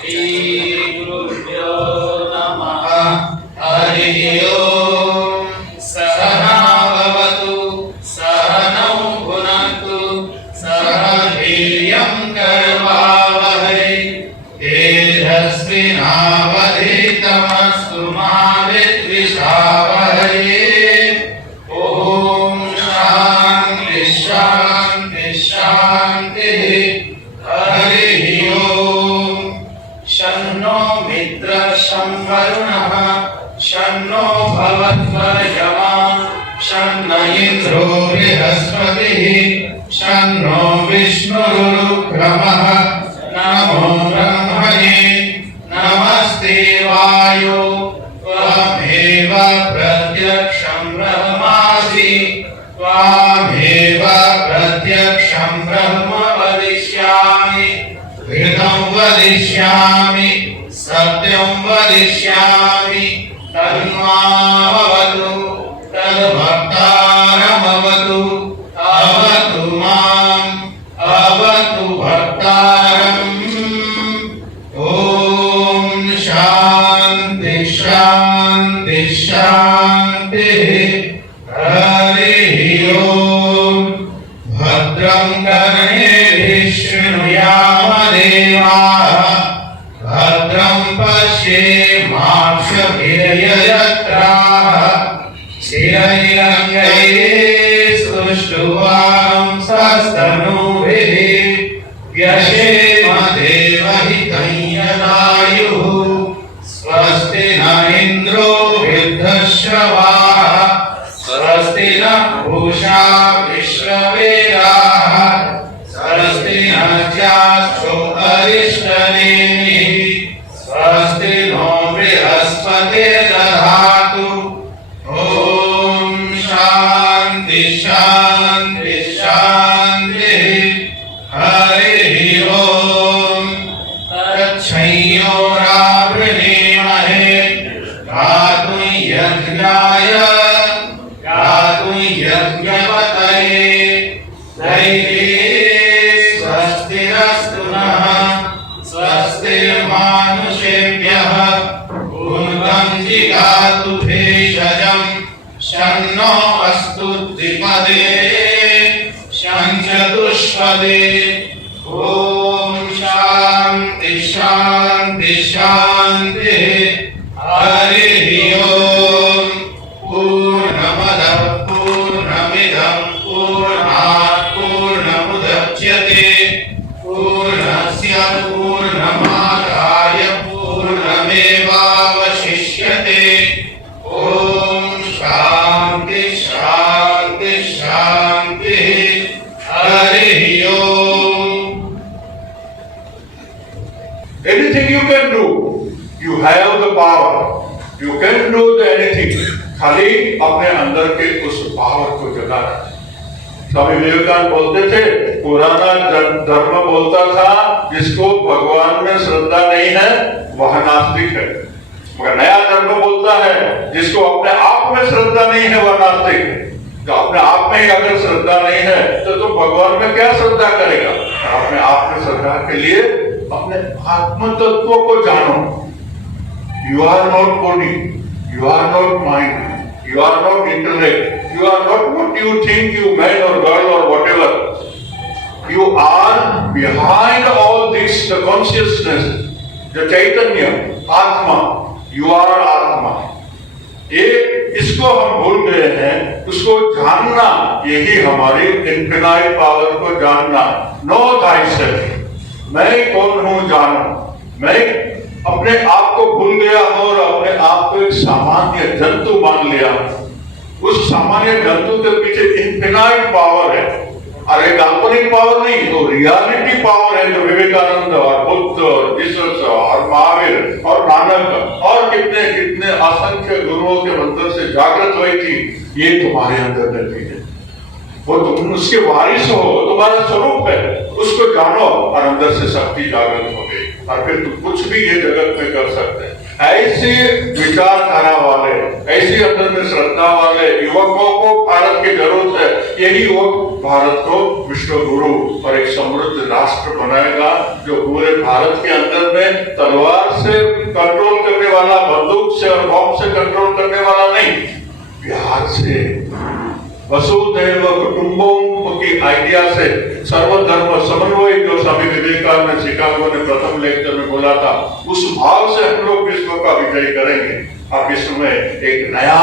श्रीगुरुभ्यो नमः। हरिः ओम्। सहना भवतु सहनौ भुनक्तु सह वीर्यं करवावहै तेजस्विनावधीतमस्तु मा विद्विषावहै। ओम शांति शांति शांति। हरिः ओम्। शन्नो मित्रः शं वरुणः शन्नो भवत्वर्यमा शन्न इन्द्रो बृहस्पतिः शन्नो विष्णुरुक्रमः। नमो ब्रह्मणे नमस्ते वायो त्वमेव प्रत्यक्षं ब्रह्मासि त्वामेव प्रत्यक्षं ब्रह्म वदिष्यामि। वेदं वदिष्यामि सत्यं वदिष्यामि। तन्मामवतु तद्भक्तारमवतु अवतु माम् अवतु भक्तारम्। ओम शांति शांति शांति। हरिः ओम्। भद्रं कर्णेभिः शृणुयाम देवाः भद्रं पश्येमाक्षभिर्यजत्राः स्थिरैरङ्गैः सुष्ठुवांसस्तनूभिः व्यशेम देवहितं यदायुः। स्वस्ति न इन्द्रो वृद्धश्रवाः स्वस्ति न पूषा विश्ववेदाः स्वस्ति नस्यास्तु अरिष्टनेमिः। स्वस्ति नो बृहस्पतिर्दधातु। ओम शांति शांति शांति। हरिः ओम्। तच्छंयोरावृणीमहे गातुं यज्ञाय गातुं यज्ञपतये। दैवे स्वस्तिरस्तु नः स्वस्तिर्मानुषेभ्यः पूर्वं जिगातु भेषजं शन्नो अस्तु द्विपदे चतुष्पदे। ओम शांति शांति शांति। हरिः ओम्। पूर्णमदः पूर्णमिदं पूर्णात् पूर्णमुदच्यते पूर्णस्य पूर्णमादाय पूर्णमेवावशिष्यते। ओम शांति शांति शांति। हरिः ओम्। Anything you can do, you have the power. You can do anything. खाली अपने अंदर के उस पावर को जगा रखें। स्वामी विवेकानंद बोलते थे, पुराना धर्म बोलता था जिसको भगवान में श्रद्धा नहीं है वह नास्तिक है, मगर नया धर्म बोलता है जिसको अपने आप में श्रद्धा नहीं है वह नास्तिक है। तो अपने आप में ही अगर श्रद्धा नहीं है तो तुम भगवान में क्या श्रद्धा करेगा। अपने आप में श्रद्धा के लिए अपने आत्म तत्व को जानो। You are not body, you are not mind, you are not intellect, you are not what you think you man और गर्ल और whatever. You are behind all this the consciousness, the चैतन्य आत्मा। यू आर आत्मा। ये इसको हम भूल गए हैं, उसको जानना यही हमारी इन्फिनाइट पावर को जानना। नो थाइसेल्फ, मैं कौन हूं जानो। मैं अपने आप को भूल गया हूं और अपने आप को एक सामान्य जंतु मान लिया। उस सामान्य जंतु के पीछे इन्फिनाइट पावर है और एक काल्पनिक पावर नहीं, तो रियलिटी पावर है जो विवेकानंद और बुद्ध और जीसस और महावीर और नानक और कितने कितने असंख्य गुरुओं के मंत्र से जागृत हुई थी। ये तुम्हारे अंदर रहती है, वो तुम उसके वारिस हो, तुम्हारा स्वरूप है। उसको जानो और अंदर से शक्ति जागृत हो गई और फिर तुम कुछ भी ये जगत में कर सकते हैं। ऐसे विचारधारा वाले, ऐसी अंदर में श्रद्धा वाले युवकों को भारत की जरूरत है। यही वो भारत को विश्व गुरु और एक समृद्ध राष्ट्र बनाएगा, जो पूरे भारत के अंदर में तलवार से कंट्रोल करने वाला, बंदूक से और बॉम्ब से कंट्रोल करने वाला नहीं, प्यार से, वसुधैव कुटुंबकम की आइडिया से, सर्वधर्म समन्वय जो स्वामी विवेकानंद शिकागो ने प्रथम लेक्चर में बोला था, उस भाव से हम लोग विश्व का विजय करेंगे और विश्व में एक नया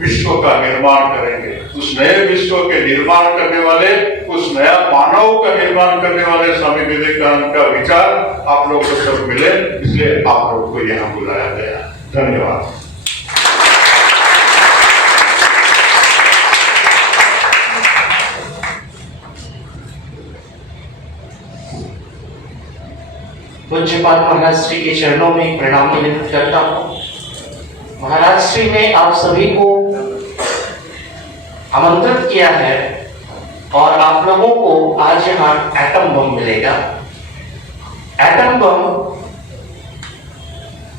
विश्व का निर्माण करेंगे। उस नए विश्व के निर्माण करने वाले, उस नया मानव का निर्माण करने वाले स्वामी विवेकानंद का विचार आप लोग को सब मिले, इसलिए आप लोग को यहाँ बुलाया गया। धन्यवाद। पूज्यपाद महाराज श्री के चरणों में प्रणाम निवेदित करता हूँ। महाराज श्री ने आप सभी को आमंत्रित किया है और आप लोगों को आज यहाँ एटम बम मिलेगा। एटम बम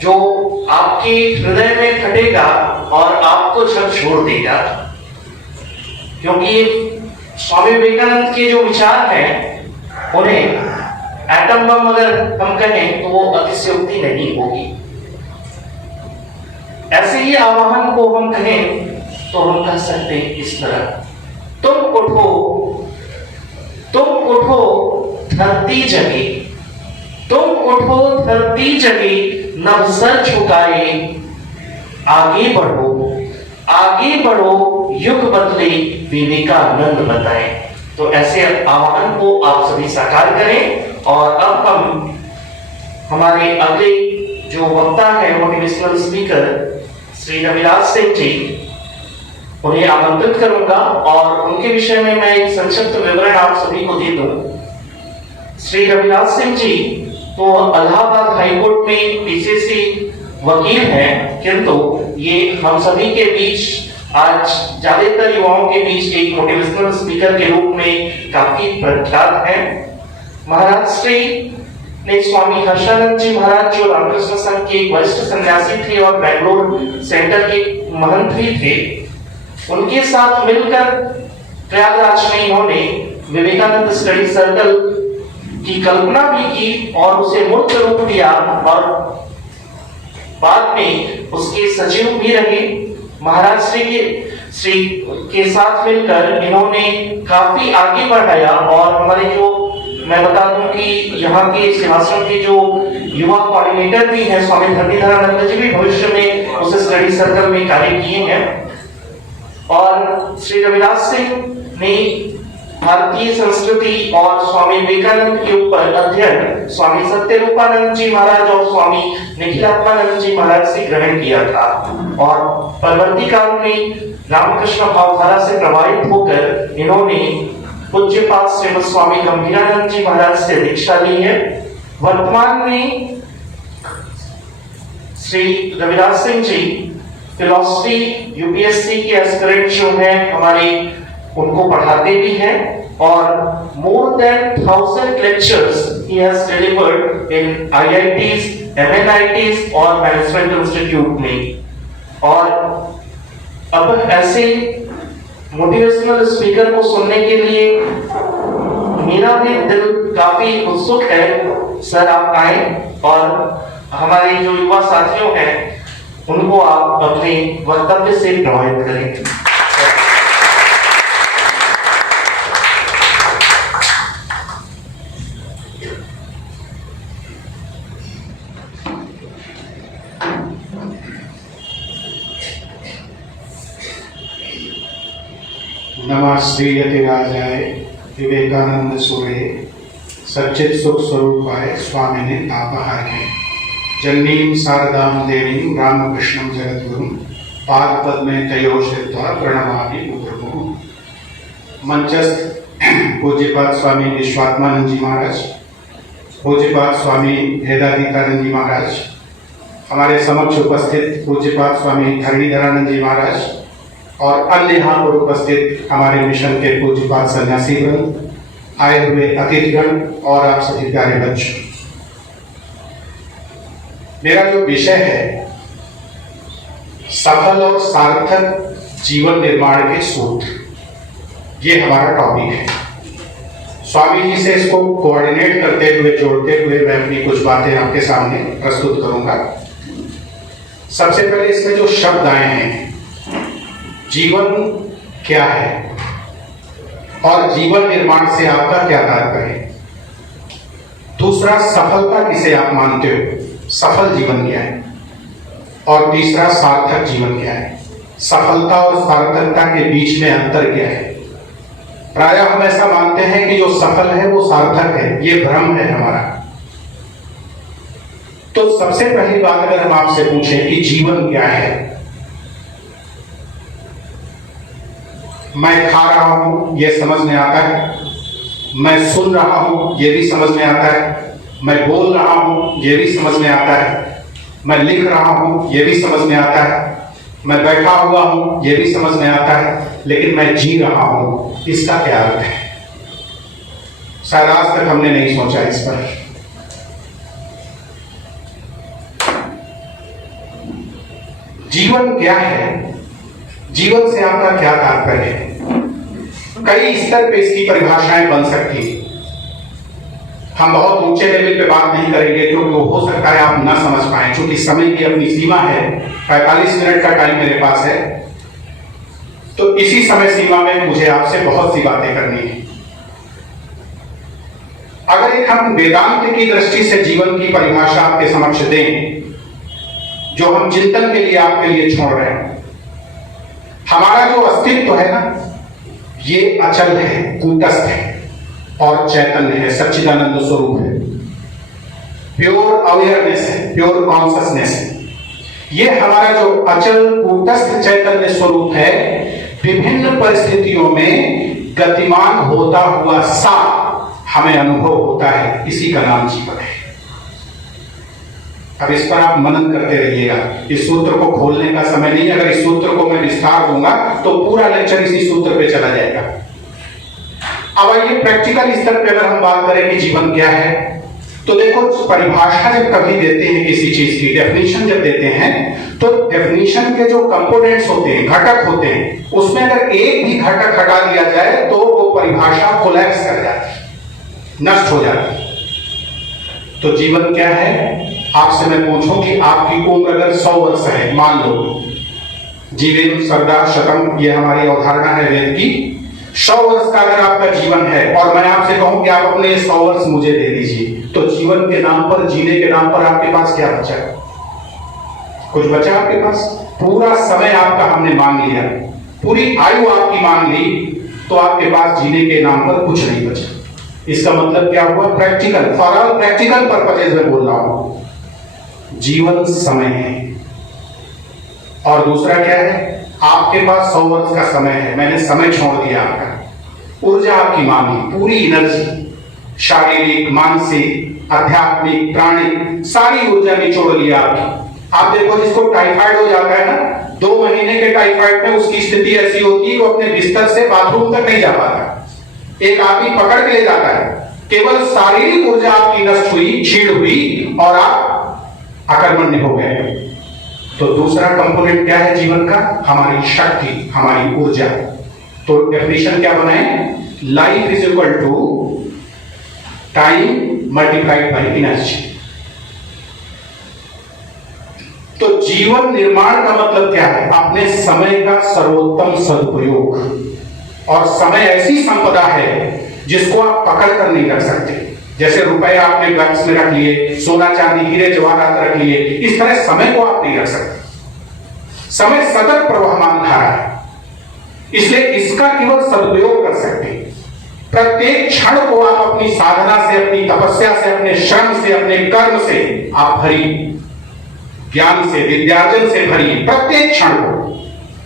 जो आपके हृदय में फटेगा और आपको झकझोर देगा, क्योंकि स्वामी विवेकानंद के जो विचार हैं उन्हें एटम बम अगर हम कहें तो वो अतिशयोक्ति नहीं होगी। ऐसे ही आवाहन को हम कहें तो हम कह सकते हैं इस तरह, तुम उठो धरती जगी, तुम उठो धरती जगी, नव सर झुकाए, आगे बढ़ो, युग बदले, विवेकानंद बताए। तो ऐसे आह्वान को आप सभी साकार करें। और अब हम हमारे अगले जो वक्ता है मोटिवेशनल स्पीकर श्री रविराज सिंह जी, उन्हें आमंत्रित करूंगा और उनके विषय में मैं एक संक्षिप्त विवरण आप सभी को दे दूं। श्री रविराज सिंह जी तो इलाहाबाद हाईकोर्ट में पीसीसी वकील हैं, किंतु ये हम सभी के बीच आज ज्यादातर युवाओं के बीच एक मोटिवेशनल स्पीकर के रूप में काफी प्रख्यात हैं। महाराज श्री ने स्वामी हर्षानंद जी महाराज जो रामकृष्ण संघ के एक वरिष्ठ सन्यासी थे और बेंगलोर सेंटर के महंत भी थे, उनके साथ मिलकर प्रयागराज में इन्होंने विवेकानंद स्टडी सर्कल की कल्पना भी की और उसे मूर्त रूप दिया और बाद में उसके सचिव भी रहे। महाराज श्री के साथ मिलकर इन्होंने काफी आगे बढ़ाया और हमारे जो मैं बता दूं कि यहाँ के सिंहासन के जो युवा कोऑर्डिनेटर भी हैं स्वामी धरणीधरानंद जी भी भविष्य में उस स्टडी सर्कल में कार्य किए हैं। और श्री रविराज सिंह ने भारतीय संस्कृति और स्वामी विवेकानंद के ऊपर अध्ययन स्वामी सत्यरूपानंद जी महाराज और स्वामी निखिलात्मानंद जी महाराज से ग्रहण किया था और परवर्ती काल में रामकृष्ण भावधारा से प्रभावित होकर इन्होंने पूज्यपाद श्रीमद स्वामी गंभीरानंद जी महाराज से दीक्षा ली है। वर्तमान में श्री रविराज सिंह जी फिलॉसफी यूपीएससी के एस्पिरेंट जो हैं हमारे, उनको पढ़ाते भी हैं और more than 1000 lectures he has delivered in IITs, MNITs और मैनेजमेंट इंस्टीट्यूट में। और अब ऐसे मोटिवेशनल स्पीकर को सुनने के लिए मेरा भी दिल काफी उत्सुक है। सर आप आए और हमारे जो युवा साथियों हैं उनको आप अपने वक्तव्य से प्रभावित करें। नमस्ते यतिराजाय विवेकानंद सूर्य सच्चित सुख स्वरूपाय स्वामिने तापहारिणे जन्नीं शारदां देवीं रामकृष्णं जगद्गुरुं पाद पद्मे तयो श्रित्वा प्रणमामि मुहुर्मुहुः। मंचस्थ पूज्यपाद स्वामी विश्वात्मानंद जी महाराज, पूज्यपाद स्वामी भेदातीतानंद जी महाराज, हमारे समक्ष उपस्थित पूज्यपाद स्वामी धरणीधरानंद जी महाराज और अन्य यहाँ पर उपस्थित हमारे मिशन के पूज्यपाद सन्यासी वृंद, आए हुए अतिथिगण और आप सभी प्यारे बच्चों, मेरा जो विषय है सफल और सार्थक जीवन निर्माण के सूत्र, ये हमारा टॉपिक है। स्वामी जी से इसको कोऑर्डिनेट करते हुए, जोड़ते हुए मैं अपनी कुछ बातें आपके सामने प्रस्तुत करूंगा। सबसे पहले इसमें जो शब्द आए हैं, जीवन क्या है और जीवन निर्माण से आपका क्या तात्पर्य है। दूसरा, सफलता किसे आप मानते हो, सफल जीवन क्या है। और तीसरा, सार्थक जीवन क्या है। सफलता और सार्थकता के बीच में अंतर क्या है। प्रायः हम ऐसा मानते हैं कि जो सफल है वो सार्थक है, ये भ्रम है हमारा। तो सबसे पहली बात अगर हम आपसे पूछें कि जीवन क्या है, मैं खा रहा हूं ये समझ में आता है, मैं सुन रहा हूं ये भी समझ में आता है, मैं बोल रहा हूं ये भी समझ में आता है, मैं लिख रहा हूं ये भी समझ में आता है, मैं बैठा हुआ हूं ये भी समझ में आता है, लेकिन मैं जी रहा हूं, इसका क्या अर्थ है। शायद आज तक हमने नहीं सोचा इस पर। जीवन क्या है, जीवन से आपका क्या तात्पर्य है। कई स्तर पे इसकी परिभाषाएं बन सकती हैं। हम बहुत ऊंचे लेवल पे बात नहीं करेंगे क्योंकि वो हो सकता है आप ना समझ पाए, क्योंकि समय की अपनी सीमा है। 45 मिनट का टाइम मेरे पास है, तो इसी समय सीमा में मुझे आपसे बहुत सी बातें करनी है। अगर एक हम वेदांत की दृष्टि से जीवन की परिभाषा आपके समक्ष दें, जो हम चिंतन के लिए आपके लिए छोड़ रहे हैं, हमारा जो अस्तित्व है ना, ये अचल है, कूटस्थ है और चैतन्य है, सच्चिदानंद स्वरूप है, प्योर अवेयरनेस है, प्योर कॉन्शसनेस है। ये हमारा जो अचल कूटस्थ चैतन्य स्वरूप है, विभिन्न परिस्थितियों में गतिमान होता हुआ सा हमें अनुभव होता है, इसी का नाम जीवन है। अब इस पर आप मनन करते रहिएगा। इस सूत्र को खोलने का समय नहीं। अगर इस सूत्र को मैं विस्तार दूंगा तो पूरा लेक्चर इसी सूत्र पे चला जाएगा। अब आइए प्रैक्टिकल स्तर पे अगर हम बात करें कि जीवन क्या है, तो देखो, परिभाषा जब कभी देते हैं किसी चीज की, डेफिनेशन जब देते हैं, तो डेफिनेशन के जो कंपोनेंट्स होते हैं, घटक होते हैं, उसमें अगर एक भी घटक हटा दिया जाए तो वो परिभाषा कोलैप्स कर जाती है, नष्ट हो जाती है। तो जीवन क्या है, आपसे मैं पूछूं कि आपकी उम्र अगर 100 वर्ष है, मान लो, जीवेन सर्दा शतम, ये हमारी अवधारणा है वेद की। 100 वर्ष का अगर आपका जीवन है और मैं आपसे कहूं कि आप अपने 100 वर्ष मुझे दे दीजिए, तो जीवन के नाम पर, जीने के नाम पर आपके पास क्या बचा? कुछ बचा आपके पास? पूरा समय आपका हमने मांग लिया, पूरी आयु आपकी मांग ली, तो आपके पास जीने के नाम पर कुछ नहीं बचा। इसका मतलब क्या हुआ? Practical, for all practical purposes में बोल रहा हूं। जीवन समय है। और दूसरा क्या है? आपके पास 100 वर्ष का समय है, मैंने समय छोड़ दिया आपका। ऊर्जा आपकी मांगी, पूरी एनर्जी, शारीरिक, मानसिक, आध्यात्मिक, प्राणिक, सारी ऊर्जा निचोड़ लिया आपकी। आप देखो, जिसको टाइफाइड हो जाता है ना, 2 महीने के टाइफाइड में उसकी स्थिति ऐसी होती है कि वो अपने बिस्तर से बाथरूम तक नहीं जा पाता। एक आदमी पकड़ के ले जाता है। केवल शारीरिक ऊर्जा आपकी नष्ट हुई, क्षीण हुई और आप अकर्मण्य हो गए। तो दूसरा कंपोनेंट क्या है जीवन का? हमारी शक्ति, हमारी ऊर्जा। तो डेफिनेशन क्या बनाए? Life is equal to time multiplied by energy. तो जीवन निर्माण का मतलब क्या है? अपने समय का सर्वोत्तम सदुपयोग। और समय ऐसी संपदा है जिसको आप पकड़ कर नहीं रख सकते। जैसे रुपए आपने बॉक्स में रख लिए, सोना चांदी हीरे जवाहरात रख लिए, इस तरह समय को आप नहीं रख सकते। समय सतत प्रवहमान धारा है, इसलिए इसका केवल सदुपयोग कर सकते हैं। प्रत्येक क्षण को आप अपनी साधना से, अपनी तपस्या से, अपने श्रम से, अपने कर्म से आप भरिए, ज्ञान से, विद्यार्जन से भरिए। प्रत्येक क्षण को,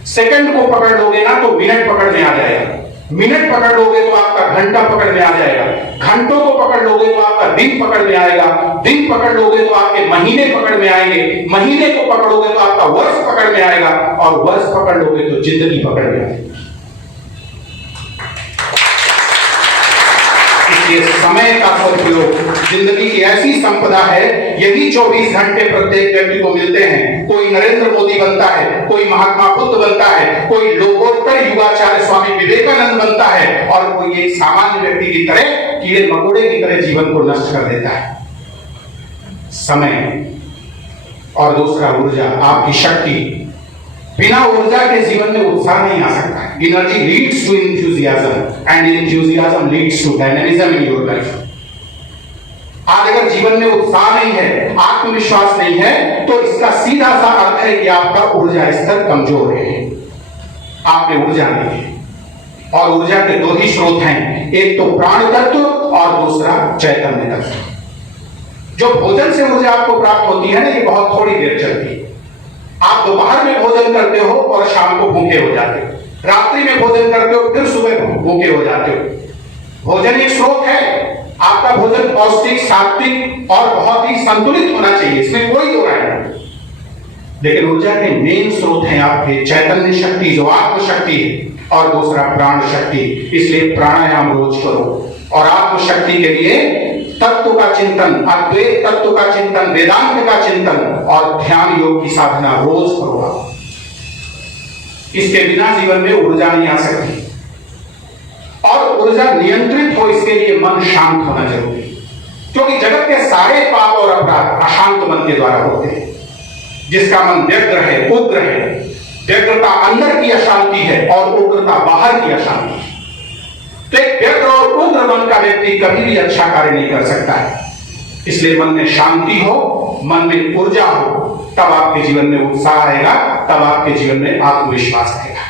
सेकंड को पकड़ लोगे ना तो मिनट पकड़ में आ जाएगा, मिनट पकड़ लोगे तो आपका घंटा पकड़ में आ जाएगा, घंटों को पकड़ लोगे तो आपका दिन पकड़ में आएगा, दिन पकड़ लोगे तो आपके महीने पकड़ में आएंगे, महीने को पकड़ोगे तो आपका वर्ष पकड़ में आएगा, और वर्ष पकड़ लोगे तो जिंदगी पकड़ में आएगी। इसलिए समय का सदुपयोग जिंदगी की ऐसी संपदा है, यही 24 घंटे प्रत्येक व्यक्ति को मिलते हैं। कोई नरेंद्र मोदी बनता है, कोई महात्मा बुद्ध बनता है, कोई लोकोत्तर युगाचार्य स्वामी विवेकानंद बनता है, और कोई एक सामान्य व्यक्ति की तरह कीड़े मकोड़े की तरह जीवन को नष्ट कर देता है। समय और दूसरा ऊर्जा, आपकी शक्ति। बिना ऊर्जा के जीवन में उत्साह नहीं आ सकता है। Energy leads to enthusiasm and enthusiasm leads to dynamism in your life. आज अगर जीवन में उत्साह नहीं है, आत्मविश्वास नहीं है, तो इसका सीधा सा अर्थ है कि आपका ऊर्जा स्तर कमजोर है, आप में ऊर्जा नहीं है। और ऊर्जा के दो ही स्रोत हैं, एक तो प्राण तत्व और दूसरा चैतन्य तत्व। जो भोजन से ऊर्जा आपको प्राप्त होती है ना, ये बहुत थोड़ी देर चलती है। आप दोपहर में भोजन करते हो और शाम को भूखे हो जाते हो, रात्रि में भोजन करते हो, फिर सुबह भूखे हो जाते हो। भोजन एक स्रोत है, आपका भोजन पौष्टिक, सात्विक और बहुत ही संतुलित होना चाहिए, इसमें कोई दो राय नहीं। लेकिन ऊर्जा के मेन स्रोत हैं आपके चैतन्य शक्ति, जो आत्मशक्ति है, और दूसरा प्राण शक्ति। इसलिए प्राणायाम रोज करो, और आत्मशक्ति के लिए तत्व का चिंतन, अद्वैत तत्व का चिंतन, वेदांत का चिंतन और ध्यान योग की साधना रोज करो। इसके बिना जीवन में ऊर्जा नहीं आ सकती, और ऊर्जा नियंत्रित हो इसके लिए मन शांत होना जरूरी है, क्योंकि जगत के सारे पाप और अपराध अशांत मन के द्वारा होते हैं। जिसका मन व्यग्र है, उग्र है, व्यग्रता अंदर की अशांति है और उग्रता बाहर की अशांति है। तो एक व्यग्र और उग्र मन का व्यक्ति कभी भी अच्छा कार्य नहीं कर सकता है। इसलिए मन में शांति हो, मन में ऊर्जा हो, तब आपके जीवन में उत्साह आएगा, तब आपके जीवन में आत्मविश्वास आएगा।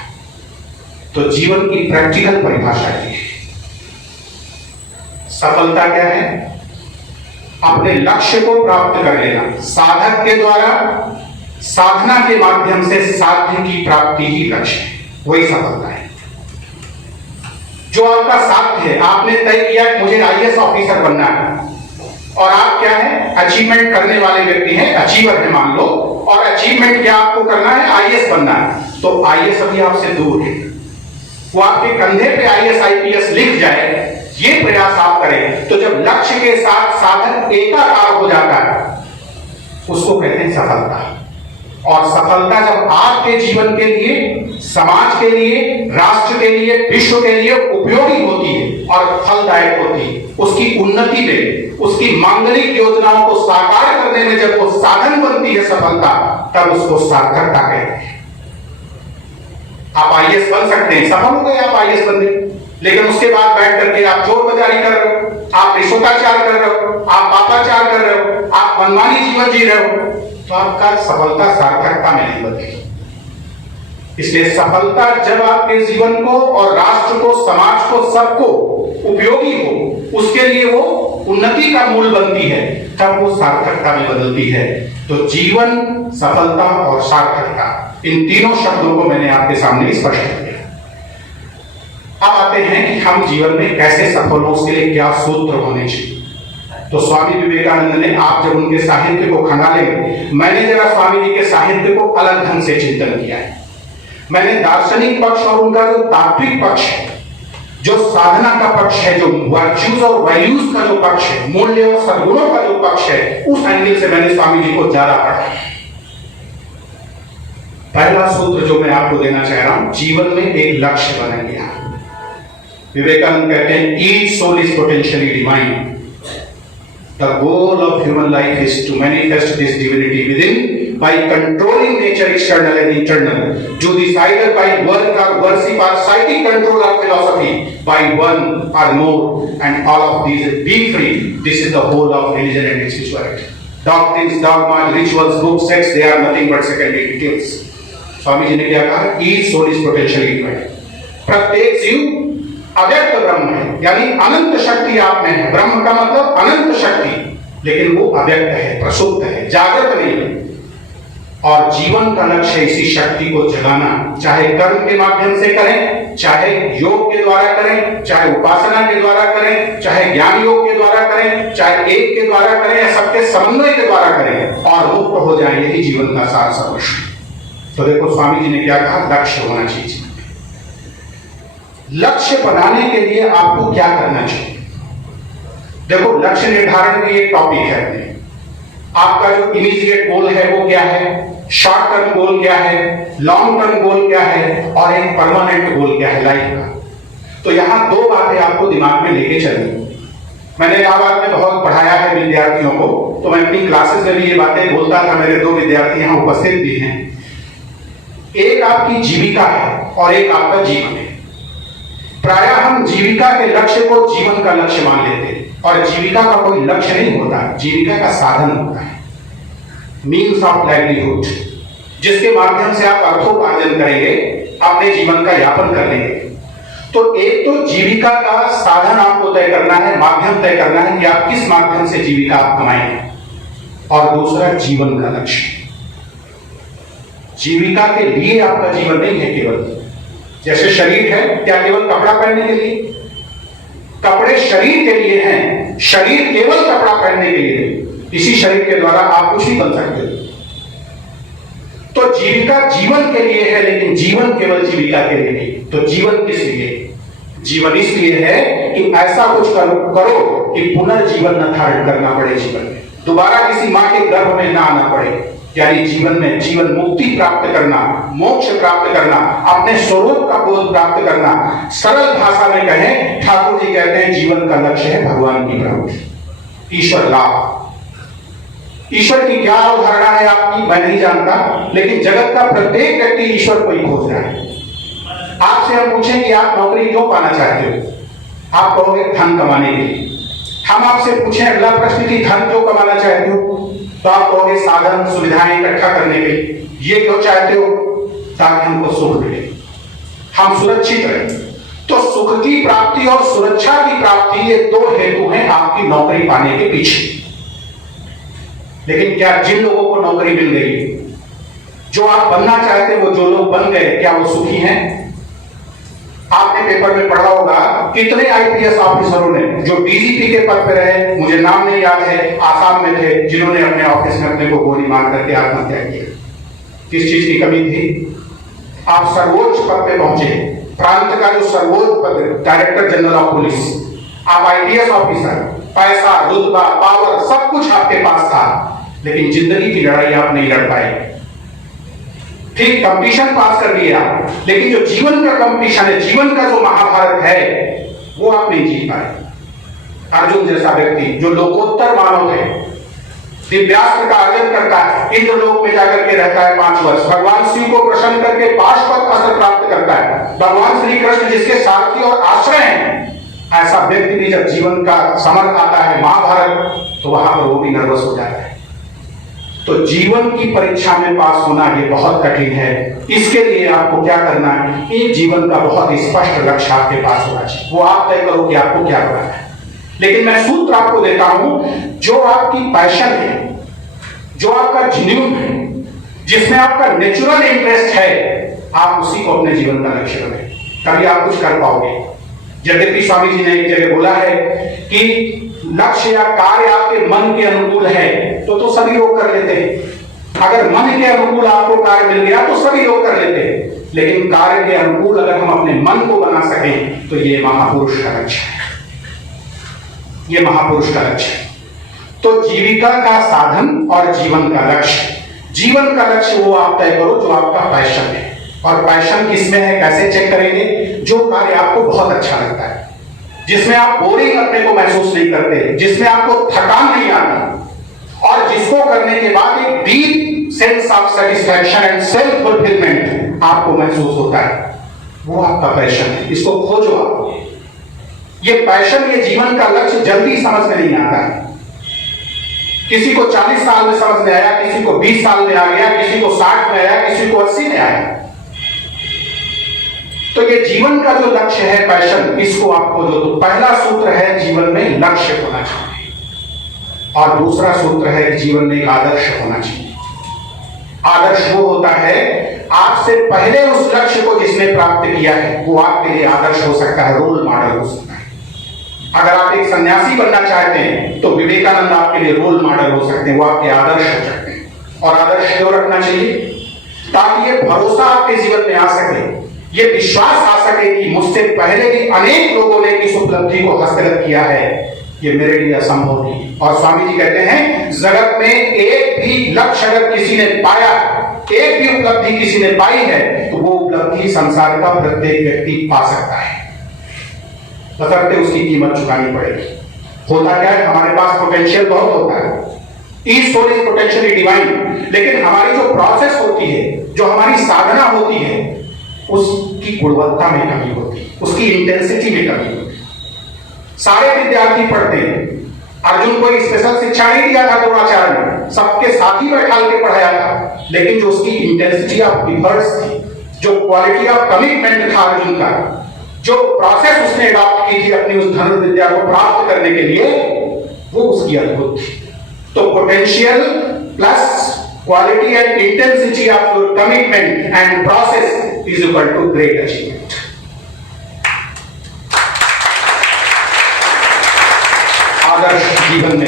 तो जीवन की प्रैक्टिकल परिभाषा ये है। सफलता क्या है? अपने लक्ष्य को प्राप्त कर लेना, साधक के द्वारा साधना के माध्यम से साध्य की प्राप्ति ही लक्ष्य है, वही सफलता है। जो आपका साध्य है, आपने तय किया कि मुझे आईएएस ऑफिसर बनना है, और आप क्या है, अचीवमेंट करने वाले व्यक्ति हैं, अचीवर है मान लो, और अचीवमेंट क्या आपको करना है, आईएएस बनना है। तो आईएएस अभी आपसे दूर है, वो आपके कंधे पे आईएएस आईपीएस लिख जाए, ये प्रयास आप करें। तो जब लक्ष्य के साथ साधन एकाकार हो जाता है, उसको कहते हैं सफलता। और सफलता जब आपके जीवन के लिए, समाज के लिए, राष्ट्र के लिए, विश्व के लिए उपयोगी होती है और फलदायक होती है, उसकी उन्नति में, उसकी मांगलिक योजनाओं को साकार करने में जब वो साधन बनती है सफलता, तब उसको सार्थकता कहते हैं। आप आईएएस बन सकते हैं, सफल हो गए आप आईएएस बन गए, लेकिन उसके बाद बैठ करके आप चोर बाजारी कर रहे हो, आप रिश्वताचार कर रहे हो, आप पापाचार कर रहे हो, आप मनमानी जीवन जी रहे हो, तो आपका सफलता सार्थकता में नहीं बदलेगी। इसलिए सफलता जब आपके जीवन को और राष्ट्र को, समाज को, सबको उपयोगी हो, उसके लिए वो उन्नति का मूल बनती है, तब वो सार्थकता में बदलती है। तो जीवन, सफलता और सार्थकता, इन तीनों शब्दों को मैंने आपके सामने स्पष्ट किया। अब आते हैं कि हम जीवन में कैसे सफल हो, उसके लिए क्या सूत्र होने चाहिए। तो स्वामी विवेकानंद ने, आप जब उनके साहित्य को खंगालेंगे, मैंने जरा स्वामी जी के साहित्य को अलग ढंग से चिंतन किया है। मैंने दार्शनिक पक्ष और उनका जो तात्विक पक्ष है, जो साधना का पक्ष है, जो वर्च्यूज और वैल्यूज का जो पक्ष है, मूल्य और सद्गुणों का जो पक्ष है, उस एंगल से मैंने स्वामी जी को ज्यादा पढ़ा। पहला सूत्र जो मैं आपको देना चाह रहा हूं, जीवन में एक लक्ष्य बना गया। विवेकानंद कहते हैं, each soul is potentially divine. The goal of human life is to manifest this divinity within by controlling nature external and internal. Choose either by work or worship or psychic control or philosophy, by one or more, and all of these being free. This is the whole of religion and spirituality. Doctrines, dogmas, rituals, books, sects, they are nothing but secondary details. Swami ji ने क्या कहा? Each soul is potentially divine. प्रत्येक जीव अव्यक्त ब्रह्म है, यानी अनंत शक्ति आप में है। ब्रह्म का मतलब अनंत शक्ति, लेकिन वो अव्यक्त है, प्रसुप्त है, जागृत नहीं है। और जीवन का लक्ष्य इसी शक्ति को जगाना, चाहे कर्म के माध्यम से करें, चाहे योग के द्वारा करें, चाहे उपासना के द्वारा करें, चाहे ज्ञान योग के द्वारा करें, चाहे एक के द्वारा करें या सबके समन्वय के द्वारा करें, और मुक्त हो जाए, यही जीवन का सार सर्वस्व। तो देखो स्वामी जी ने क्या कहा, लक्ष्य होना चाहिए। लक्ष्य बनाने के लिए आपको क्या करना चाहिए? देखो, लक्ष्य निर्धारण की एक टॉपिक है अपने। आपका जो इमीडिएट गोल है वो क्या है, शॉर्ट टर्म गोल क्या है, लॉन्ग टर्म गोल क्या है, और एक परमानेंट गोल क्या है लाइफ का। तो यहां दो बातें आपको दिमाग में लेके चलनी। मैंने इलाहाबाद में बहुत पढ़ाया है विद्यार्थियों को, तो मैं अपनी क्लासेस में भी ये बातें बोलता था। मेरे दो विद्यार्थी यहाँ उपस्थित भी हैं। एक आपकी जीविका है और एक आपका जीवन है। प्रायः हम जीविका के लक्ष्य को जीवन का लक्ष्य मान लेते हैं, और जीविका का कोई लक्ष्य नहीं होता, जीविका का साधन होता है, मीन्स ऑफ लाइवलीहुड, जिसके माध्यम से आप अर्थोपार्जन करेंगे, अपने जीवन का यापन कर लेंगे। तो एक तो जीविका का साधन आपको तय करना है, माध्यम तय करना है कि आप किस माध्यम से जीविका आप कमाएंगे, और दूसरा जीवन का लक्ष्य। जीविका के लिए आपका जीवन नहीं है केवल, जैसे शरीर है, क्या केवल कपड़ा पहनने के लिए? कपड़े शरीर के लिए हैं, शरीर केवल कपड़ा पहनने के लिए नहीं। इसी शरीर के द्वारा आप कुछ भी बन सकते हो। तो जीविका जीवन के लिए है, लेकिन जीवन केवल जीविका के लिए नहीं। तो जीवन किस लिए? जीवन इसलिए है कि ऐसा कुछ करो कि पुनर्जीवन न धारण करना पड़े, जीवन में दोबारा किसी मां के गर्भ में ना आना पड़े। यानी जीवन में जीवन मुक्ति प्राप्त करना, मोक्ष प्राप्त करना, अपने स्वरूप का बोध प्राप्त करना। सरल भाषा में कहें, ठाकुर जी कहते हैं जीवन का लक्ष्य है भगवान की प्राप्ति, ईश्वर लाभ। ईश्वर की क्या अवधारणा है आपकी मैं नहीं जानता, लेकिन जगत का प्रत्येक व्यक्ति ईश्वर को ही खोज रहा है। आपसे हम पूछें कि आप नौकरी क्यों पाना चाहते हो, आप कहोगे धन कमाने के लिए। हम आपसे पूछें अगला प्रश्न कि धन क्यों कमाना चाहते हो, तो आप कहोगे साधन सुविधाएं इकट्ठा करने के लिए। ये क्यों चाहते हो, ताकि हमको सुख मिले, हम सुरक्षित रहें। तो सुख की प्राप्ति और सुरक्षा की प्राप्ति, ये दो हेतु हैं आपकी नौकरी पाने के पीछे। लेकिन क्या जिन लोगों को नौकरी मिल गई, जो आप बनना चाहते वो जो लोग बन गए, क्या वो सुखी हैं? आपने पेपर में पढ़ा होगा कितने आईपीएस ऑफिसरों ने जो डीजीपी के पद पे रहे, मुझे नाम नहीं याद है, आसाम में थे, जिन्होंने अपने ऑफिस में अपने को गोली मार करके आत्महत्या किया। किस चीज की कमी थी? आप सर्वोच्च पद पे पहुंचे, प्रांत का जो सर्वोच्च पद, डायरेक्टर जनरल ऑफ पुलिस, आप आईपीएस ऑफिसर, पैसा, रुतबा, पावर सब कुछ आपके पास था, लेकिन जिंदगी की लड़ाई आप नहीं लड़ पाए। ठीक, कंपटीशन पास कर लिया, लेकिन जो जीवन का कंपटीशन है, जीवन का जो महाभारत है, वो आप नहीं जीत पाए। अर्जुन जैसा व्यक्ति जो लोकोत्तर मानव है, दिव्यास्त्र का अर्जन करता है, इंद्रलोक में जाकर के रहता है 5 वर्ष, भगवान शिव को प्रसन्न करके पाशुपत अस्त्र प्राप्त करता है, भगवान श्री कृष्ण जिसके सारथी और आश्रय हैं, ऐसा व्यक्ति भी जब जीवन का समर आता है, महाभारत, तो वहां पर वो भी नर्वस हो जाता है। तो जीवन की परीक्षा में पास होना ये बहुत कठिन है। इसके लिए आपको क्या करना है, एक जीवन का बहुत स्पष्ट लक्ष्य आपके पास होना चाहिए, वो आप तय करो कि आपको क्या करना है। लेकिन मैं सूत्र आपको देता हूं, जो आपकी पैशन है, जो आपका जिन्यून है, जिसमें आपका नेचुरल इंटरेस्ट है, आप उसी को अपने जीवन का लक्ष्य बनाएं, तभी आप कुछ कर पाओगे। यद्यपि स्वामी जी ने एक जगह बोला है कि लक्ष्य या कार्य आपके मन के अनुकूल है तो सभी लोग कर लेते हैं। अगर मन के अनुकूल आपको कार्य मिल गया तो सभी लोग कर लेते हैं, लेकिन कार्य के अनुकूल अगर हम अपने मन को बना सकें तो ये महापुरुष का लक्ष्य है, ये महापुरुष का लक्ष्य है। तो जीविका का साधन और जीवन का लक्ष्य, जीवन का लक्ष्य वो आप तय करो जो आपका पैशन है। और पैशन किसमें है, कैसे चेक करेंगे? जो कार्य आपको बहुत अच्छा लगता है, जिसमें आप बोरिंग अपने को महसूस नहीं करते, जिसमें आपको थकान नहीं आती, और जिसको करने के बाद एक deep sense of satisfaction and self fulfilment आपको महसूस होता है, वो आपका पैशन है। इसको खोजो आप। ये पैशन, ये जीवन का लक्ष्य जल्दी समझ में नहीं आता है। किसी को 40 साल में समझ में आया, किसी को 20 साल में आ गया, किसी को 60 में आया, किसी को 80 में आया। तो ये जीवन का जो लक्ष्य है, पैशन, इसको आपको जो तो पहला सूत्र है जीवन में लक्ष्य होना चाहिए, और दूसरा सूत्र है कि जीवन में एक आदर्श होना चाहिए। आदर्श वो होता है आपसे पहले उस लक्ष्य को जिसने प्राप्त किया है, वो आपके लिए आदर्श हो सकता है, रोल मॉडल हो सकता है। अगर आप एक सन्यासी बनना चाहते हैं तो विवेकानंद आपके लिए रोल मॉडल हो सकते हैं, वो आपके आदर्श हो सकते हैं। और आदर्श क्यों रखना चाहिए? ताकि ये भरोसा आपके जीवन में आ सके, ये विश्वास आ सके कि मुझसे पहले भी अनेक लोगों ने इस उपलब्धि को हस्तगत किया है, ये मेरे लिए असंभव नहीं। और स्वामी जी कहते हैं जगत में एक भी लक्ष्य अगर किसी ने पाया, एक भी उपलब्धि किसी ने पाई है, तो वो उपलब्धि संसार का प्रत्येक व्यक्ति पा सकता है, बशर्ते उसकी कीमत चुकानी पड़ेगी। होता क्या है, हमारे पास पोटेंशियल बहुत होता है, each soul is potentially divine, लेकिन हमारी जो प्रोसेस होती है, जो हमारी साधना होती है, उसकी गुणवत्ता में कमी होती है, उसकी इंटेंसिटी में कमी होती है। सारे विद्यार्थी पढ़ते हैं, अर्जुन को स्पेशल शिक्षा नहीं दिया था द्रोणाचार्य ने, सबके साथ ही बैठा के पढ़ाया था, लेकिन जो उसकी इंटेंसिटी ऑफ एफर्ट्स थी, जो क्वालिटी ऑफ कमिटमेंट था अर्जुन का, जो प्रोसेस उसने अडॉप्ट की थी अपनी उस धनुर्विद्या को प्राप्त करने के लिए, वो उसकी अद्भुत थी। तो potential plus quality and intensity of your commitment and process is equal to great achievement. आदर्श जीवन में,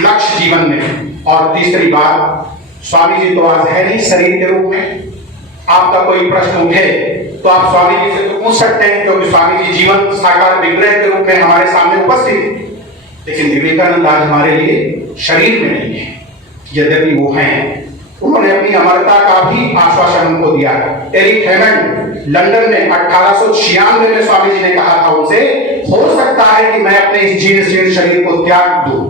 लक्ष्य जीवन में। और तीसरी बात, स्वामी जी तो आज है नहीं शरीर के रूप में, आपका कोई प्रश्न उठे तो आप स्वामी जी से तो पूछ सकते हैं, क्योंकि स्वामी जी जीवन साकार विग्रह के रूप में हमारे सामने उपस्थित है। लेकिन विवेकानंद आज हमारे लिए शरीर में नहीं है, यद्यपि वो हैं। उन्होंने अपनी अमरता का भी आश्वासन हमको दिया। एरिक हेमंड लंदन में 1896 में स्वामी जी ने कहा था उनसे, हो सकता है कि मैं अपने इस जीर्ण शरीर को त्याग दूं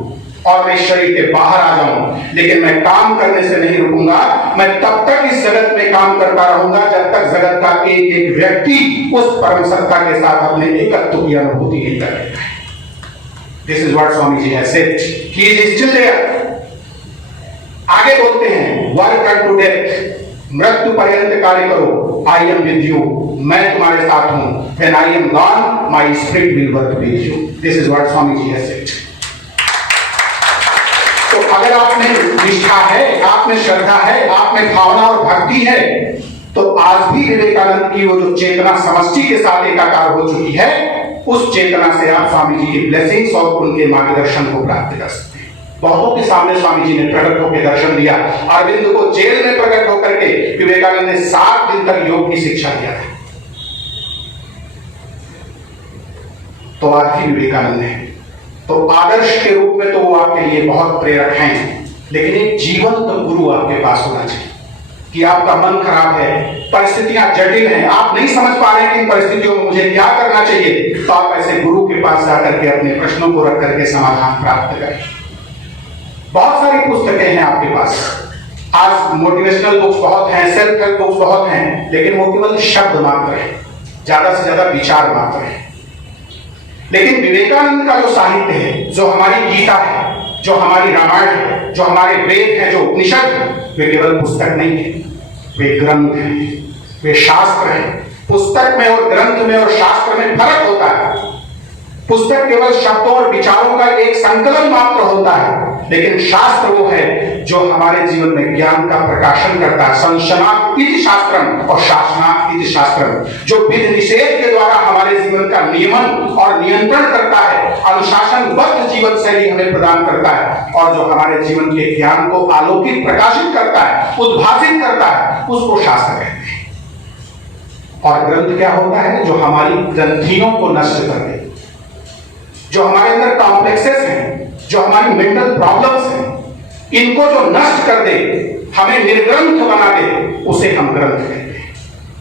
और मैं इस शरीर के बाहर आ जाऊं, लेकिन मैं काम करने से नहीं रुकूंगा। मैं तब तक इस जगत में काम करता रहूंगा जब तक जगत का एक एक व्यक्ति उस परम सत्ता के साथ अपने एकत्व की अनुभूति नहीं कर लेता है। This is what Swami ji has said, he is still there. आगे बोलते हैं, वर्क अनटू डेथ, मृत्यु पर्यंत कार्य करो, आई एम विद यू, मैं तुम्हारे साथ हूं, when I am gone my spirit will work with you. This is what Swami ji has said. तो अगर आप में निष्ठा है, आप में श्रद्धा है, आप में भावना और भक्ति है, तो आज भी विवेकानंद की वो जो चेतना समष्टि के साथ एकाकार हो चुकी है, उस चेतना से आप स्वामी जी की ब्लेसिंग्स और उनके मार्गदर्शन को प्राप्त कर सकते हैं। बहुतों के सामने स्वामी जी ने प्रकट होकर दर्शन दिया। अरविंद को जेल में प्रकट होकर के विवेकानंद ने 7 दिन तक योग की शिक्षा दिया था। तो आज भी विवेकानंद है, तो आदर्श के रूप में तो वो आपके लिए बहुत प्रेरक हैं, लेकिन एक जीवंत गुरु आपके पास होना चाहिए कि आपका मन खराब है, परिस्थितियां जटिल हैं, आप नहीं समझ पा रहे कि इन परिस्थितियों में मुझे क्या करना चाहिए, तो आप ऐसे गुरु के पास जाकर के अपने प्रश्नों को रख करके समाधान प्राप्त करें। बहुत सारी पुस्तकें हैं आपके पास, आज मोटिवेशनल बुक्स बहुत हैं, सेल्फ हेल्प बुक्स बहुत हैं, लेकिन वो केवल शब्द मात्र है, ज्यादा से ज्यादा विचार मात्र है। लेकिन विवेकानंद का जो साहित्य है, जो हमारी गीता है, जो हमारी रामायण है, जो हमारे वेद है, जो उपनिषद है, वे केवल पुस्तक नहीं है, वे ग्रंथ है, वे शास्त्र है। पुस्तक में और ग्रंथ में और शास्त्र में फर्क होता है। पुस्तक केवल शब्दों और विचारों का एक संकलन मात्र होता है, लेकिन शास्त्र वो है जो हमारे जीवन में ज्ञान का प्रकाशन करता है। संशनात् इति शास्त्रम और शासनात् इति शास्त्रम, जो विधि निषेध के द्वारा हमारे जीवन का नियमन और नियंत्रण करता है, अनुशासनबद्ध जीवन शैली हमें प्रदान करता है, और जो हमारे जीवन के ज्ञान को आलोकित प्रकाशित करता है, उद्भासित करता है, उसको शास्त्र कहते हैं। और ग्रंथ क्या होता है? जो हमारी ग्रंथियों को नष्ट कर दे, जो हमारे अंदर कॉम्प्लेक्सेस हैं, जो हमारी मेंटल प्रॉब्लम्स हैं, इनको जो नष्ट कर दे, हमें निर्ग्रंथ बना दे, उसे हम ग्रंथ कहते हैं।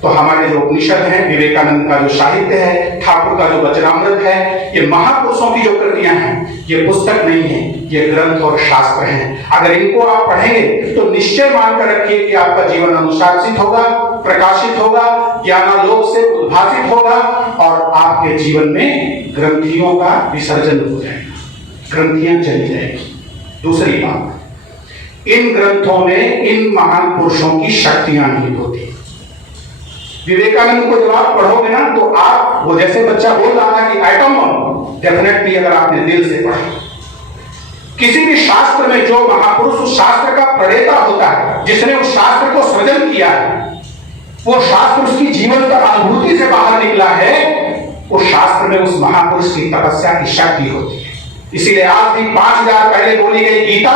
तो हमारे जो उपनिषद हैं, विवेकानंद का जो साहित्य है, ठाकुर का जो वचनामृत है, ये महापुरुषों की जो कृतियां हैं, ये पुस्तक नहीं है, ये ग्रंथ और शास्त्र हैं। अगर इनको आप पढ़ेंगे तो निश्चय मानकर रखिए कि आपका जीवन अनुशासित होगा, प्रकाशित होगा, ज्ञानालोक से उद्भासित होगा, और आपके जीवन में ग्रंथियों का विसर्जन हो जाएगा, ग्रंथियां चली जाएगी। दूसरी बात, इन ग्रंथों में इन महान पुरुषों की शक्तियां नहीं होती। विवेकानंद को जब आप पढ़ोगे ना, तो आप, वो जैसे बच्चा बोल रहा था कि एटम बम, डेफिनेटली अगर आपने दिल से पढ़ा, किसी भी शास्त्र में जो महापुरुष उस शास्त्र का प्रणेता होता है, जिसने उस शास्त्र को सृजन किया है, वो शास्त्र उसकी जीवन का अनुभूति से बाहर निकला है, उस शास्त्र में उस महापुरुष की तपस्या की शक्ति होती है। इसीलिए आज भी 5000 पहले बोली गई गीता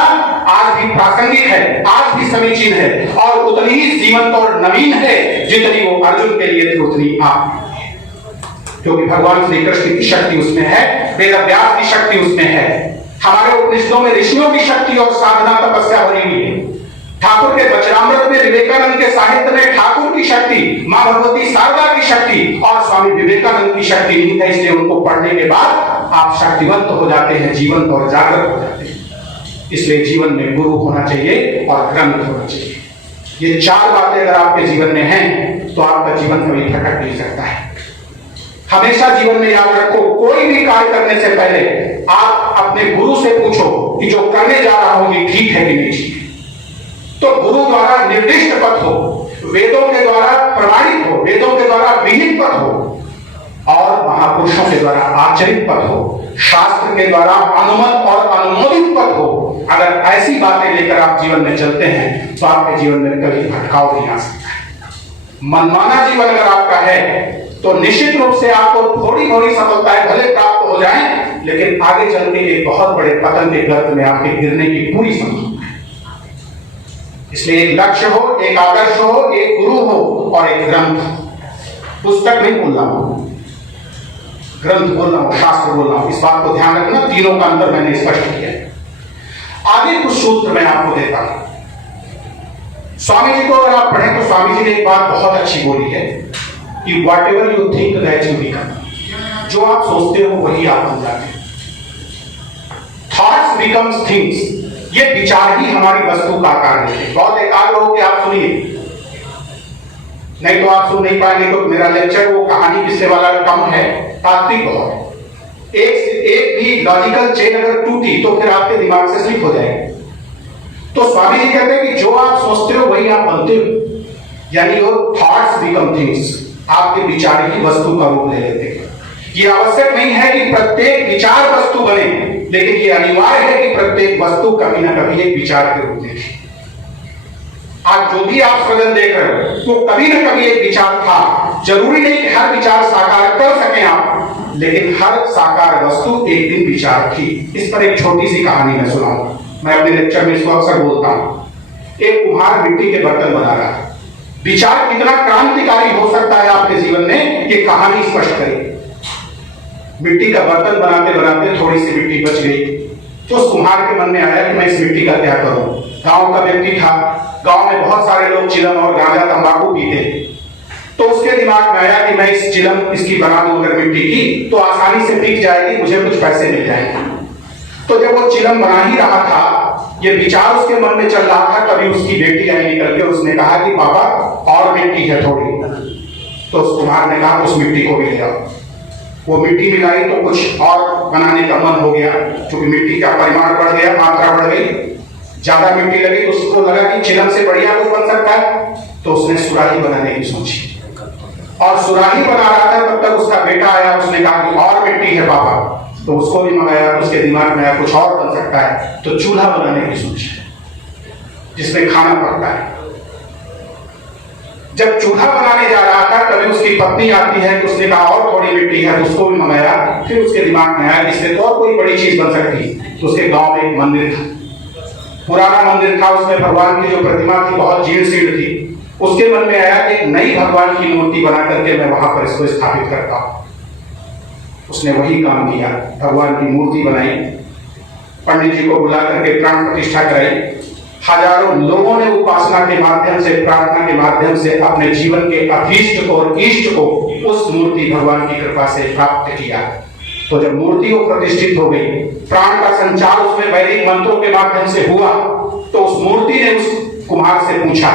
आज भी प्रासंगिक है, आज भी समीचीन है, और उतनी ही जीवंत और नवीन है जितनी वो अर्जुन के लिए थी, उतनी आप। क्योंकि भगवान श्री कृष्ण की शक्ति उसमें है, वेद व्यास की शक्ति उसमें है, हमारे उपनिषदों में ऋषियों की शक्ति और साधना तपस्या भरी हुई है। ठाकुर के वचनामृत में, विवेकानंद के साहित्य में ठाकुर की शक्ति, मां भगवती शारदा की शक्ति और स्वामी विवेकानंद की शक्ति निहित है। इसलिए उनको पढ़ने के बाद आप शक्तिवंत हो जाते हैं, जीवंत और जागृत हो जाते हैं। इसलिए जीवन में गुरु होना चाहिए और ग्रंथ होना चाहिए। ये चार बातें अगर आपके जीवन में हैं तो आपका जीवन कभी भटक नहीं सकता है। हमेशा जीवन में याद रखो, कोई भी कार्य करने से पहले आप अपने गुरु से पूछो कि जो करने जा रहा हूं ये ठीक है कि नहीं ठीक है। तो गुरु द्वारा निर्दिष्ट पथ हो, वेदों के द्वारा प्रमाणित हो, वेदों के द्वारा विहित पथ हो और महापुरुषों के द्वारा आचरित पथ हो, शास्त्र के द्वारा अनुमत और अनुमोदित पथ हो। अगर ऐसी बातें लेकर आप जीवन में चलते हैं तो आपके जीवन में कभी भटकाव नहीं आ सकता। मनमाना जीवन अगर आपका है तो निश्चित रूप से आपको थोड़ी थोड़ी सफलताएं भले प्राप्त हो जाएं, लेकिन आगे चल के एक बहुत बड़े पतन के गर्त में आपके गिरने की पूरी संभावना है। इसलिए एक लक्ष्य हो, एक आदर्श हो, एक गुरु हो और एक ग्रंथ। पुस्तक नहीं बोल रहा हूं, ग्रंथ बोल रहा हूं, शास्त्र बोल रहा हूं। इस बात को ध्यान रखना, तीनों का अंतर मैंने स्पष्ट किया है। आगे कुछ सूत्र मैं आपको देता हूं। स्वामी जी को अगर आप पढ़ें तो स्वामी जी ने एक बात बहुत अच्छी बोली है कि what ever you think that you become, जो आप सोचते हो वही आप बन जाते हैं। थॉट्स बिकम्स थिंग्स, ये विचार ही हमारी वस्तु का आकार देते। बहुत एकाग्र हो के आप सुनिए, नहीं तो आप सुन नहीं पाएंगे। तो मेरा लेक्चर वो कहानी किस्से वाला कम है, तात्विक बहुत है। एक भी लॉजिकल चेन अगर टूटी तो फिर आपके दिमाग से स्लिप हो जाएगी। तो स्वामी जी कहते हैं कि जो आप सोचते हो वही आप बनते हो, यानी वो थॉट्स बिकम थिंग्स, आपके विचार ही वस्तु का रूप ले लेते हैं। ये आवश्यक नहीं है कि प्रत्येक विचार वस्तु बने, लेकिन ये अनिवार्य है कि प्रत्येक वस्तु कभी ना कभी एक विचार के रूप में थी। आज जो भी आप सृजन देख रहे हो तो कभी ना कभी एक विचार था। जरूरी नहीं कि हर विचार साकार कर सकें आप, लेकिन हर साकार वस्तु एक दिन विचार थी। इस पर एक छोटी सी कहानी मैं सुनाऊंगा। मैं अपने लेक्चर में इसको अक्सर बोलता हूं। एक कुम्हार मिट्टी के बर्तन बना रहा है। विचार कितना क्रांतिकारी हो सकता है आपके जीवन में, ये कहानी स्पष्ट करेगी। मिट्टी का बर्तन बनाते बनाते थोड़ी सी मिट्टी बच गई, तो उस कुम्हार के मन में आया कि मैं इस मिट्टी का क्या करूं। गांव का व्यक्ति था, गांव में बहुत सारे लोग चिलम और गांजा तंबाकू पीते, तो उसके दिमाग में आया कि मैं इस चिलम इसकी बना दूं अगर मिट्टी की तो आसानी से बिक जाएगी, मुझे कुछ पैसे मिल जाएंगे। तो जब वो चिलम बना ही रहा था, ये विचार उसके मन में चल रहा था, तभी उसकी बेटी आई निकल के, उसने कहा कि पापा और मिट्टी है थोड़ी। तो उस कुम्हार ने कहा उस मिट्टी को भी ले आओ। वो मिट्टी मिलाई तो कुछ और बनाने का मन हो गया, क्योंकि मिट्टी का परिमाण बढ़ गया, मात्रा बढ़ गई, ज्यादा मिट्टी लगी तो उसको लगा कि चिलम से बढ़िया कुछ बन सकता है। तो उसने सुराही बनाने की सोची और सुराही बना रहा था, तब तक उसका बेटा आया, उसने कहा कि और मिट्टी है पापा। तो उसको भी मंगाया, उसके दिमाग में आया कुछ और बन सकता है, तो चूल्हा बनाने की सोची जिसमें खाना पकता है। जब चूल्हा बनाने जा रहा था तभी उसकी पत्नी आती है, उसने कहा और थोड़ी मिट्टी है, तो उसको भी मंगाया। फिर उसके दिमाग में आया इससे तो और कोई बड़ी चीज बन सकती। तो उसके गांव में एक मंदिर था, पुराना मंदिर था, उसमें भगवान की जो प्रतिमा थी बहुत जीर्ण शीर्ण थी। उसके मन में आया कि एक नई भगवान की मूर्ति बना करके मैं वहां पर इसको स्थापित करता हूं। उसने वही काम किया, भगवान की मूर्ति बनाई, पंडित जी को बुला करके प्राण प्रतिष्ठा कराई। हजारों लोगों ने उपासना के माध्यम से, प्रार्थना के माध्यम से अपने जीवन के अभीष्ट को और इष्ट को उस मूर्ति भगवान की कृपा से प्राप्त किया। तो जब मूर्ति वो प्रतिष्ठित हो गई, प्राण का संचार उसमें वैदिक मंत्रों के माध्यम से हुआ, तो उस मूर्ति ने उस कुम्हार से पूछा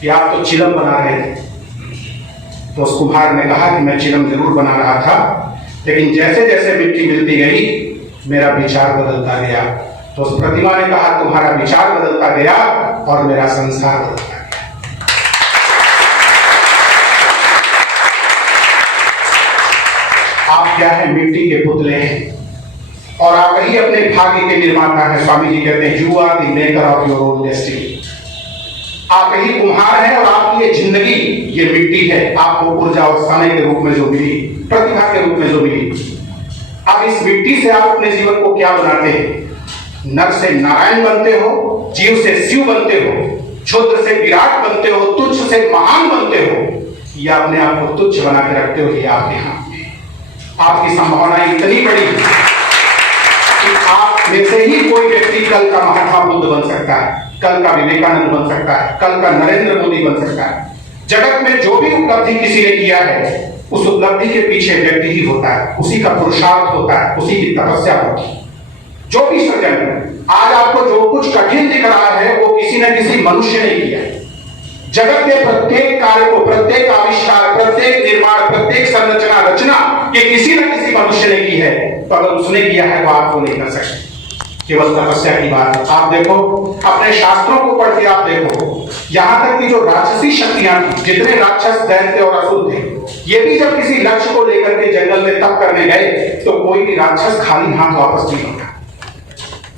कि आप तो चिलम बना रहे थे। तो उस कुम्हार ने कहा कि मैं चिलम जरूर बना रहा था, लेकिन जैसे जैसे मिट्टी मिलती गई मेरा विचार बदलता गया। तो उस प्रतिमा ने कहा तुम्हारा विचार बदलता गया और मेरा संसार बदलता गया। आप क्या है? मिट्टी के पुतले हैं और आप ही अपने भाग्य के निर्माता हैं। स्वामी जी कहते हैं you are the maker of your own destiny. आप ही कुम्हार हैं और आपकी ये जिंदगी, ये मिट्टी है, आपको ऊर्जा और समय के रूप में जो मिली, प्रतिभा के रूप में जो मिली। अब इस मिट्टी से आप अपने जीवन को क्या बनाते हैं? नर से नारायण बनते हो, जीव से शिव बनते हो, क्षुद्र से विराट बनते हो, तुच्छ से महान बनते हो, या अपने आप को तुच्छ बना के रखते हो, ये आपके हाथ में। आपकी संभावना इतनी बड़ी है कि आप में से ही कोई व्यक्ति कल का महात्मा बुद्ध बन सकता है, कल का विवेकानंद बन सकता है, कल का नरेंद्र मोदी बन सकता है। जगत में जो भी उपलब्धि किसी ने किया है, उस उपलब्धि के पीछे व्यक्ति ही होता है, उसी का पुरुषार्थ होता है, उसी की तपस्या होती है। जो भी सृजन आज आपको जो कुछ कठिन दिख रहा है, वो किसी न किसी मनुष्य ने किया है। जगत के प्रत्येक कार्य को, प्रत्येक आविष्कार, प्रत्येक निर्माण, प्रत्येक संरचना रचना ये किसी न किसी मनुष्य ने की है। तो अगर उसने किया है तो आप वो नहीं कर सकते। केवल तपस्या की बात है। आप देखो, अपने शास्त्रों को पढ़ के आप देखो, यहां तक कि जो राक्षसी शक्तियां थी, जितने राक्षस, दैत्य और असुर थे, ये भी जब किसी लक्ष्य को लेकर के जंगल में तप करने गए तो कोई भी राक्षस खाली हाथ वापस नहीं लौटा।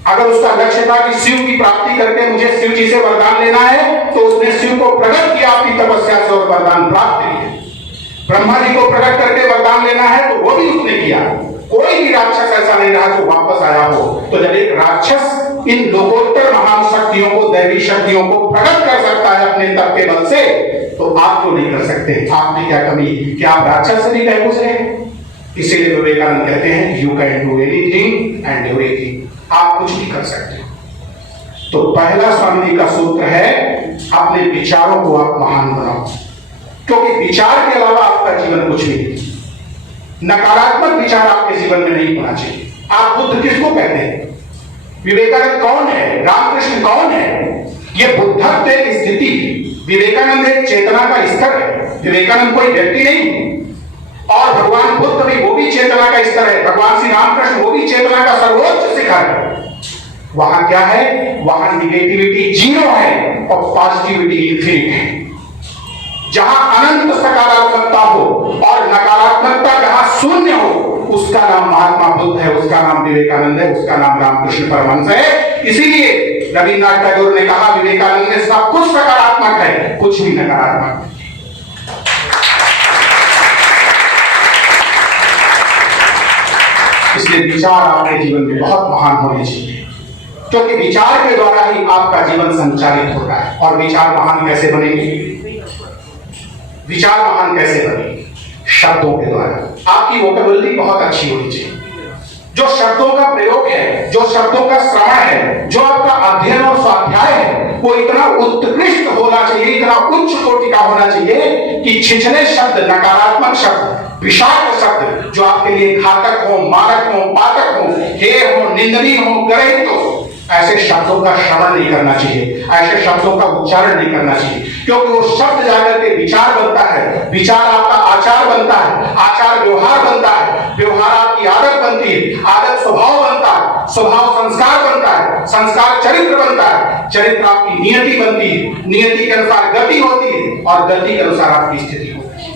अगर उसका लक्ष्य था कि शिव की प्राप्ति करके मुझे शिव जी से वरदान लेना है, तो उसने शिव को प्रकट किया अपनी तपस्या से और वरदान प्राप्त किया। ब्रह्मा जी को प्रकट करके वरदान लेना है, तो वो भी उसने किया। कोई भी राक्षस ऐसा नहीं रहा जो वापस आया हो। तो जब एक राक्षस इन लोकोत्तर महान शक्तियों को, दैवी शक्तियों को प्रकट कर सकता है अपने तप के बल से, तो आप क्यों नहीं कर सकते? आप में क्या कमी? क्या आप राक्षस से नहीं कह गुजरे? इसीलिए विवेकानंद कहते हैं, you can do anything and everything. आप कुछ भी कर सकते हो। तो पहला स्वामी जी का सूत्र है, अपने विचारों को आप महान बनाओ, क्योंकि विचार के अलावा आपका जीवन कुछ भी नहीं। नकारात्मक विचार आपके जीवन में नहीं होना चाहिए। आप बुद्ध किसको कहते हैं? विवेकानंद कौन है? रामकृष्ण कौन है? ये बुद्धत्व एक स्थिति है, विवेकानंद एक चेतना का स्तर है। विवेकानंद कोई व्यक्ति नहीं। और भगवान बुद्ध भी, वो भी चेतना का स्तर है। भगवान श्री रामकृष्ण, वो भी चेतना का सर्वोच्च शिखर है। वहां क्या है? वहां निगेटिविटी जीरो है और पॉजिटिविटी इन्फिनिट है। जहां अनंत सकारात्मकता हो और नकारात्मकता जहां शून्य हो, उसका नाम महात्मा बुद्ध है, उसका नाम विवेकानंद है, उसका नाम रामकृष्ण परमहंस है। इसीलिए रविन्द्रनाथ टैगोर ने कहा, विवेकानंद में सब कुछ सकारात्मक है, कुछ भी नकारात्मक है। इसलिए विचार आपके जीवन में बहुत महान होने चाहिए, क्योंकि विचार के द्वारा ही आपका जीवन संचालित होता है। और विचार महान कैसे बनेंगे? विचार महान कैसे बनेंगे? शब्दों के द्वारा। आपकी वोकेबुलरी बहुत अच्छी होनी चाहिए। जो शब्दों का प्रयोग है, जो शब्दों का श्रवण है, जो आपका अध्ययन और स्वाध्याय है, वो इतना उत्कृष्ट होना चाहिए, इतना उच्च कोटि का होना चाहिए कि छिछले शब्द, नकारात्मक शब्द, विषाक्त शब्द जो आपके लिए घातक हो, मारक हो, पातक हो, हेय हो, निंदनीय हो, ग्रहित हो, ऐसे शब्दों का श्रवण नहीं करना चाहिए, ऐसे शब्दों का उच्चारण नहीं करना चाहिए। क्योंकि वो शब्द जाकर के विचार बनता है, विचार आपका आचार बनता है, आचार व्यवहार बनता है, व्यवहार आपकी आदत बनती है, आदत स्वभाव बनता है, स्वभाव संस्कार बनता है, संस्कार चरित्र बनता है, चरित्र आपकी नियति बनती है, नियति के अनुसार गति होती है और गति के अनुसार आपकी स्थिति होती है।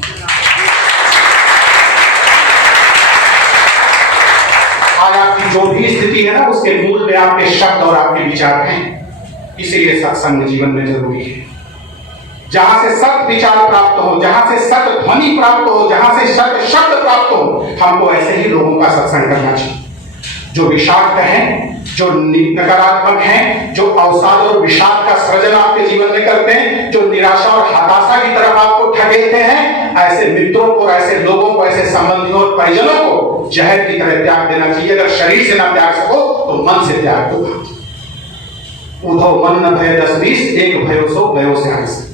आज आपकी जो भी स्थिति है ना, उसके मूल में आपके शब्द और आपके विचार हैं। इसीलिए सत्संग जीवन में जरूरी है। जहां से सत विचार प्राप्त हो, जहां से सत ध्वनि प्राप्त हो, जहां से सत शब्द प्राप्त हो, हमको ऐसे ही लोगों का सत्संग करना चाहिए। जो विषाक्त हैं, जो नकारात्मक हैं, जो अवसाद और विषाद का सृजन आपके जीवन में करते हैं, जो निराशा और हताशा की तरफ आपको ठगेलते हैं, ऐसे मित्रों को, ऐसे लोगों को, ऐसे संबंधियों और परिजनों को जहर की तरह त्याग देना चाहिए। अगर शरीर से ना त्याग सको तो मन से त्याग दो। उधो मन न भय 10 20, एक भयो सो भयो से हंस।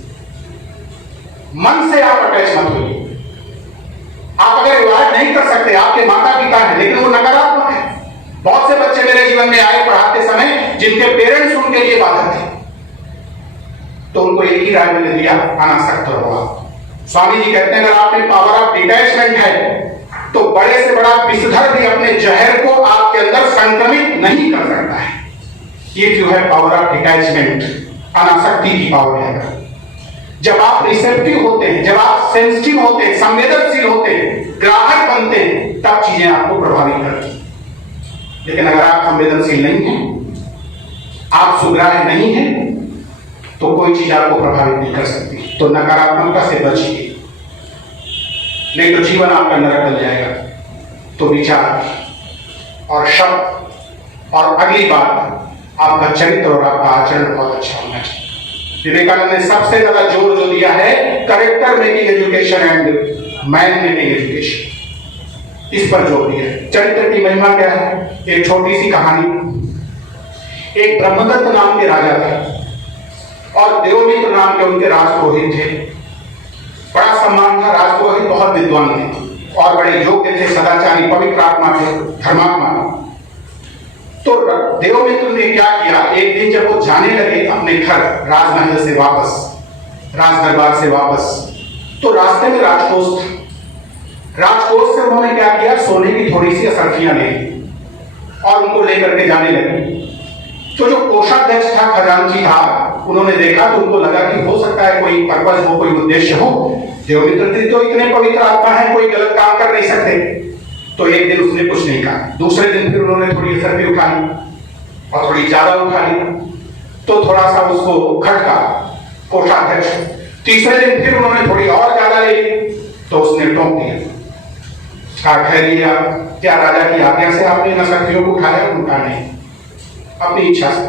मन से आप अटैच मत होइए। आप अगर रिवाज नहीं कर सकते, आपके माता पिता हैं लेकिन वो नकारात्मक है। बहुत से बच्चे मेरे जीवन में आए पढ़ाते समय, जिनके पेरेंट्स उनके लिए बाधक थे, तो उनको एक ही राय मैंने दिया, अनासक्त रहो। स्वामी जी कहते हैं, अगर आप में पावर ऑफ डिटैचमेंट है तो बड़े से बड़ा विषधर भी अपने जहर को आपके अंदर संक्रमित नहीं कर सकता है। If you have power of detachment, अनासक्ति की पावर है। जब आप रिसेप्टिव होते हैं, जब आप सेंसिटिव होते हैं, संवेदनशील होते हैं, ग्राहक बनते हैं, तब चीजें आपको प्रभावित करती हैं। लेकिन अगर आप संवेदनशील नहीं हैं, आप सुग्राह्य नहीं हैं, तो कोई चीज आपको प्रभावित नहीं कर सकती। तो नकारात्मकता से बचिए, नहीं तो जीवन आपका नरक बन जाएगा। तो विचार और शब्द और अगली बात, आपका चरित्र और आपका आचरण बहुत अच्छा होना चाहिए। विवेकानंद ने सबसे ज्यादा जोर जो दिया है, character making education and man making education. इस पर जोर दिया। चरित्र की महिमा क्या है? एक छोटी सी कहानी। एक ब्रह्मदत्त नाम के राजा थे और देवमित्र नाम के उनके राजपुरोहित थे। बड़ा सम्मान था, राजपुरोहित बहुत विद्वान थे और बड़े योग्य थे, सदाचारी, पवित्र आत्मा थे, धर्मात्मा। तो देवमित्र ने क्या किया, एक दिन जब वो जाने लगे अपने घर राजमहल से वापस, राज दरबार से वापस, तो रास्ते में राजकोष था। राजकोष से उन्होंने क्या किया, सोने की थोड़ी सी असरफियां ले और उनको लेकर के जाने लगे। तो जो कोषाध्यक्ष था, खजांची था, उन्होंने देखा तो उनको लगा कि हो सकता है कोई पर्पस हो, कोई उद्देश्य हो। देवमित्र तो इतने पवित्र आत्मा है, कोई गलत काम कर नहीं सकते। तो एक दिन उसने कुछ नहीं कहा। दूसरे दिन फिर उन्होंने थोड़ी असरफी उठा ली और थोड़ी ज्यादा उठा ली, तो थोड़ा सा उसको खटका कोषाध्यक्ष। तीसरे दिन फिर उन्होंने थोड़ी और ज्यादा ली, तो उसने टोक दिया। ठहरिए, क्या राजा की आज्ञा से आपने इन असरफियों को उठाया? उनका नहीं, अपनी इच्छा से।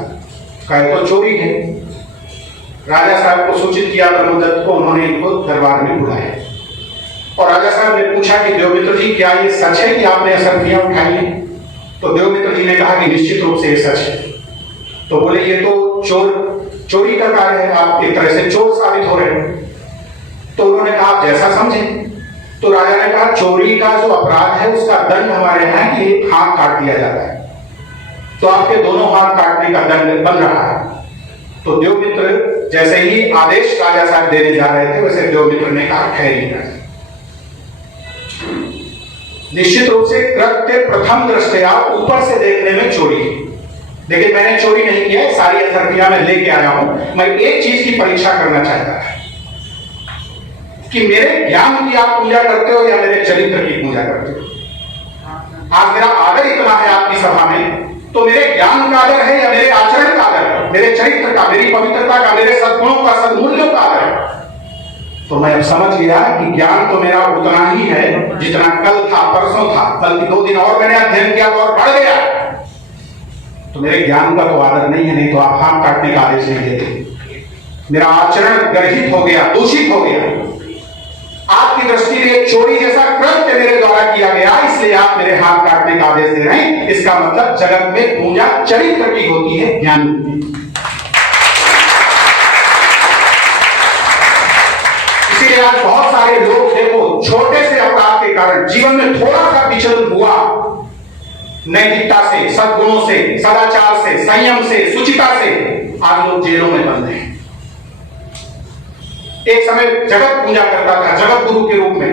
कहे तो चोरी है। राजा साहब को सूचित किया ब्रह्मदत्त को, उन्होंने इनको दरबार में बुलाया और राजा साहब ने पूछा कि देवमित्र जी, क्या ये सच है कि आपने असरफियां उठाई हैं? तो देवमित्र जी ने कहा कि निश्चित रूप से ये सच है। तो बोले ये तो चोरी का कार्य है, आप एक तरह से चोर साबित हो रहे हैं। तो उन्होंने कहा आप जैसा समझें। तो राजा ने कहा चोरी का जो अपराध है उसका दंड हमारे यहाँ है कि एक हाथ काट दिया जाता है, तो आपके दोनों हाथ काटने का दंड बन रहा है। तो देवमित्र जैसे ही आदेश राजा साहब देने जा रहे थे, वैसे देवमित्र ने कहा ठहरिए। निश्चित रूप से कृत्य प्रथम दृष्टया ऊपर से देखने में चोरी है, लेकिन मैंने चोरी नहीं किया है, सारी असरफियां मैं लेके आया हूं। मैं एक चीज की परीक्षा करना चाहता था कि मेरे ज्ञान की आप पूजा करते हो या मेरे चरित्र की पूजा करते हो। आज मेरा आदर इतना है आपकी सभा में, तो मेरे ज्ञान का आदर है या मेरे आचरण का आदर है, मेरे चरित्र का, मेरी पवित्रता का, मेरे सद्गुणों का, सद्मूल्यों का आदर है? तो मैं अब समझ गया कि ज्ञान तो मेरा उतना ही है जितना कल था, परसों था, बल्कि 2 दिन और मैंने अध्ययन किया तो और बढ़ गया। तो मेरे ज्ञान का तो आदर नहीं है, नहीं तो आप हाथ काटने का आदेश नहीं देते। मेरा आचरण गर्हित हो गया, दूषित हो गया। आपकी दृष्टि में चोरी जैसा कृत्य मेरे द्वारा किया गया, इसलिए आप मेरे हाथ काटने का आदेश दे रहे हैं। इसका मतलब जगत में पूजा चरित्र की होती है, ज्ञान की। इसीलिए आज बहुत सारे लोग देखो, छोटे से अपराध के कारण जीवन में थोड़ा सा विचलन हुआ, नैतिकता से, सद्गुणों से, सदाचार से, संयम से, शुचिता से, आज लोग जेलों में बंद हैं। एक समय जगत पूजा करता था, जगत गुरु के रूप में,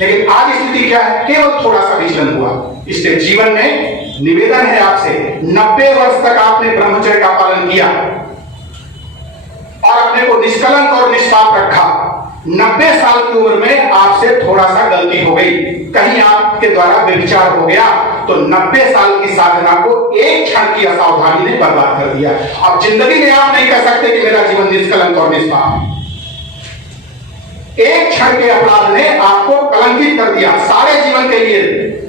लेकिन आज स्थिति क्या है? केवल थोड़ा सा विचलन हुआ। इसलिए जीवन में निवेदन है आपसे, 90 वर्ष तक आपने ब्रह्मचर्य का पालन किया और अपने को निष्कलंक और निष्पाप रखा। 90 साल की उम्र में आपसे थोड़ा सा गलती हो गई, कहीं आपके द्वारा व्यभिचार हो गया, तो 90 साल की साधना को एक क्षण की असावधानी ने बर्बाद कर दिया। अब जिंदगी में आप नहीं कह सकते कि मेरा जीवन निष्कलंक और निष्पाप। एक क्षण के अपराध ने आपको कलंकित कर दिया सारे जीवन के लिए।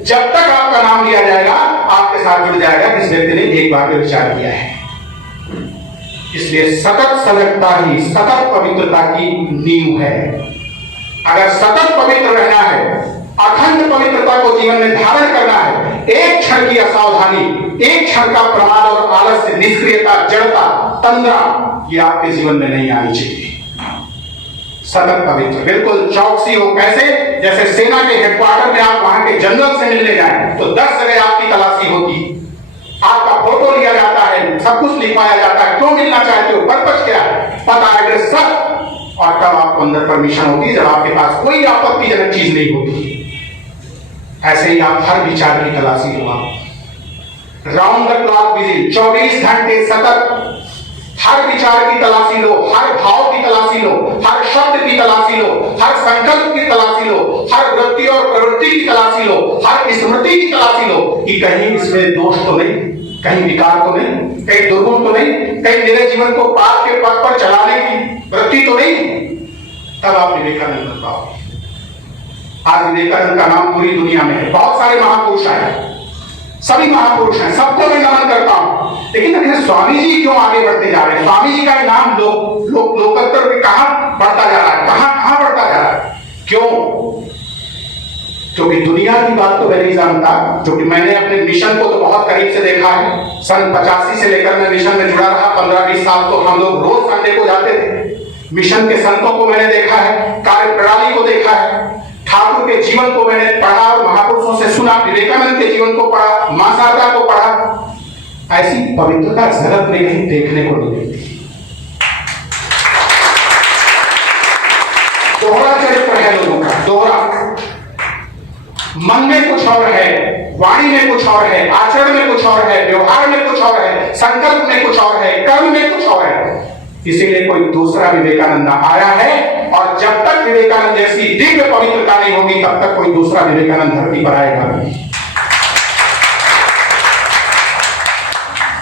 जब तक आपका नाम लिया जाएगा, आपके साथ जुड़ जाएगा किस व्यक्ति ने एक बार व्यभिचार किया है। इसलिए सतत सजगता ही सतत पवित्रता की नींव है। अगर सतत पवित्र रहना है, अखंड पवित्रता को जीवन में धारण करना है, एक क्षण की असावधानी, एक क्षण का प्रमाद और आलस्य, निष्क्रियता, जड़ता, तंद्रा, ये आपके जीवन में नहीं आनी चाहिए। सतत पवित्र, बिल्कुल चौकसी हो। कैसे? जैसे सेना के हेडक्वार्टर में आप वहां के जनरल से मिलने जाए तो 10 जगह आपकी तलाशी होती, आपका फोटो लिया जाता है, सब कुछ लिखवाया जाता है, क्यों मिलना चाहते हो, पर्पस क्या है, पता, एड्रेस, सब, और तब आपको अंदर परमिशन होती है जब आपके पास कोई आपत्तिजनक चीज नहीं होती। ऐसे ही आप हर विचार की तलाशी हुआ, राउंड द क्लॉक विजिट, 24 घंटे सतत हर विचार की तलाशी लो, हर भाव की तलाशी लो, हर शब्द की तलाशी लो, हर संकल्प की तलाशी लो, हर वृत्ति और प्रवृत्ति की तलाशी लो, हर स्मृति की तलाशी लो कि कहीं इसमें दोष तो नहीं, कहीं विकार तो नहीं, कहीं दुर्गुण तो नहीं, कहीं मेरे जीवन को पाप के पथ पर चलाने की वृत्ति तो नहीं। तब आप विवेकानंद बन पाओगे। आज विवेकानंद का नाम पूरी दुनिया में है, बहुत सारे महापुरुष आए, सभी महापुरुष हैं, सबको मैं नमन करता हूं, लेकिन स्वामी जी क्यों आगे बढ़ते जा रहे हैं? स्वामी जी का नाम लोकोत्तर में कहां बढ़ता जा रहा है, कहां बढ़ता जा रहा है? क्यों? क्योंकि दुनिया नहीं जानता, क्योंकि मैंने अपने मिशन को तो बहुत करीब से देखा है। सन 85 से लेकर मैं मिशन में जुड़ा रहा, 15-20 साल तो हम लोग रोज संडे को जाते थे। मिशन के संतों को मैंने देखा है, कार्य प्रणाली को देखा है, ठाकुर के जीवन को मैंने पढ़ा और महापुरुषों से सुना, विवेकानंद के जीवन को पढ़ा, मां शारदा को पढ़ा। ऐसी पवित्रता जगत में कहीं देखने को नहीं मिलती। दोहरा चरित्र है लोगों का, दोहरा। मन में कुछ और है, वाणी में कुछ और है, आचरण में कुछ और है, व्यवहार में कुछ और है, संकल्प में कुछ और है, कर्म में कुछ और है। इसीलिए कोई दूसरा विवेकानंद आया है, और जब तक विवेकानंद जैसी दिव्य पवित्रता नहीं होगी तब तक कोई दूसरा विवेकानंद धरती पर आएगा नहीं।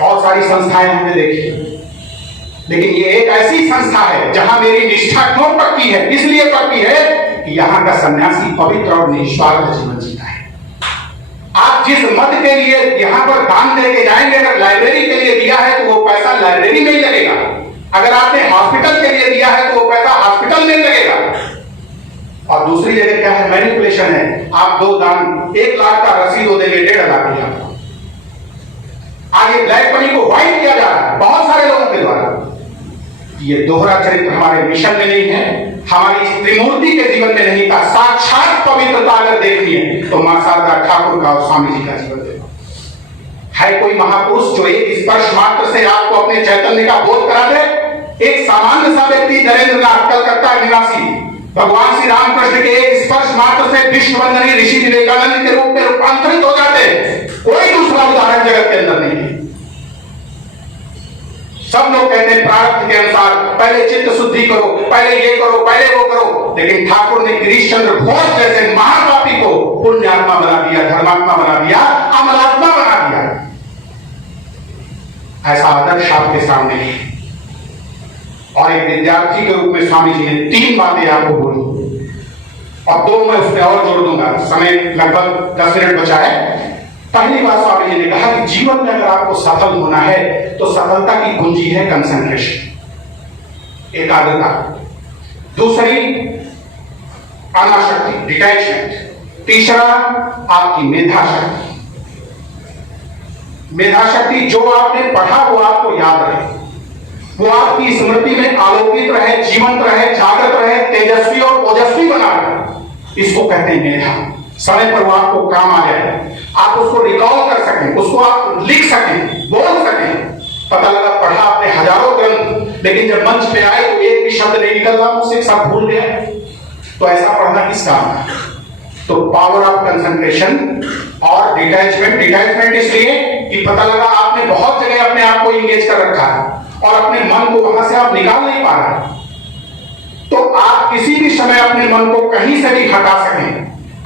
बहुत सारी संस्थाएं हमने देखी, लेकिन ये एक ऐसी संस्था है जहां मेरी निष्ठा क्यों पक्की है? इसलिए पक्की है कि यहां का सन्यासी पवित्र और निस्वार्थ जीवन जीता है। आप जिस मत के लिए यहां पर दान देके जाएंगे, अगर लाइब्रेरी के लिए दिया है तो वो पैसा लाइब्रेरी में ही लगेगा। अगर आपने हॉस्पिटल के लिए दिया है तो वो पैसा हॉस्पिटल में लगेगा। और दूसरी जगह क्या है? मैनिपुलेशन है। आप दो दान 1 लाख का रसीद वो देंगे, 1.5 लाख दिया। आगे ब्लैक मनी को व्हाइट किया जा रहा है बहुत सारे लोगों के द्वारा। ये दोहरा चरित्र हमारे मिशन में नहीं है, हमारी त्रिमूर्ति के जीवन में नहीं था। साक्षात पवित्रता अगर देखनी है तो मां शारदा ठाकुर का और स्वामी जी का जीवन देखो। है कोई महापुरुष जो एक स्पर्श मात्र से आपको अपने चैतन्य का बोध करा दे? एक सामान्य सा व्यक्ति नरेंद्रनाथ कलकत्ता निवासी भगवान श्री रामकृष्ण के एक स्पर्श मात्र से विश्व वंदनीय ऋषि विवेकानंद के रूप में रूपांतरित हो जाते। कोई दूसरा उदाहरण जगत के अंदर नहीं है। सब लोग कहते हैं प्रारब्ध के अनुसार पहले चित्त शुद्धि करो, पहले ये करो, पहले वो करो, लेकिन ठाकुर ने गिरीश चंद्र घोष जैसे महापापी को पुण्यात्मा बना दिया, धर्मात्मा बना दिया, अमलात्मा बना दिया। ऐसा आदर्श आपके सामने है। और एक विद्यार्थी के रूप में स्वामी जी ने 3 बातें आपको बोली, और 2 मैं उसमें और जोड़ दूंगा, समय लगभग 10 मिनट बचा है। पहली बात स्वामी जी ने कहा कि जीवन में अगर आपको सफल होना है तो सफलता की कुंजी है कंसंट्रेशन, एकाग्रता। दूसरी अनाशक्ति, डिटैचमेंट। तीसरा आपकी मेधा शक्ति। मेधा शक्ति, जो आपने पढ़ा वो आपको याद रहे, वो आपकी स्मृति में आलोकित रहे, जीवंत रहे, जागृत रहे, तेजस्वी और ओजस्वी बना रहे। इसको कहते हैं मेधा। समय पर वो आपको काम आ जाए, आप उसको रिकॉल कर सकें, उसको आप लिख सकें, बोल सकें। पता लगा पढ़ा आपने हजारों ग्रंथ, लेकिन जब मंच पे आए तो एक भी शब्द नहीं निकल रहा, मुझसे एक शब्द भूल गया। तो ऐसा पढ़ना किस काम है? तो पावर ऑफ कंसंट्रेशन और डिटैचमेंट। डिटैचमेंट इसलिए कि पता लगा आपने बहुत जगह अपने आप को इंगेज कर रखा है और अपने मन को वहां से आप निकाल नहीं पा रहे। तो आप किसी भी समय अपने मन को कहीं से भी हटा सकें,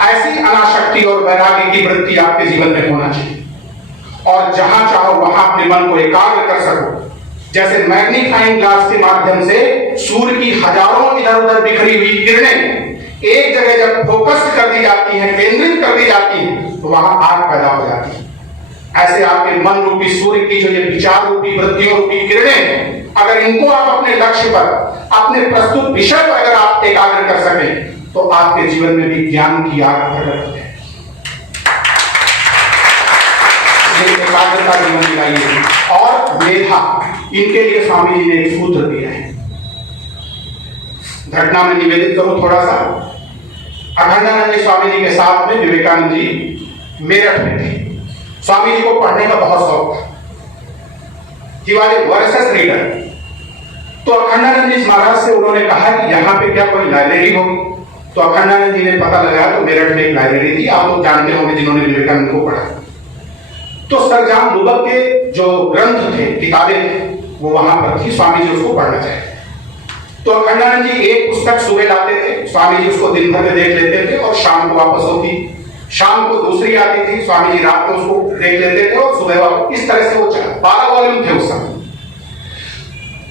ऐसी अनाशक्ति और वैराग्य की वृत्ति आपके जीवन में होना चाहिए। और जहां चाहो वहां अपने मन को एकाग्र कर सको। जैसे मैग्नीफाइंग ग्लास के माध्यम से सूर्य की हजारों इधर उधर बिखरी हुई किरणें एक जगह जब फोकस कर दी जाती हैं, केंद्रित कर दी जाती हैं, तो वहां आग पैदा हो जाती है। ऐसे आपके मन रूपी सूर्य की जो ये विचार रूपी, वृत्तियों रूपी किरणें, अगर इनको आप अपने लक्ष्य पर, अपने प्रस्तुत विषय पर अगर आप एकाग्र कर सकें तो आपके जीवन में भी ज्ञान की आग प्रकट हो जाए। एकाग्रता जीवन दिलाइए। और मेधा, इनके लिए स्वामी जी ने एक सूत्र दिया है। घटना में निवेदित करूं थोड़ा सा। अखंडानंद जी स्वामी जी के साथ में विवेकानंद जी मेरठ में थे। स्वामी जी को पढ़ने का बहुत शौक था। He was a voracious reader। तो अखंडानंद जी महाराज से उन्होंने कहा कि यहाँ पे क्या कोई लाइब्रेरी होगी? तो अखंडानंद जी ने पता लगाया तो मेरठ में एक लाइब्रेरी थी। आप लोग जानते होंगे जिन्होंने विवेकानंद को पढ़ा। तो सर जॉन लुबक के जो ग्रंथ थे, किताबें थी, वो वहां पर थी। स्वामी जी उसको पढ़ना चाहते। तो अखंडानंद जी एक पुस्तक सुबह लाते थे, स्वामी जी उसको दिन भर में देख लेते थे और शाम को वापस होती। शाम को दूसरी आती थी, स्वामी जी रात को उसको देख लेते थे और सुबह वापस। इस तरह से वो चला। 12 वॉल्यूम थे उस समय।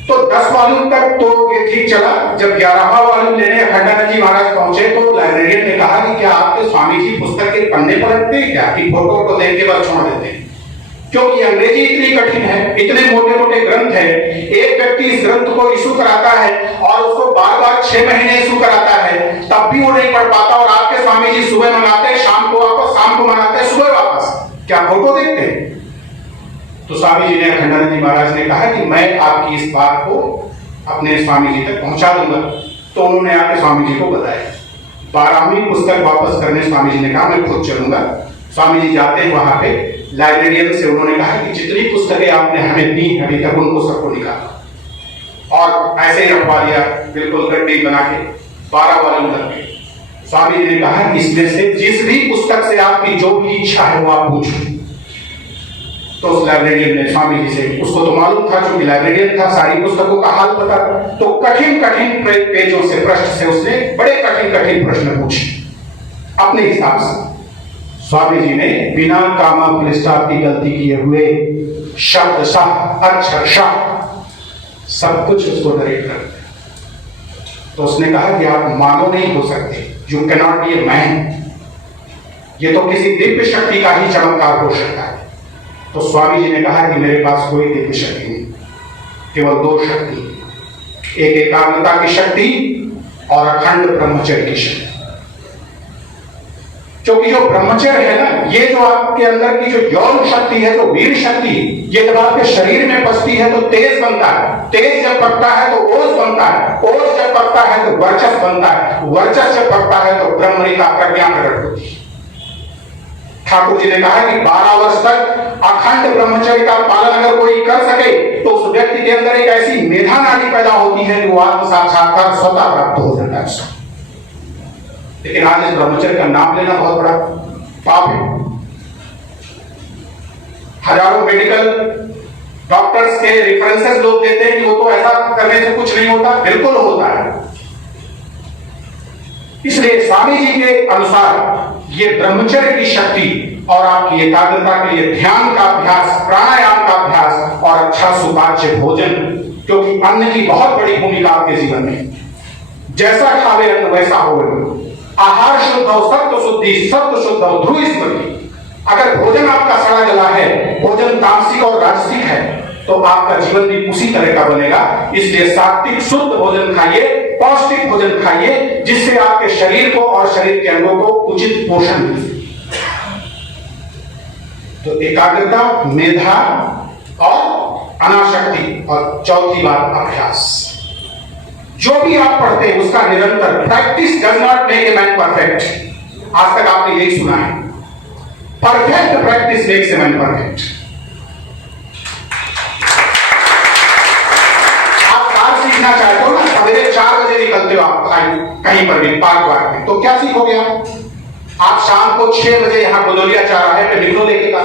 तो 10 वॉल्यूम तक तो ये ठीक चला। जब 11वां वॉल्यूम लेने अखंडानंद जी महाराज पहुंचे तो लाइब्रेरियन ने कहा कि क्या आपके स्वामी जी पुस्तक के पन्ने पलटते हैं क्या, कि फोटो को देख के बस छोड़ देते हैं? क्योंकि अंग्रेजी इतनी कठिन है, इतने मोटे मोटे ग्रंथ है। एक व्यक्ति इस ग्रंथ को इशू कराता है और उसको बार बार 6 महीने इशू कराता है, तब भी वो नहीं पढ़ पाता। और आपके स्वामी जी सुबह मंगाते, शाम को वापस, शाम को मंगाते, क्या फोटो देखते हैं? तो स्वामी जी ने, अखंडानंद जी महाराज ने कहा कि मैं आपकी इस बात को अपने स्वामी जी तक पहुंचा दूंगा। तो उन्होंने आके स्वामी जी को बताया। 12वीं पुस्तक वापस करने स्वामी जी ने कहा मैं खुद चलूंगा। स्वामी जी जाते हैं वहां पे, लाइब्रेरियन से उन्होंने कहा कि जितनी पुस्तकें आपने हमें दी अभी तक उनको सबको निकाला और ऐसे ही रखवा दिया, बिल्कुल गड्डी बना के 12 वाले करके। स्वामी जी ने कहा कि इसमें से जिस भी पुस्तक से आपकी जो भी इच्छा है वो आप पूछो। तो उस लाइब्रेरियन ने स्वामी जी से, उसको तो मालूम था क्योंकि लाइब्रेरियन था, सारी पुस्तकों का हाल पता, तो कठिन कठिन पेजों से, पृष्ठ से उसने बड़े कठिन कठिन प्रश्न पूछे अपने हिसाब से। स्वामी जी ने बिना कामा पुलिस्टाप की गलती किए हुए शब्द शाह अक्षर शाह सब कुछ उसको डायरेक्ट कर दिया। तो उसने कहा कि आप मानो नहीं हो सकते, you cannot be a man, ये तो किसी दिव्य शक्ति का ही चमत्कार हो सकता है। तो स्वामी जी ने कहा कि मेरे पास कोई दिव्य शक्ति नहीं, केवल 2 शक्ति, एक एकाग्रता की शक्ति और अखंड ब्रह्मचर्य की शक्ति। क्योंकि जो ब्रह्मचर्य है ना, ये जो आपके अंदर की जो यौन शक्ति है, जो वीर शक्ति, ये जब आपके शरीर में बसती है तो तेज बनता है, तेज जब बढ़ता है तो ओज बनता है, ओज जब बढ़ता है तो वर्चस्व बनता है, वर्चस्व जब बढ़ता है तो ब्रह्मणी का प्रज्ञा प्रकट होती है। ठाकुर जी ने कहा कि 12 वर्ष तक अखंड ब्रह्मचर्य का पालन अगर कोई कर सके तो उस व्यक्ति के अंदर एक ऐसी मेधा नाड़ी पैदा होती है कि वो आत्म साक्षात्कार स्वतः प्राप्त हो जाता है उसको। लेकिन आज इस ब्रह्मचर्य का नाम लेना बहुत बड़ा पाप है। हजारों मेडिकल डॉक्टर्स के रेफरेंसेस लोग देते हैं कि वो तो ऐसा करने से कुछ नहीं होता, बिल्कुल होता है। इसलिए स्वामी जी के अनुसार ये ब्रह्मचर्य की शक्ति और आपकी एकाग्रता के लिए ध्यान का अभ्यास, प्राणायाम का अभ्यास और अच्छा सुपाच्य भोजन, क्योंकि अन्न की बहुत बड़ी भूमिका आपके जीवन में। जैसा खावे अन्न वैसा हो, आहार शुद्ध हो, सत्व शुद्धि, सत्व शुद्ध हो, ध्रुव स्मृति। अगर भोजन आपका सड़ा जला है, भोजन तामसिक और राजसिक है, तो आपका जीवन भी उसी तरह का बनेगा। इसलिए सात्विक शुद्ध भोजन खाइए, पौष्टिक भोजन खाइए, जिससे आपके शरीर को और शरीर के अंगों को उचित पोषण मिले। तो एकाग्रता, मेधा और अनाशक्ति, और चौथी बात अभ्यास। जो भी आप पढ़ते हैं उसका निरंतर practice does not make a man perfect. आज तक आपने यही सुना है, perfect practice makes a man perfect. सीखना चाहते हो ना, सवेरे 4 बजे निकलते हो आप कहीं पर भी पार्क वार्क में, तो क्या सीखोगे आप शाम को 6 बजे यहाँ गोदोलिया चौराहे पे निकलो लेके का।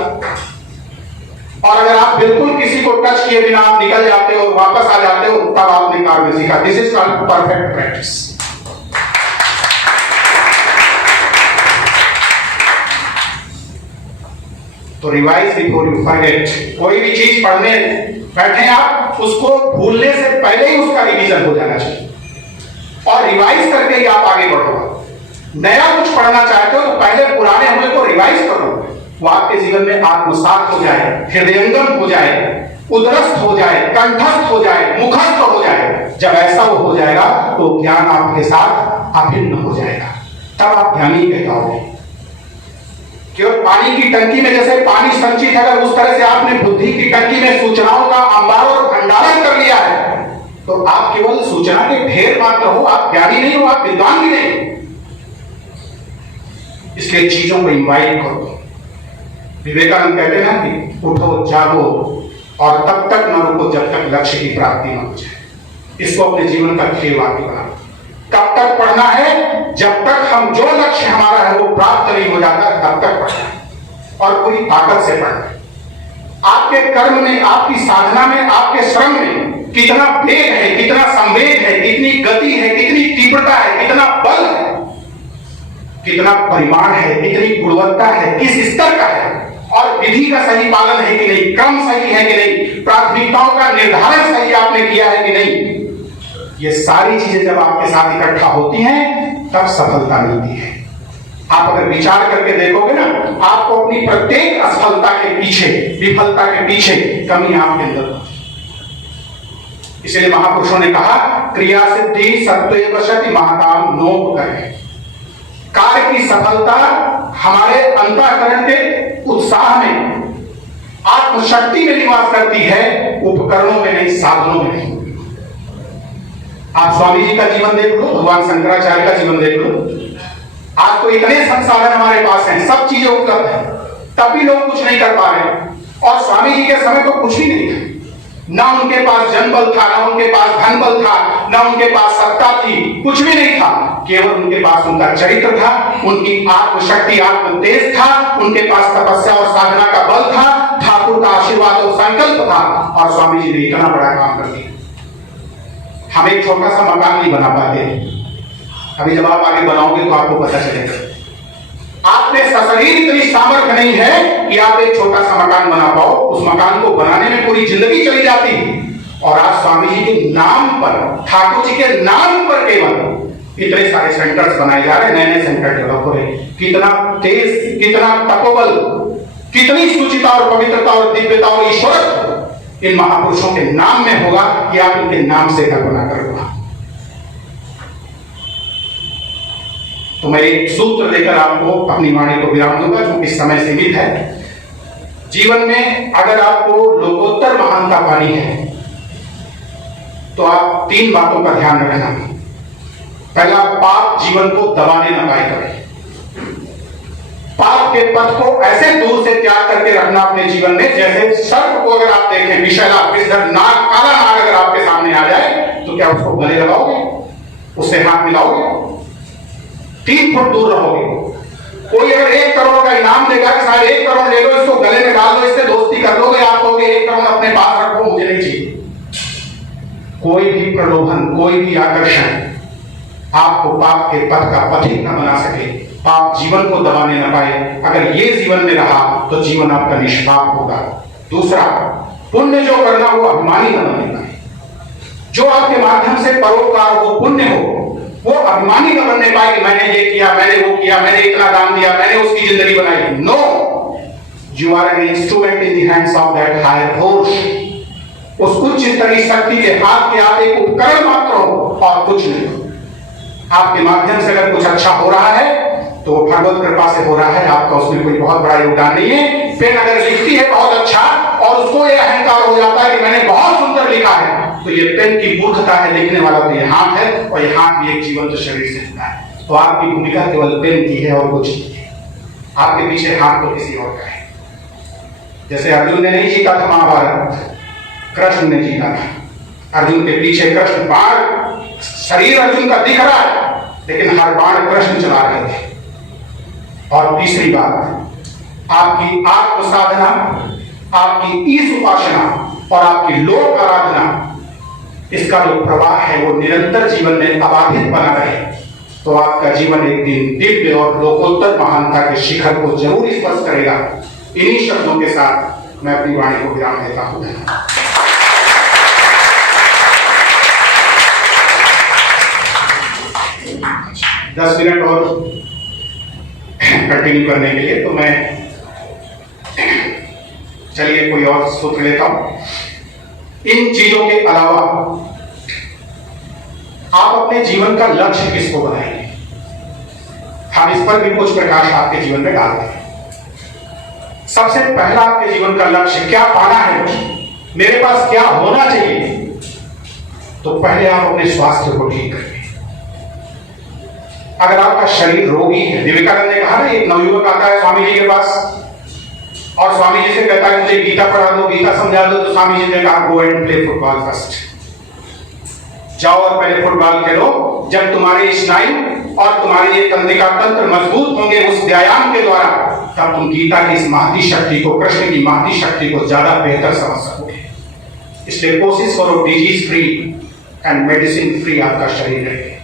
और अगर आप बिल्कुल किसी को टच किए बिना आप निकल जाते हो और वापस आ जाते हो, तब आपने कार में सीखा। This is called perfect practice. तो रिवाइज बिफोर यू फॉरगेट। कोई भी चीज पढ़ने बैठे आप, उसको भूलने से पहले ही उसका रिवीजन हो जाना चाहिए और रिवाइज करके ही आप आगे बढ़ो। नया कुछ पढ़ना चाहते हो तो पहले पुराने हुए को रिवाइज करो, वो आपके जीवन में आत्मसात हो जाए, हृदयंगम हो जाए, उदरस्थ हो जाए, कंठस्थ हो जाए, मुखस्थ हो जाए। जब ऐसा वो हो जाएगा तो ज्ञान आपके साथ अभिन्न हो जाएगा, तब आप ज्ञानी कहलाओगे। केवल पानी की टंकी में जैसे पानी संचित है, अगर उस तरह से आपने बुद्धि की टंकी में सूचनाओं का अंबार और भंडारण कर लिया है, तो आप केवल सूचना के ढेर मात्र हो, आप ज्ञानी नहीं हो, आप विद्वान भी नहीं हो। इसलिए चीजों को इन्वाइट करो। विवेकानंद कहते हैं कि उठो जागो और तब तक न रुको जब तक लक्ष्य की प्राप्ति न हो जाए। इसको अपने जीवन का ध्येय वाक्य बनाओ। कब तक पढ़ना है? जब तक हम जो लक्ष्य हमारा है वो प्राप्त नहीं हो जाता, तब तक पढ़ना है और पूरी ताकत से पढ़ना है। आपके कर्म में, आपकी साधना में, आपके श्रम में कितना वेग है, कितना संवेग है, कितनी गति है, कितनी तीव्रता है, कितना बल है, कितना परिमाण है, कितनी गुणवत्ता है, किस स्तर का है, और विधि का सही पालन है कि नहीं, क्रम सही है कि नहीं, प्राथमिकताओं का निर्धारण सही आपने किया है कि नहीं। ये सारी चीजें जब आपके साथ इकट्ठा होती हैं तब सफलता मिलती है। आप अगर विचार करके देखोगे ना, आपको अपनी प्रत्येक असफलता के पीछे, विफलता के पीछे कमी आपके अंदर होती है। इसलिए महापुरुषों ने कहा, क्रिया सिद्धि सत्वेव सति महाकाम नोप करे। कार्य की सफलता हमारे अंतःकरण के उत्साह में, आत्मशक्ति में निवास करती है, उपकरणों में नहीं, साधनों में नहीं। आप स्वामी जी का जीवन देख लो, भगवान शंकराचार्य का जीवन देख लो। आज तो इतने संसाधन हमारे पास हैं, सब चीजें उपलब्ध हैं, तब भी लोग कुछ नहीं कर पा रहे। और स्वामी जी के समय तो कुछ भी नहीं था। ना उनके पास जन बल था, ना उनके पास धन बल था, ना उनके पास सत्ता थी, कुछ भी नहीं था। केवल उनके पास उनका चरित्र था, उनकी आत्मशक्ति, आत्म तेज था, उनके पास तपस्या और साधना का बल था, ठाकुर का आशीर्वाद और संकल्प था। और स्वामी जी ने इतना बड़ा काम कर दिया। हम एक छोटा सा मकान नहीं बना पाते। अभी जब आप आगे बनाओगे तो आपको पता चलेगा। आप में सशरीर इतनी सामर्थ्य नहीं है कि आप एक छोटा सा मकान बना पाओ। उस मकान को बनाने में पूरी जिंदगी चली जाती है। और आज स्वामी जी के नाम पर, ठाकुर जी के नाम पर केवल इतने सारे सेंटर्स बनाए जा रहे हैं, नए नए सेंटर डेवलप हो रहे हैं। कितना तेज, कितना तपोबल, कितनी सुचिता और पवित्रता और दिव्यता और ईश्वरत्व इन महापुरुषों के नाम में होगा कि आप इनके नाम से कल्पना करोगे। तो मैं एक सूत्र देकर आपको अपनी वाणी को विराम दूंगा, जो कि समय सीमित है। जीवन में अगर आपको लोकोत्तर महानता पानी है तो आप 3 बातों का ध्यान रखना। पहला, पाप जीवन को दबाने न पाए करें। पाप के पथ को ऐसे दूर से त्याग करके रखना अपने जीवन में, जैसे सर्प को अगर आप देखें, विषैला विषधर नाग, काला नाग अगर आपके सामने आ जाए तो क्या उसको गले लगाओगे? उससे हाथ मिलाओगे? 3 फुट दूर रहोगे। कोई अगर 1 करोड़ का इनाम देगा कि साहब 1 करोड़ ले लो, इसको गले में डाल दो, इससे दोस्ती कर लोगे, आप कहोगे 1 करोड़ अपने पास रखो, मुझे नहीं चाहिए। कोई भी प्रलोभन, कोई भी आकर्षण आपको पाप के पथ का पथिक न बना सके, पाप जीवन को दबाने न पाए। अगर ये जीवन में रहा तो जीवन आपका निष्पाप होगा। दूसरा, पुण्य जो करना वो अभिमानी न बनने पाए। जो आपके माध्यम से परोपकार हो, पुण्य हो, वो अभिमानी न बनने पाए कि मैंने ये किया, मैंने वो किया, मैंने इतना दान दिया, मैंने उसकी जिंदगी बनाई। No, you are an instrument in the hands of that higher force. उस उच्च स्तरीय शक्ति के हाथ के आप एक उपकरण मात्र हो और कुछ नहीं। आपके माध्यम से अगर कुछ अच्छा हो रहा है तो भगवत कृपा से हो रहा है, आपका उसमें कोई बहुत बड़ा योगदान नहीं है। पेन अगर लिखती है बहुत अच्छा और उसको ये अहंकार हो जाता है कि मैंने बहुत सुंदर लिखा है, तो ये पेन की मूर्खता है। लिखने वाला तो ये हाथ है, और ये हाथ भी एक जीवंत शरीर से जुड़ा है। तो आपकी भूमिका केवल पेन की है और कुछ नहीं है। आपके पीछे हाथ तो किसी और का है। जैसे अर्जुन ने नहीं जीता था महाभारत, कृष्ण ने जीता था। अर्जुन के पीछे कृष्ण, बाण शरीर अर्जुन का दिख रहा है, लेकिन हर बाण कृष्ण चला रहे थे। और तीसरी बात, आपकी आत्म साधना, आपकी ईश उपासना और आपकी लोक आराधना, इसका जो प्रवाह है वो निरंतर जीवन में अबाधित बना रहे, तो आपका जीवन एक दिन दिव्य और लोकोत्तर महानता के शिखर को जरूर स्पर्श करेगा। इन्हीं शब्दों के साथ मैं अपनी वाणी को विराम देता हूं। 10 मिनट और कंटिन्यू करने के लिए, तो मैं चलिए कोई और सूत्र लेता हूं। इन चीजों के अलावा आप अपने जीवन का लक्ष्य किसको बनाएंगे? हम इस पर भी कुछ प्रकाश आपके जीवन में डालते हैं। सबसे पहला आपके जीवन का लक्ष्य क्या पाना है, मेरे पास क्या होना चाहिए, तो पहले आप अपने स्वास्थ्य को ठीक करें। अगर आपका शरीर रोगी है, विवेकानंद ने कहा ना, एक नवयुवक आता है स्वामी जी के पास और स्वामी जी से कहता है मुझे गीता पढ़ा दो, गीता समझा दो। तो स्वामी जी ने कहा go and play football first, जाओ और पहले फुटबॉल खेलो। जब तुम्हारे स्नायु और तुम्हारे ये तंत्रिका तंत्र मजबूत होंगे उस व्यायाम के द्वारा, तब तुम गीता की इस महती शक्ति को, कृष्ण की महती शक्ति को ज्यादा बेहतर समझ सकोगे। इसलिए कोशिश करो disease free and medicine free आपका शरीर रहे।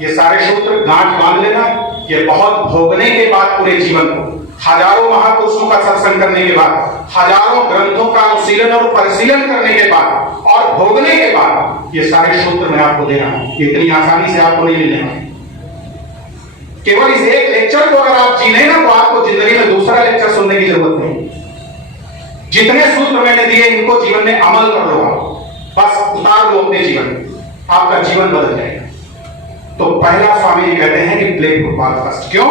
ये सारे सूत्र गांठ बांध लेना। ये बहुत भोगने के बाद पूरे जीवन को, हजारों महापुरुषों का सत्संग करने के बाद, हजारों ग्रंथों का अनुशीलन और परिशीलन करने के बाद और भोगने के बाद, ये सारे सूत्र मैं आपको दे रहा हूं। इतनी आसानी से आपको नहीं मिलने वाले। केवल इस एक लेक्चर को अगर आप जी लें ना, तो आपको जिंदगी में दूसरा लेक्चर सुनने की जरूरत नहीं। जितने सूत्र मैंने दिए इनको जीवन में अमल कर लो, बस उतार लो अपने जीवन में, आपका जीवन बदल जाएगा। तो पहला स्वामी जी कहते हैं कि प्ले फुटबॉल फर्स्ट। क्यों?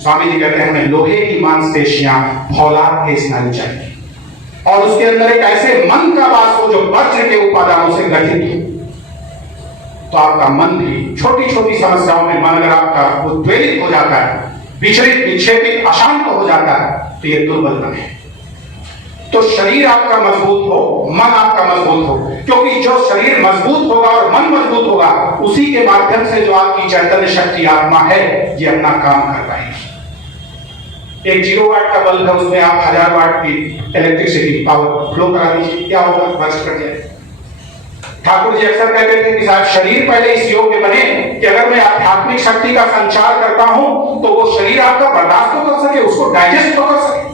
स्वामी जी कहते हैं हमें लोहे की मांसपेशियां, फौलाद के स्नायु चाहिए और उसके अंदर एक ऐसे मन का वास हो जो वज्र के उपादानों से गठित हो। तो आपका मन भी छोटी छोटी समस्याओं में मन अगर आपका उद्वेलित हो जाता है, विचलित, विक्षेपित, अशांत हो जाता है, तो ये दुर्बल मन है। तो शरीर आपका मजबूत हो, मन आपका मजबूत हो, क्योंकि जो शरीर मजबूत होगा और मन मजबूत होगा, उसी के माध्यम से जो आपकी चैतन्य शक्ति आत्मा है ये अपना काम कर पाएगी। एक 0 वाट का बल्ब है, उसमें आप 1000 वाट की इलेक्ट्रिसिटी पावर फ्लो करा दीजिए, क्या होगा? बच कर जाए। ठाकुर जी अक्सर कहते थे कि साहब शरीर पहले इस योग्य बने कि अगर मैं आध्यात्मिक शक्ति का संचार करता हूं तो वो शरीर आपका बर्दाश्त तो कर सके, उसको डाइजेस्ट तो कर सके।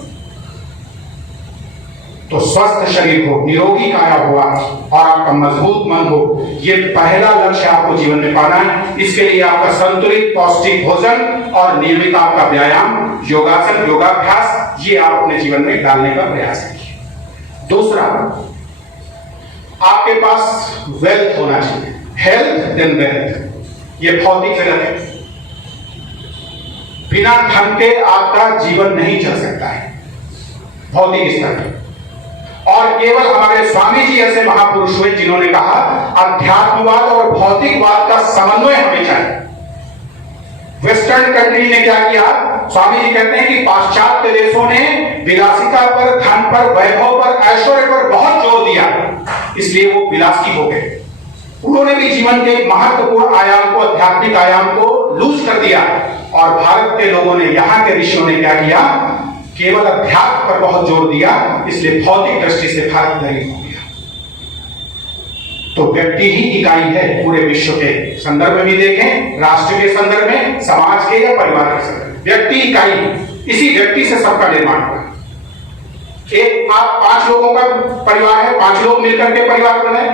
तो स्वस्थ शरीर हो, निरोगी काया हुआ और आपका मजबूत मन हो, ये पहला लक्ष्य आपको जीवन में पाना है। इसके लिए आपका संतुलित पौष्टिक भोजन और नियमित आपका व्यायाम, योगासन, योगाभ्यास, ये आप अपने जीवन में डालने का प्रयास कीजिए। दूसरा, आपके पास वेल्थ होना चाहिए, हेल्थ देन वेल्थ। ये भौतिक जगत है, बिना धन के आपका जीवन नहीं चल सकता है भौतिक स्तर पर। और केवल हमारे स्वामी जी ऐसे महापुरुष हुए जिन्होंने कहा अध्यात्मवाद और भौतिकवाद का समन्वय हमें चाहिए। वेस्टर्न कंट्री ने क्या किया? स्वामी जी कहते हैं कि पाश्चात्य देशों ने विलासिता पर, धन पर, वैभव पर, ऐश्वर्य पर बहुत जोर दिया, इसलिए वो विलासी हो गए। उन्होंने भी जीवन के महत्वपूर्ण आयाम को, आध्यात्मिक आयाम को लूज कर दिया। और भारत के लोगों ने, यहाँ के ऋषियों ने क्या किया? केवल अध्यात्म पर बहुत जोर दिया, इसलिए भौतिक दृष्टि से भारत दलित हो गया। तो व्यक्ति ही इकाई है पूरे विश्व के संदर्भ में भी देखें, राष्ट्र के संदर्भ में, समाज के या परिवार के संदर्भ में, व्यक्ति इकाई, इसी व्यक्ति से सबका निर्माण हुआ। एक आप 5 लोगों का परिवार है, 5 लोग मिलकर के परिवार बने,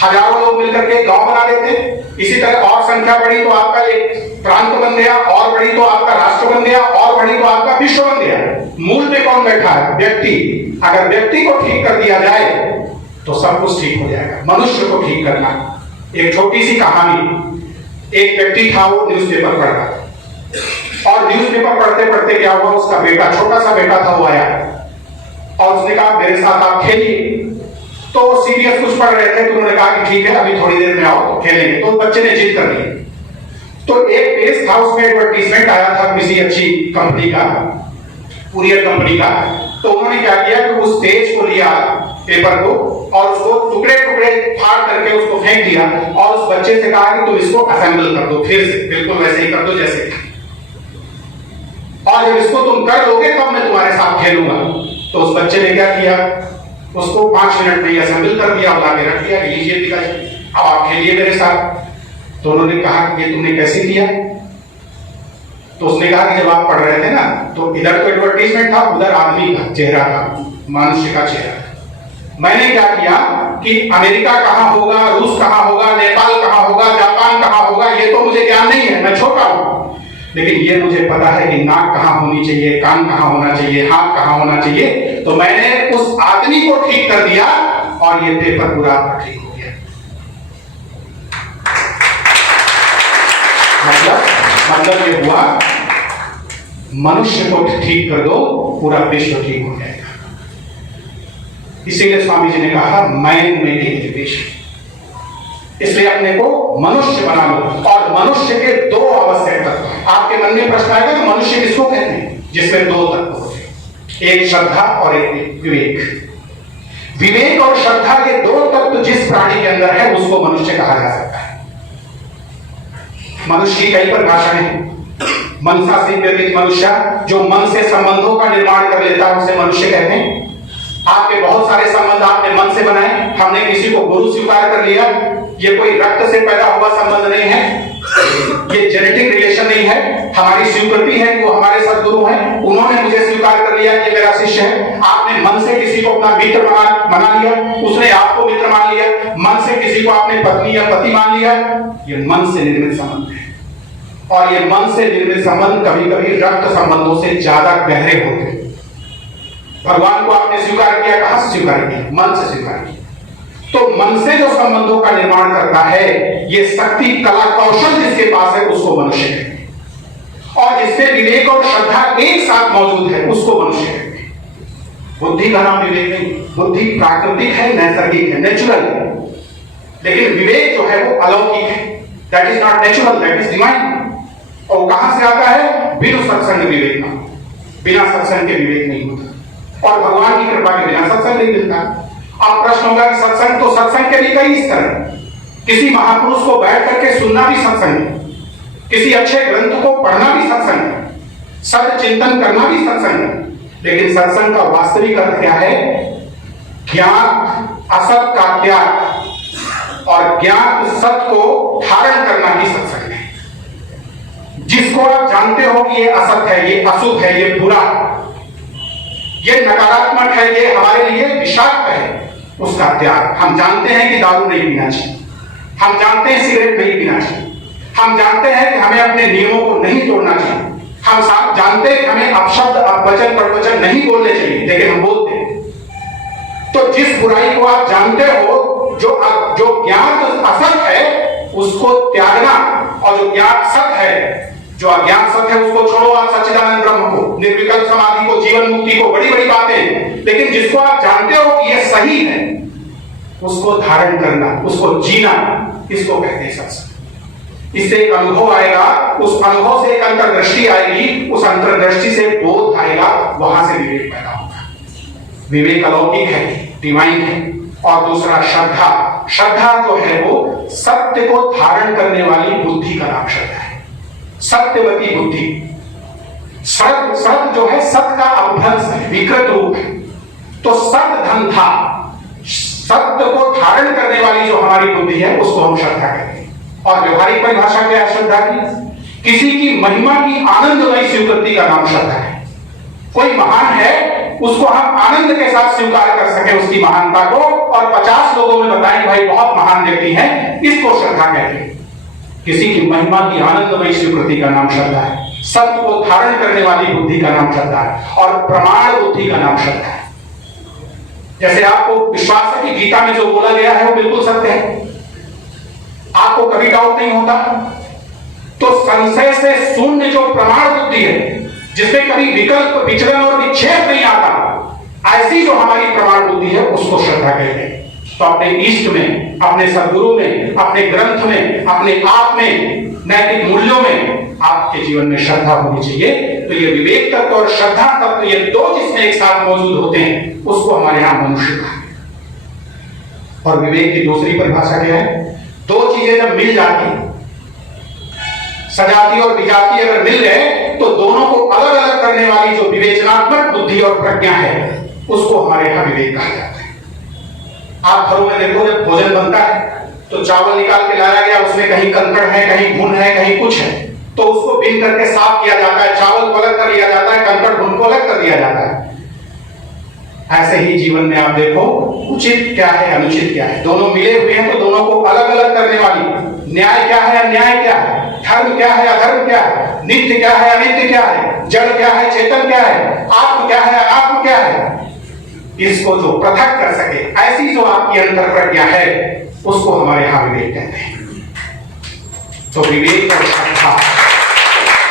हजारों लोग मिलकर के गांव बना देते। इसी तरह और संख्या बढ़ी तो आपका एक प्रांत बन गया, और बढ़ी तो आपका राष्ट्र बन गया, और बढ़ी तो आपका विश्व बन गया। मूल पे कौन बैठा है? व्यक्ति। अगर व्यक्ति को ठीक कर दिया जाए तो सब कुछ ठीक हो जाएगा। मनुष्य को ठीक करना, एक छोटी सी कहानी। एक व्यक्ति था, वो न्यूज़पेपर पढ़ता था और न्यूज़पेपर पढ़ते पढ़ते क्या हुआ, उसका बेटा, छोटा सा बेटा था, वो आया और उसने कहा मेरे साथ आप खेलिए। तो सीरियस कुछ पढ़ रहे थे, तो उन्होंने कहा कि ठीक है अभी थोड़ी देर में आओ तो खेलेंगे। तो बच्चे ने जिद कर ली। तो एक पेज था, उसमें एडवर्टीजमेंट आया था किसी अच्छी कंपनी का, कुरियर कंपनी का। तो उन्होंने क्या किया कि उस पेज को लिया, पेपर को, और उसको टुकड़े टुकड़े फाड़ करके उसको फेंक दिया और उस बच्चे से कहा कि तुम इसको असेंबल कर दो फिर से, बिल्कुल वैसे ही कर दो जैसे, और जब इसको तुम कर लोगे तब मैं तुम्हारे साथ खेलूंगा। तो उस बच्चे ने क्या किया, उसको 5 मिनट में असेंबल कर दिया, ला के रख दिया, लीजिए पिताजी अब आप खेलिए मेरे साथ। तो उन्होंने कहा कि ये तुमने कैसे किया? तो उसने कहा कि जब आप पढ़ रहे थे ना, तो इधर तो एडवर्टीजमेंट था, उधर आदमी का चेहरा था, मनुष्य का चेहरा। मैंने क्या किया कि अमेरिका कहां होगा, रूस कहां होगा, नेपाल कहां होगा, जापान कहां होगा, ये तो मुझे ज्ञान नहीं है, मैं छोटा हूं, लेकिन ये मुझे पता है कि नाक कहां होनी चाहिए, कान कहां होना चाहिए, हाथ कहां होना चाहिए। तो मैंने उस आदमी को ठीक कर दिया और ये पेपर पूरा ठीक हो गया। मतलब ये हुआ, मनुष्य को ठीक कर दो, पूरा विश्व ठीक हो जाएगा। इसीलिए स्वामी जी ने कहा मैन मेकिंग एजुकेशन, इसलिए अपने को मनुष्य बना लो। और मनुष्य के 2 आवश्यक तत्व। आपके मन में प्रश्न आएगा कि मनुष्य किसको कहते हैं? जिसमें 2 तत्व होते हैं, एक श्रद्धा और एक विवेक। विवेक और श्रद्धा, ये 2 तत्व जिस प्राणी के अंदर है उसको मनुष्य कहा जा सकता है। मनुष्य की कई परिभाषाएं हैं। मनसा से व्यतीत मनुष्य, जो मन से संबंधों का निर्माण कर लेता है उसे मनुष्य कहते हैं। आपके बहुत सारे संबंध आपने मन से बनाए, हमने किसी को गुरु स्वीकार कर लिया, ये कोई रक्त से पैदा हुआ संबंध नहीं है, ये जेनेटिक रिलेशन नहीं है, हमारी स्वीकृति है कि वो हमारे सद्गुरु हैं, उन्होंने मुझे स्वीकार कर लिया कि मेरा शिष्य है। आपने मन से किसी को अपना मित्र बना लिया, उसने आपको मित्र मान लिया। मन से किसी को आपने पत्नी या पति मान लिया, ये मन से निर्मित संबंध है। और ये मन से निर्मित संबंध कभी कभी रक्त संबंधों से ज्यादा गहरे होते हैं। भगवान को आपने स्वीकार किया, कहां से स्वीकार किया? मन से स्वीकार किया। तो मन से जो संबंधों का निर्माण करता है, ये शक्ति कला कौशल जिसके पास है उसको मनुष्य कहते हैं, और जिससे विवेक और श्रद्धा एक साथ मौजूद है उसको मनुष्य कहते हैं। बुद्धि का नाम विवेक नहीं, बुद्धि प्राकृतिक है, नैसर्गिक है, नेचुरल है, लेकिन विवेक जो है वो अलौकिक है, that is not natural, that is divine. और कहां से आता है? बिनु सत्संग विवेक ना, बिना सत्संग के विवेक नहीं होता, और भगवान की कृपा के बिना सत्संग नहीं मिलता। अब प्रश्न होगा कि सत्संग, तो सत्संग के लिए कई स्तर है, किसी महापुरुष को बैठ करके सुनना भी सत्संग है, किसी अच्छे ग्रंथ को पढ़ना भी सत्संग है, सत्य चिंतन करना भी सत्संग है, लेकिन सत्संग का वास्तविक अर्थ क्या है? ज्ञान असत का त्याग और ज्ञान सत्य को धारण करना ही सत्संग है। जिसको आप जानते हो कि ये असत है, ये अशुभ है, ये बुरा, ये नकारात्मक है, ये हमारे लिए विषाक्त है, उसका त्याग। हम जानते हैं कि दारू नहीं पीना चाहिए, हम जानते हैं सिगरेट नहीं पीना चाहिए, हम जानते हैं कि हमें अपने नियमों को नहीं तोड़ना चाहिए, हम जानते हैं कि हमें अपशब्द अपवचन प्रवचन नहीं बोलने चाहिए, लेकिन हम बोलते हैं। तो जिस बुराई को आप जानते हो, जो ज्ञान असत है उसको त्यागना, और जो ज्ञान सत्य है, जो अज्ञान सत्य है उसको छोड़ो आप सच्चिदानंद ब्रह्म को, निर्विकल्प समाधि को, जीवन मुक्ति को, बड़ी बड़ी बातें, लेकिन जिसको आप जानते हो कि यह सही है उसको धारण करना, उसको जीना, इसको कहते हैं सत्संग। इससे एक अनुभव आएगा, उस अनुभव से एक अंतर्दृष्टि आएगी, उस अंतर्दृष्टि से बोध आएगा, वहां से विवेक पैदा होगा। विवेक अलौकिक है, डिवाइन है। और दूसरा श्रद्धा, श्रद्धा जो है वो सत्य को धारण करने वाली बुद्धि का नाम श्रद्धा है, सत्यवती बुद्धि। सत्य जो है सत्य का अपभ्रंश है, विकृत रूप है। तो सत्य धन था, सत्य को धारण करने वाली जो हमारी बुद्धि है उसको हम श्रद्धा कहते हैं। और व्यवहारिक परिभाषा क्या है श्रद्धा की? किसी की महिमा की आनंदमयी स्वीकृति का नाम श्रद्धा है। कोई महान है, उसको हम आनंद के साथ स्वीकार कर सके उसकी महानता को, और 50 लोगों में बताएं भाई बहुत महान व्यक्ति है, इसको श्रद्धा कहते हैं। किसी की महिमा की आनंदमयी स्वीकृति का नाम श्रद्धा है। सत्य को धारण करने वाली बुद्धि का नाम श्रद्धा है, और प्रमाण बुद्धि का नाम श्रद्धा है। जैसे आपको विश्वास है कि गीता में जो बोला गया है वो बिल्कुल सत्य है, आपको कभी डाउट नहीं होता, तो संशय से शून्य जो प्रमाण बुद्धि है, जिसमें कभी विकल्प, विचलन और विक्षेप नहीं आता, ऐसी जो हमारी प्रमाण बुद्धि है उसको श्रद्धा कहते हैं। तो अपने इष्ट में, अपने सद्गुरु में, अपने ग्रंथ में, अपने आप में, नैतिक मूल्यों में आपके जीवन में श्रद्धा होनी चाहिए। तो ये विवेक तत्व और श्रद्धा तत्व, ये दो जिसमें एक साथ मौजूद होते हैं, उसको हमारे यहां मनुष्य कहा है। और विवेक की दूसरी परिभाषा क्या है? दो चीजें जब मिल जाती, सजाती और विजाती अगर मिल गए, तो दोनों को अलग अलग करने वाली जो विवेचनात्मक बुद्धि और प्रज्ञा है उसको हमारे यहां विवेक कहा जाता है। आप घरों में देखो, जब भोजन बनता है तो चावल निकाल के लाया गया, उसमें कहीं कंकड़ है, कहीं घुन है, कहीं कुछ है, तो उसको बीन करके साफ किया जाता है, चावल को अलग कर लिया जाता है, कंकड़ घुन को अलग कर दिया जाता है। ऐसे ही जीवन में आप देखो, उचित क्या है, अनुचित क्या है, दोनों मिले हुए हैं, तो दोनों को अलग अलग करने वाली न्याय क्या है, अन्याय क्या है, धर्म क्या है, अधर्म क्या है, नित्य क्या है, अनित्य क्या है, जड़ क्या है, चेतन क्या है, आत्म क्या है, अनात्म क्या है, इसको जो पृथक कर सके, ऐसी जो आपकी अंतर प्रज्ञा है उसको हमारे यहां विवेक कहते हैं। तो विवेक और श्रद्धा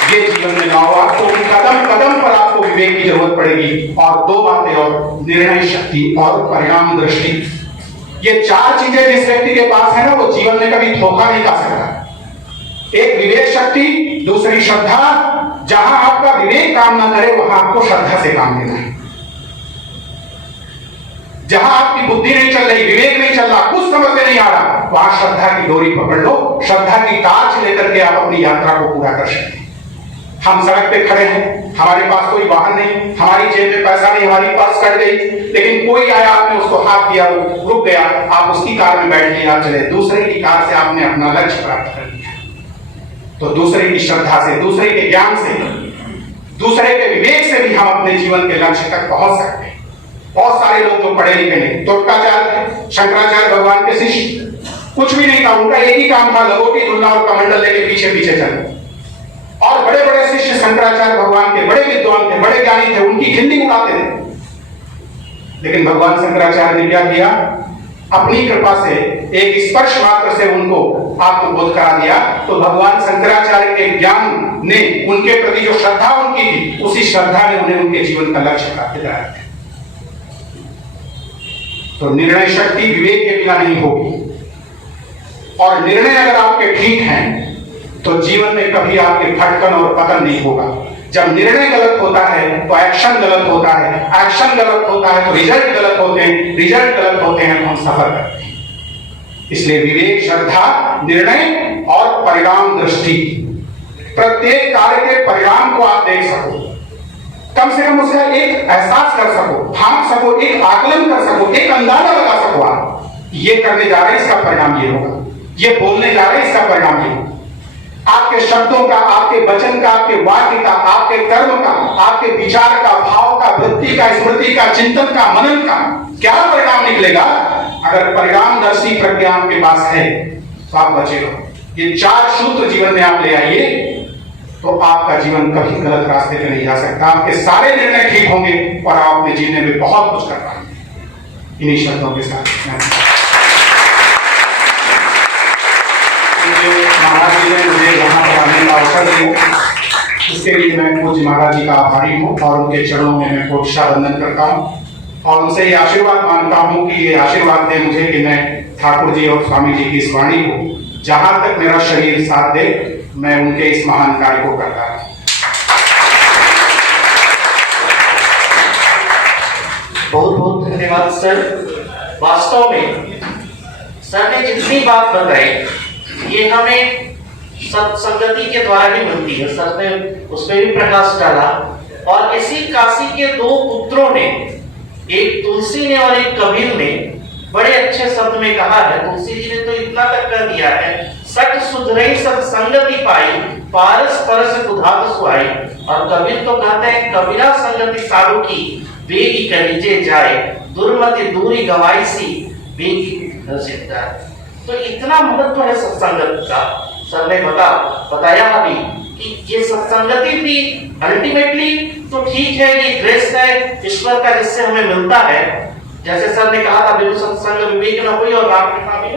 ये जीवन में लाओ, आपको कदम कदम पर आपको विवेक की जरूरत पड़ेगी। और दो बातें और, निर्णय शक्ति और परिणाम दृष्टि। ये चार चीजें जिस व्यक्ति के पास है ना, वो जीवन में कभी धोखा नहीं खा सकता। एक विवेक शक्ति, दूसरी श्रद्धा। जहां आपका विवेक काम ना करे वहां आपको श्रद्धा से काम लेना है। जहां आपकी बुद्धि नहीं चल रही, विवेक नहीं चल रहा, कुछ समझ में नहीं आ रहा, वहां श्रद्धा की डोरी पकड़ लो, श्रद्धा की टार्च लेकर के आप अपनी यात्रा को पूरा कर सकते हैं। हम सड़क पे खड़े हैं, हमारे पास कोई वाहन नहीं, हमारी जेब में पैसा नहीं, हमारी पर्स कट गई, लेकिन कोई आया, आपने उसको हाथ दिया, रुक गया, आप उसकी कार में बैठ के आप चले, दूसरे की कार से आपने अपना लक्ष्य प्राप्त कर लिया। तो दूसरे की श्रद्धा से, दूसरे के ज्ञान से, दूसरे के विवेक से भी हम अपने जीवन के लक्ष्य तक पहुंच सकते हैं। बहुत सारे लोग जो पढ़े लिखे नहीं, तोटकाचार्य, शंकराचार्य भगवान के शिष्य, कुछ भी नहीं था, उनका एक ही काम था, लंगोटी धुलना और कमंडल लेके पीछे पीछे चलना। और बड़े बड़े शिष्य शंकराचार्य भगवान के, बड़े विद्वान थे, बड़े ज्ञानी थे, उनकी खिल्ली उड़ाते थे। लेकिन भगवान शंकराचार्य ने क्या किया? अपनी कृपा से एक स्पर्श मात्र से उनको आत्मबोध करा दिया, तो भगवान शंकराचार्य के ज्ञान ने उनके प्रति जो श्रद्धा उनकी थी, उसी श्रद्धा ने उन्हें उनके जीवन का लक्ष्य प्राप्त कराया। तो निर्णय शक्ति विवेक के बिना नहीं होगी, और निर्णय अगर आपके ठीक हैं तो जीवन में कभी आपके भटकन और पतन नहीं होगा। जब निर्णय गलत होता है तो एक्शन गलत होता है, एक्शन गलत होता है तो रिजल्ट गलत होते हैं, रिजल्ट गलत होते हैं तो हम सफर करते हैं। इसलिए विवेक, श्रद्धा, निर्णय और परिणाम दृष्टि, प्रत्येक कार्य के परिणाम को आप देख सको, कम से कम उसका एक एहसास कर सको, भांप सको, एक आकलन कर सको, एक अंदाजा लगा सको। आप ये करने जा रहे हैं, इसका परिणाम ये होगा, ये बोलने जा रहे हैं, इसका परिणाम ये होगा। आपके शब्दों का, आपके वचन का, आपके वाक्य का, आपके कर्म का, आपके विचार का, भाव का, वृत्ति का, स्मृति का, चिंतन का, मनन का क्या परिणाम निकलेगा? अगर परिणामदर्शी प्रज्ञा आपके पास है तो आप बचे रहो। ये 4 सूत्र जीवन में आप ले आइए तो आपका जीवन कभी गलत रास्ते पे नहीं जा सकता। आपके सारे निर्णय ठीक होंगे और आप अपने जीने में बहुत कुछ कर पाएंगे। इन्हीं शब्दों के साथ महाराज जी ने मुझे यहाँ पर आने का अवसर दिया, इसके लिए मैं पूज्य महाराज जी का आभारी हूँ और उनके चरणों में मैं कोटि वंदन करता हूँ और उनसे ये आशीर्वाद मांगता हूँ कि ये आशीर्वाद दे मुझे कि मैं ठाकुर जी और स्वामी जी की इस वाणी को, जहां तक मेरा शरीर साथ दे, मैं उनके इस महान कार्य को करता रहूं। बहुत बहुत धन्यवाद सर। वास्तव में सर ने जितनी बात बताई ये हमें सत्संगति के द्वारा ही मिलती है। सर ने उस पर भी प्रकाश डाला और इसी काशी के 2 पुत्रों ने, एक तुलसी ने और एक कबीर ने, बड़े अच्छे शब्द में कहा है। तुलसी जी ने तो इतना तक कर दिया है, सत सुधरई सत्संगति पाई, पारस परस बुधात सुहाई। और कबीर तो कहते हैं, कबीरा संगति सारू की, बेगी कलीजे जाए, दुर्मति दूरी गवाई सी, बेगी रसिक जाए। तो इतना महत्व है सत्संगत का। सर ने बताया अभी कि ये सत्संगति भी अल्टीमेटली तो ठीक है, ये ग्रेस है ईश्वर का जिससे हमें मिलता है। जैसे सर ने कहा था, बिनु सत्संग विवेक न हुई और राम कृपा भी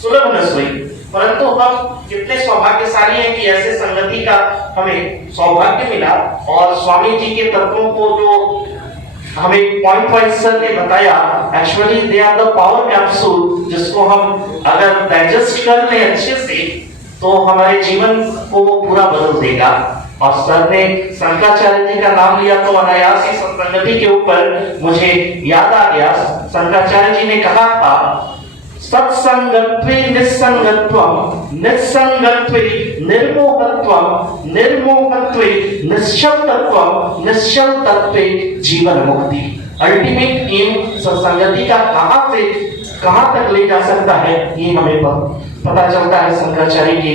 सुलभ न सोई। परंतु हम कितने सौभाग्यशाली हैं कि ऐसे संगति का हमें सौभाग्य मिला। और स्वामी जी के तत्वों को जो हमें पॉइंट वाइज सर ने बताया, actually they are the power capsule, जिसको हम अगर डाइजेस्ट कर लें अच्छे से तो हमारे जीवन को पूरा बदल देगा। और सर ने शंकराचार्य जी का नाम लिया तो अनायास ही सत्संगति के ऊपर मुझे याद आ गया। शंकराचार्य जी ने कहा था, सत्संगत्वे निस्संगत्वम, निस्संगत्वे निर्मोहत्वम, निर्मोहत्वे निश्चलतत्वम, निश्चलतत्वे जीवन मुक्ति। अल्टीमेट एम सत्संगति का कहां तक ले जा सकता है, ये हमें पता चलता है शंकराचार्य के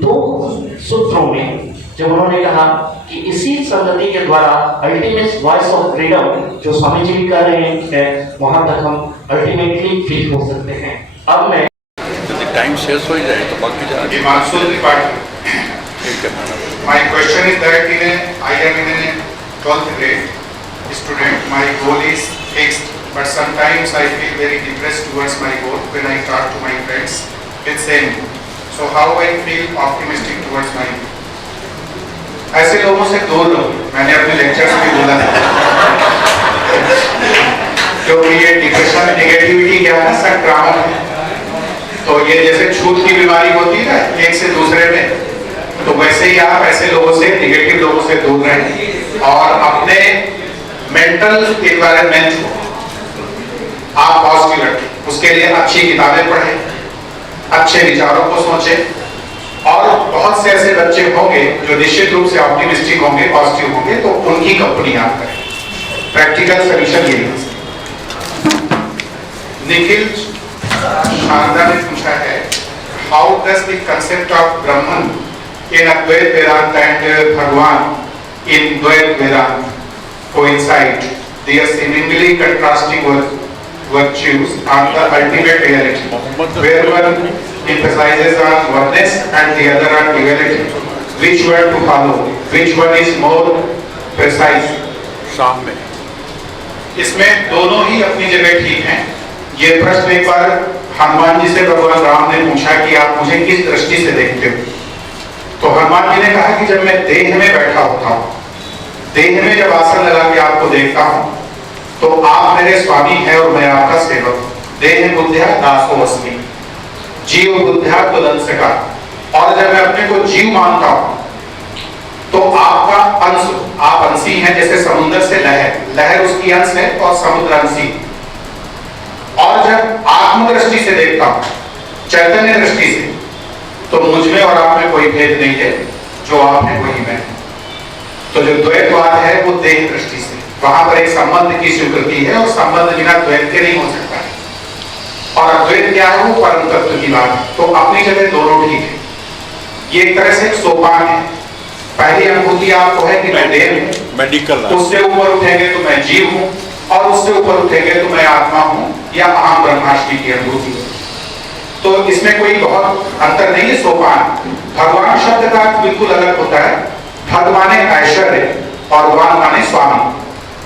2 सूत्रों में, जब उन्होंने कहा कि इसी संगति के द्वारा अल्टीमेट वॉइस ऑफ फ्रीडम, जो स्वामी जी भी कह रहे हैं, वहां तक हम अल्टीमेटली फील हो सकते हैं। अब मैं टाइम शेष हो जाए तो बाकी My question is that I am in a 12th grade student. My goal is fixed, but sometimes I feel very depressed towards my goal when I talk to my friends with same. So how I feel optimistic towards my goal? ऐसे लोगों से दूर रहो, मैंने अपने lectures में बोला था। क्योंकि ये डिप्रेशन, नेगेटिविटी क्या है, संक्रामक है। तो ये जैसे छूत की बीमारी होती है ना एक से दूसरे में, तो वैसे ही आप ऐसे लोगों से, नेगेटिव लोगों से दूर रहें और अपने मेंटल एनवायरनमेंट को आप पॉजिटिव रखें। उसके लिए अच्छी किताबें पढ़ें, अच्छे विचारों को सोचें। और बहुत से ऐसे बच्चे होंगे जो निश्चित रूप से ऑप्टिमिस्टिक होंगे, पॉजिटिव होंगे, तो उनकी कंपनी आप करें। प्रैक्टिकल सॉल्यूशन ये है। निखिल शारदा ने पूछा है, how does the concept of Brahman in Advaita Vedanta and Bhagwan in द्वैत वेदांत coincide? They are seemingly contrasting virtues and the ultimate reality, where one emphasizes on oneness and the other on duality. Which one to follow? Which one is more precise? शाम में इसमें दोनों ही अपनी जगह ठीक हैं। ये प्रश्न एक बार हनुमान जी से भगवान राम ने पूछा कि आप मुझे किस दृष्टि से देखते हो? तो हनुमान जी ने कहा कि जब मैं देह में बैठा होता हूं, देह में जब आसन लगा के आपको देखता हूं, तो आप मेरे स्वामी हैं और मैं आपका सेवक हूं। देह बुद्धिया दासो अस्मि, जीव बुद्धिया तुलंसका। और जब मैं अपने को जीव मानता हूं, तो आपका अंश, आप अंशी हैं, जैसे समुद्र से लहर, लहर उसकी अंश है और समुद्र अंशी। और जब आत्म दृष्टि से देखता हूं, चैतन्य दृष्टि से, तो मुझ में और आप में कोई भेद नहीं है, जो आप है वही मैं। तो जो द्वैतवाद है वो देह दृष्टि से, वहां पर एक संबंध की स्वीकृति है और संबंध बिना द्वैत के नहीं हो सकता है। और अद्वैत क्या है? वो परम तत्व की बात है। तो अपनी जगह दोनों ठीक है। ये एक तरह से एक सोपान है। पहली अनुभूति आपको है कि मैं देह हूं, मेडिकल, उससे ऊपर उठेंगे तो मैं जीव हूं, और उससे ऊपर उठेंगे तो मैं आत्मा हूं या अहम ब्रह्मास्मि की अनुभूति। तो इसमें कोई बहुत अंतर नहीं है। सोपान, भगवान शब्द का अर्थ बिल्कुल अलग होता है। भगवान है ऐश्वर्य और भगवान माने स्वामी।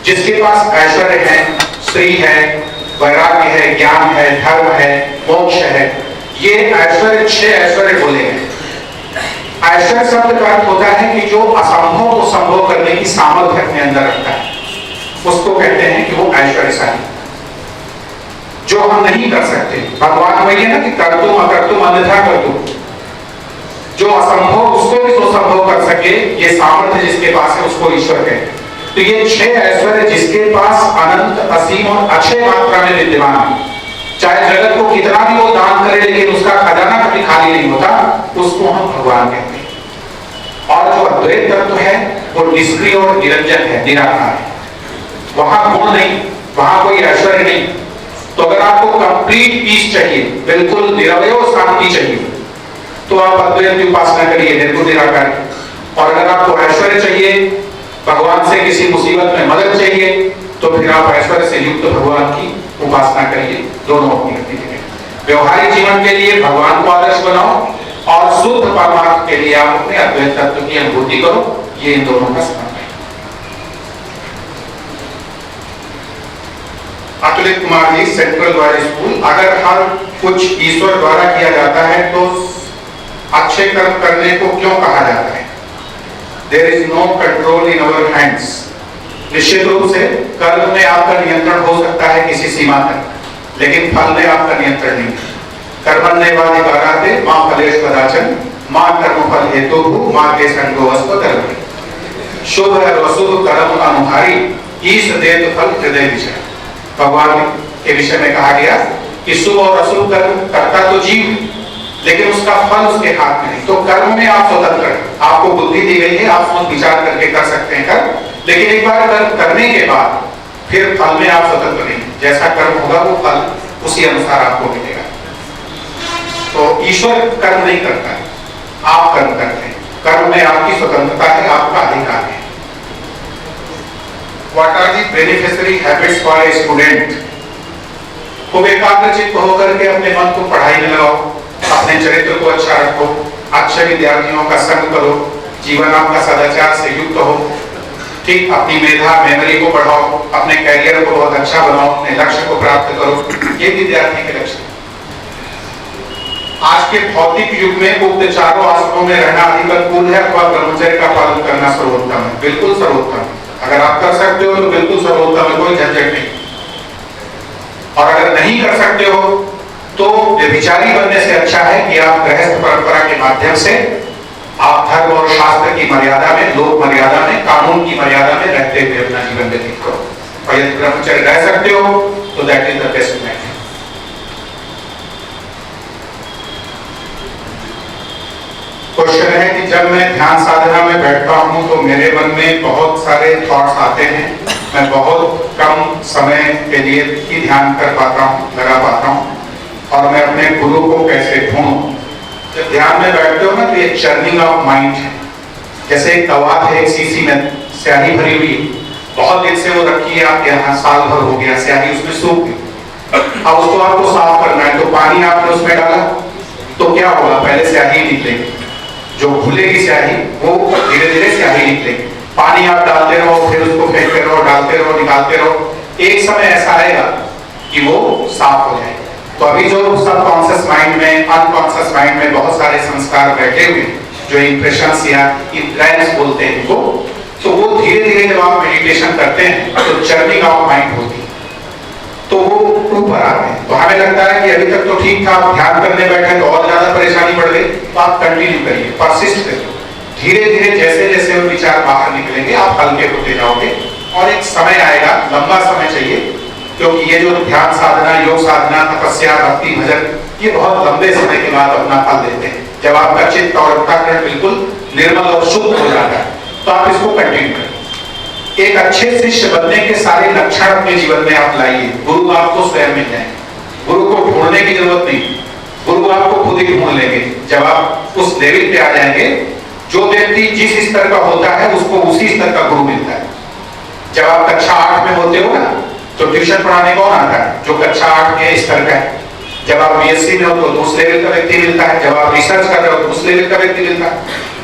जिसके पास ऐश्वर्य है, श्री है, वैराग्य है, ज्ञान है, धर्म है, मोक्ष है, ये ऐश्वर्य 6 ऐश्वर्य बोले हैं। ऐश्वर्य शब्द का अर्थ होता है कि जो असंभव को संभव करने की सामर्थ्य अपने अंदर रखता है, उसको कहते हैं कि वो ऐश्वर्यशाली। जो हम नहीं कर सकते, भगवान वही है ना कि कर तुम अकर तुम अन्यथा कर तुम। जो असंभव उसको भी तो संभव कर सके, ये सामर्थ्य जिसके पास है उसको ईश्वर कहते हैं। तो ये 6 ऐश्वर्य जिसके पास अनंत, असीम और अक्षय मात्रा में विद्यमान है, चाहे जगत को कितना भी वो दान करे लेकिन उसका खजाना कभी खाली नहीं होता, उसको हम भगवान कहते हैं। और जो अद्वैत तत्व है वो निष्क्रिय और निरंजन है, निराकार है। वहां गुण नहीं, वहां कोई ऐश्वर्य नहीं। तो अगर आपको कंप्लीट पीस चाहिए, बिल्कुल निरवय शांति चाहिए, तो आप अद्वैत की उपासना करिए, निर्गुण निराकार। और अगर आपको ऐश्वर्य चाहिए, भगवान से किसी मुसीबत में मदद चाहिए, तो फिर आप ऐश्वर्य से युक्त भगवान की उपासना करिए। दोनों अपनी अपनी जगह। व्यवहारिक जीवन के लिए भगवान को आदर्श बनाओ और शुद्ध परमार्थ के लिए आप अपने अद्वैत तत्व की अनुभूति करो। ये इन दोनों का संबंध है। अतुलित Kumar ji, central boys school, अगर हर कुछ ईश्वर द्वारा किया जाता है तो अच्छे कर्म करने को क्यों कहा जाता है? There is no control in our hands. निश्चित रूप से कर्म में आपका नियंत्रण हो सकता है किसी सीमा तक, लेकिन फल में आपका नियंत्रण नहीं। कर्मण्येवाधिकाराते मा फलेषु कदाचन मा कर्मफल हेतुः मा ते संगोऽस्त्व कर्मणि। शुभ और अशुभ कर्म अनुहारी ईश देत फल हृदय विषय। भगवान के विषय में कहा गया कि शुभ और अशुभ कर्म करता तो जीव, लेकिन उसका फल उसके हाथ में नहीं। तो कर्म में आप स्वतंत्र हैं, आपको बुद्धि दी गई है, आप सोच विचार करके कर सकते हैं कर्म, लेकिन एक बार कर्म करने के बाद फिर फल में आप स्वतंत्र नहीं। जैसा कर्म होगा वो फल उसी अनुसार आपको मिलेगा। तो ईश्वर कर्म नहीं करता है, आप कर्म करते हैं। कर्म में आपकी स्वतंत्रता है, आपका अधिकार है। What are the beneficiary habits for a student? खूब एकाग्रचित्त होकर के अपने मन को पढ़ाई में लगाओ, अपने चरित्र को अच्छा रखो, अच्छे विद्यार्थियों का संग करो, जीवन आपका सदाचार से युक्त हो, ठीक, अपनी मेधा मेमोरी को बढ़ाओ, अपने कैरियर को बहुत अच्छा बनाओ, अपने लक्ष्य को प्राप्त करो। ये विद्यार्थी के लक्ष्य। आज के भौतिक युग में उक्त चारों आश्रमों में रहना अधिक अनुकूल है अथवा ब्रह्मचर्य का पालन करना सर्वोत्तम है? बिल्कुल सर्वोत्तम है। अगर आप कर सकते हो तो बिल्कुल सर्वोत्तम है, कोई झंझट नहीं। और अगर नहीं कर सकते हो तो व्यभिचारी बनने से अच्छा है कि आप गृहस्थ परंपरा के माध्यम से आप धर्म और शास्त्र की मर्यादा में, लोक मर्यादा में, कानून की मर्यादा में रहते हुए अपना जीवन व्यतीत करो। और यदि ब्रह्मचर्य रह सकते हो तो that is the best method. Question है कि जब मैं ध्यान साधना में बैठता हूं तो मेरे मन में बहुत सारे थॉट्स आते हैं, मैं बहुत कम समय के लिए ही ध्यान कर पाता हूं, लगा पाता हूं, और मैं अपने गुरु को कैसे ढूंढूं? जब ध्यान में बैठते हो ना तो ये चर्निंग ऑफ माइंड है। जैसे एक कवात है, एक शीशी में स्याही भरी हुई, बहुत दिन से वो रखी है आपके यहाँ, साल भर हो गया, स्याही उसमें सूख गई। अब उसको आपको साफ करना है, तो पानी आपने उसमें डाला तो क्या होगा? पहले स्याही निकलेगी, जो घुलेगी स्याही वो धीरे धीरे स्याही निकलेगी। पानी आप डालते रहो, फिर उसको फेंकते रहो, डालते रहो, निकालते रहो। एक समय ऐसा आएगा कि वो साफ हो जाए। तो अभी जो सबकॉन्शियस माइंड में, अनकॉन्शियस माइंड में बहुत सारे संस्कार बैठे हुए हैं, जो इंप्रेशंस या इम्प्लायंस बोलते हैं इनको, तो वो धीरे धीरे जब आप मेडिटेशन करते हैं तो चर्निंग ऑफ माइंड होती है, तो वो ऊपर आते हैं। तो हमें लगता है कि अभी तक तो ठीक था, आप ध्यान करने बैठे तो और ज्यादा परेशानी बढ़ गई, तो आप कंटिन्यू करिए, परसिस्ट करिए। धीरे धीरे जैसे जैसे वो विचार बाहर निकलेंगे आप हल्के होते जाओगे, और एक समय आएगा, लंबा समय चाहिए, क्योंकि ये जो ध्यान साधना, योग साधना, तपस्या, भक्ति, भजन, ये बहुत लंबे समय के बाद अपना फल देते हैं। जब आपका चित्त और अंतःकरण बिल्कुल निर्मल और शुद्ध हो जाता है, तो आप इसको कंटिन्यू करें। एक अच्छे शिष्य बनने के सारे लक्षण अपने जीवन में आप लाइए। गुरु आपको स्वयं मिल जाए, गुरु को ढूंढने की जरूरत नहीं, गुरु आपको खुद ही ढूंढ लेंगे। जब आप उस लेवल पे आ जाएंगे, जो व्यक्ति जिस स्तर का होता है उसको उसी स्तर का गुरु मिलता है। जब आप कक्षा 8 में होते हो ना, तो ट्यूशन पढ़ाने कौन आता है? जो कक्षा 8 के स्तर का है। जब आप बीएससी में हो तो उस लेवल का व्यक्ति मिलता है, जब आप रिसर्च कर रहे हो तो उस लेवल का व्यक्ति मिलता है।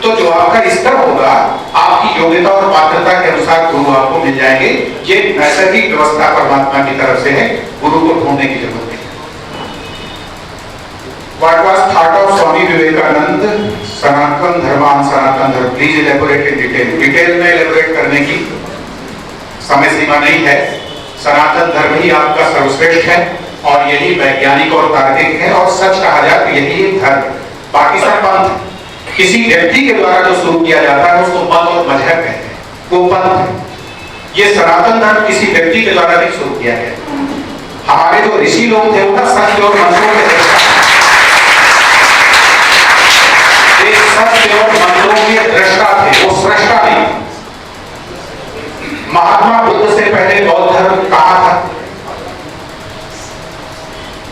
तो जो आपका स्तर होगा, आपकी योग्यता और पात्रता के अनुसार गुरु आपको मिल जाएंगे। ये नैसर्गिक व्यवस्था परमात्मा की तरफ से है, गुरु को ढूंढने की जरूरत नहीं। What was thought of Swami Vivekanand, सनातन धर्मान सनातन धर्म? Please elaborate in detail. Detail में इलेबोरेट करने की समय सीमा नहीं है। सनातन धर्म ही आपका सर्वश्रेष्ठ है, और यही वैज्ञानिक और तार्किक है, और सच कहा जाए तो यही एक धर्म। बाकी सब पंथ किसी व्यक्ति के द्वारा जो शुरू किया जाता है उसको मत और मजहब कहते हैं, वो पंथ है। ये सनातन धर्म किसी व्यक्ति के द्वारा नहीं शुरू किया गया। हमारे जो ऋषि लोग थे वो सत्य और मंत्रों के दृष्टा, सत्य और मंत्रों के दृष्टा थे, वो सृष्टा नहीं। महात्मा बुद्ध से पहले बौद्ध धर्म कहां था?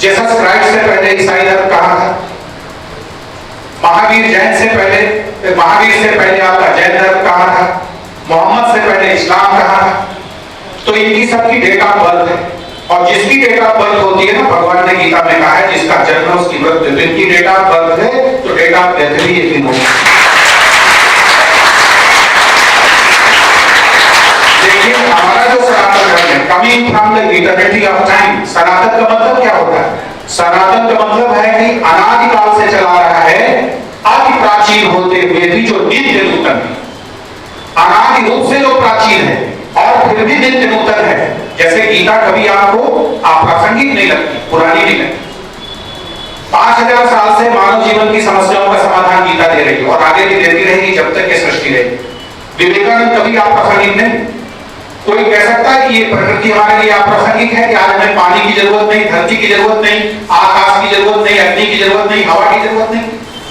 जीसस क्राइस्ट से पहले ईसाई धर्म कहां था? महावीर जैन से पहले, महावीर से पहले आपका जैन धर्म कहां था? मोहम्मद से पहले इस्लाम कहां था? तो इनकी सबकी डेट ऑफ बर्थ है, और जिसकी डेट ऑफ बर्थ होती है ना, भगवान ने गीता में कहा है जिसका जन्म उसकी मृत्यु। जिनकी डेट ऑफ बर्थ है तो डेट ऑफ डेथ भी एक दिन होगी। देखिए हमारा जो सनातन धर्म है, coming from the eternity of time. सनातन का मतलब क्या होता है? सनातन का मतलब है कि अनादिकाल से चला रहा है, अति प्राचीन होते हुए भी जो नित्य नूतन है, अनादि रूप से जो प्राचीन है और फिर भी नित्य नूतन है। जैसे गीता कभी आपको अप्रासंगिक नहीं लगती, पुरानी नहीं लगती। 5000 साल से मानव जीवन की समस्याओं का समाधान गीता दे रही है, और आगे भी देती रहेगी जब तक ये सृष्टि रहेगी। विवेकानंद कभी अप्रासंगिक नहीं। कोई कह सकता है कि ये प्रकृति हमारे लिए अप्रासंगिक है, कि आज हमें पानी की जरूरत नहीं, धरती की जरूरत नहीं, आकाश की जरूरत नहीं, अग्नि की जरूरत नहीं, हवा की जरूरत नहीं,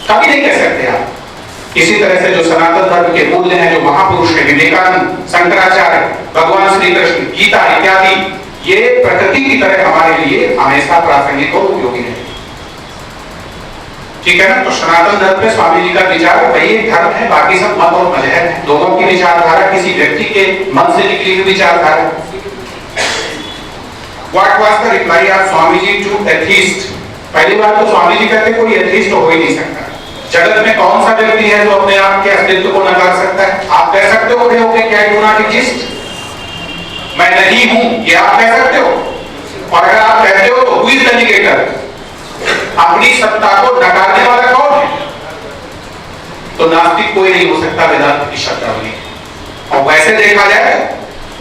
कभी नहीं कह सकते आप। इसी तरह से जो सनातन धर्म के मूल्य हैं, जो महापुरुष हैं, विवेकानंद, शंकराचार्य, भगवान श्री कृष्ण, गीता इत्यादि, ये प्रकृति की तरह हमारे लिए हमेशा प्रासंगिक और उपयोगी है। ठीक है ना? तो सनातन धर्म में स्वामी जी का विचार वही एक धर्म है, बाकी सब मत और मजहब है। दोनों की विचारधारा किसी व्यक्ति के मन से निकली हुई विचारधारा। What was the reply of Swami ji to atheist? पहली बात तो स्वामी जी कहते कोई एथीस्ट हो ही नहीं सकता। जगत में कौन सा व्यक्ति है जो अपने आप के अस्तित्व को नकार सकता है? आप कह सकते हो खड़े होकर क्या डू नॉट एग्जिस्ट, मैं नहीं हूं, ये आप कह सकते हो? और अगर आप कहते हो तो हु इज द निगेटर? अपनी सत्ता को नकारने वाला कौन है? तो नास्तिक कोई नहीं हो सकता वेदांत की शब्दावली। और वैसे देखा जाए,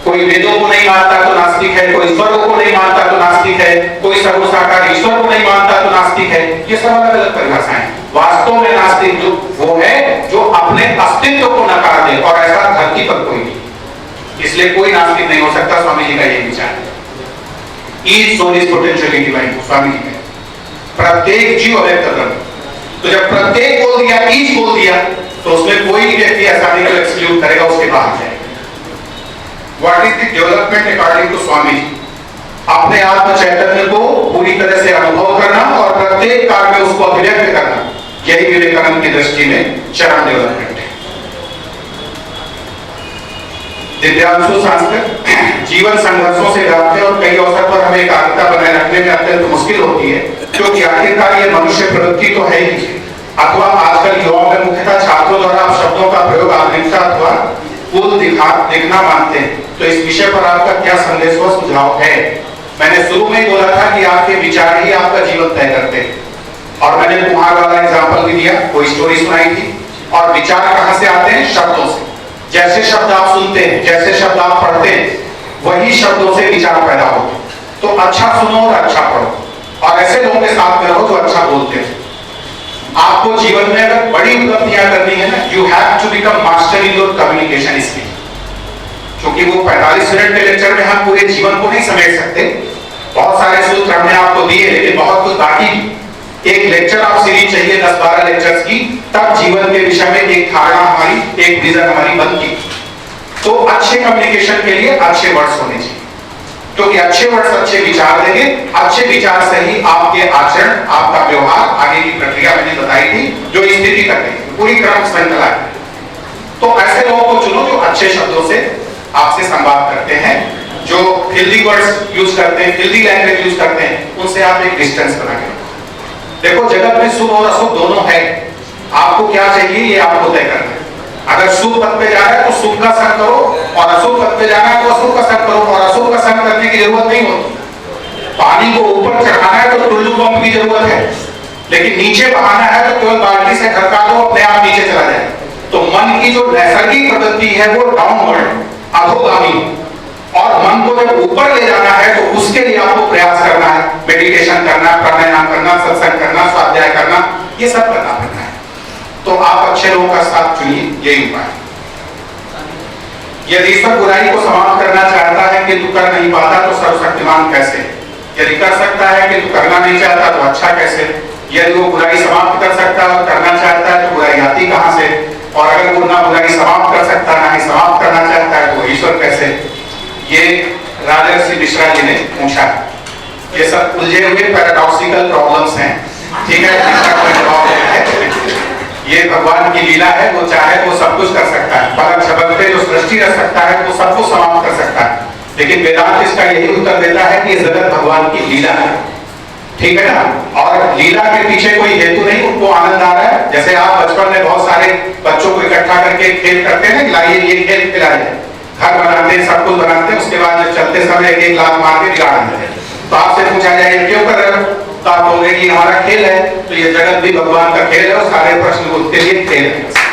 कोई वेदों को नहीं मानता तो नास्तिक है, कोई स्वर्ग को नहीं मानता तो नास्तिक है, कोई सर्वसाकार ईश्वर को नहीं मानता तो नास्तिक है। ये सब अलग अलग परिभाषाएं। वास्तव में नास्तिक जो वो है जो अपने अस्तित्व को नकार दे, और ऐसा धरती पर कोई नहीं। इसलिए कोई नास्तिक नहीं हो सकता। स्वामी जी का ये विचार है। Each soul is potentially divine, Swami ji का। प्रत्येक जीव अव्यक्त ब्रह्म। तो जब प्रत्येक बोल दिया, ईच बोल दिया, तो उसमें कोई व्यक्ति ऐसा नहीं जो एक्सक्लूड करेगा, उसके बाहर जाएगा। What is the development according to Swami ji? अपने आत्म चैतन्य को पूरी तरह से अनुभव करना और प्रत्येक कार्य में उसको अभिव्यक्त करना, यही विवेकानंद की दृष्टि में चरम डेवलपमेंट है। दिव्यांशु सांस्कृत जीवन संघर्षों से व्याप्त है, और कई अवसर पर हमें एकाग्रता बनाए रखने में अत्यंत मुश्किल होती है, क्योंकि आखिरकार ये मनुष्य प्रवृत्ति तो है ही। अथवा आजकल युवाओं में मुख्यतः छात्रों द्वारा आप शब्दों का प्रयोग आधुनिकता अथवा कुल दिखना मानते हैं। तो इस विषय पर आपका क्या संदेश व सुझाव है? मैंने शुरू में ही बोला था कि आपके विचार ही आपका जीवन तय करते हैं, और मैंने कुम्हार वाला एग्जाम्पल भी दिया, कोई स्टोरी सुनाई थी। और विचार कहां से आते हैं? शब्दों से। जैसे शब्द आप सुनते हैं, जैसे शब्द आप पढ़ते हैं, वही शब्दों से विचार पैदा होते हैं। तो अच्छा सुनो और अच्छा पढ़ो, और ऐसे लोगों के साथ में रहो जो अच्छा बोलते हैं। आपको जीवन में अगर बड़ी उपलब्धियां करनी है ना, you have to become master in your communication skill. क्योंकि वो 45 मिनट के लेक्चर में हम पूरे जीवन को नहीं समेट सकते। बहुत सारे सूत्र हमने आपको दिए, लेकिन बहुत कुछ बाकी। एक लेक्चर आप सीरीज चाहिए 10-12 लेक्चर्स की, तब जीवन के विषय में एक धारणा हमारी, एक विजन हमारी बनती। तो अच्छे कम्युनिकेशन के लिए अच्छे वर्ड्स होने चाहिए, क्योंकि अच्छे वर्ड्स अच्छे विचार देंगे। अच्छे विचार से ही आपके आचरण, आपका व्यवहार, आगे की प्रक्रिया मैंने बताई थी जो स्थिति तक है, पूरी क्रम श्रृंखला है। तो ऐसे लोगों को चुनो जो अच्छे शब्दों से आपसे संवाद करते हैं, जो हिंदी वर्ड्स यूज करते हैं, हिंदी लैंग्वेज यूज करते हैं, उनसे आप एक डिस्टेंस बना के। देखो, जगत में शुभ और अशुभ दोनों है। आपको क्या चाहिए ये आपको तय करना है। अगर शुभ पद पे जा रहा है तो शुभ का संग करो, और अशुभ पद पे जाना है तो अशुभ का संग करो। और अशुभ का संग करने की जरूरत नहीं होती। पानी को ऊपर चढ़ाना है तो टुल्लू पंप की जरूरत है, लेकिन नीचे बहाना है तो केवल बाल्टी से खड़का दो, अपने आप नीचे चला जाए। तो मन की जो नैसर्गिक प्रवृत्ति है वो डाउनवर्ड, अधोगामी, और मन को जब ऊपर ले जाना है तो उसके लिए आपको प्रयास करना है, मेडिटेशन करना, प्राणायाम करना, सत्संग करना, स्वाध्याय करना, ये सब करना पड़ता है। तो आप अच्छे लोगों का साथ चुनिए, यही उपाय। यदि ईश्वर बुराई को समाप्त करना चाहता है कि तू कर नहीं पाता तो सर्वशक्तिमान कैसे? यदि कर सकता है कि तू करना नहीं चाहता तो अच्छा कैसे? यदि वो बुराई समाप्त कर सकता है और करना चाहता है तो बुराई आती कहां से? और अगर वो ना बुराई समाप्त कर सकता, ना ही समाप्त करना चाहता है तो ईश्वर कैसे? ये राजर्षि मिश्रा जी ने पूछा। ये सब उलझे हुए पैराडॉक्सिकल प्रॉब्लम्स हैं, ठीक है? इसका कोई जवाब नहीं है। ये भगवान की लीला है, वो चाहे तो सब कुछ कर सकता है। पलक झपकते जो सृष्टि रच सकता है वो सबको समाप्त कर सकता है। लेकिन वेदांत इसका यही उत्तर देता है कि ये जगत भगवान की लीला है, ठीक है ना? और लीला के पीछे कोई हेतु नहीं, उनको आनंद आ रहा है। जैसे आप बचपन में बहुत सारे बच्चों को इकट्ठा करके खेल करते हैं, लाइए ये खेल खिलाइए, घर बनाते हैं, सब कुछ बनाते हैं, उसके बाद जब चलते समय एक लात मार के बिगाड़ देते हैं। तो आपसे पूछा जाए क्यों कर रहे हो, तो आप बोल रहे कि हमारा खेल है। तो ये जगत भी भगवान का खेल है, और सारे प्रश्न उसके लिए खेल है।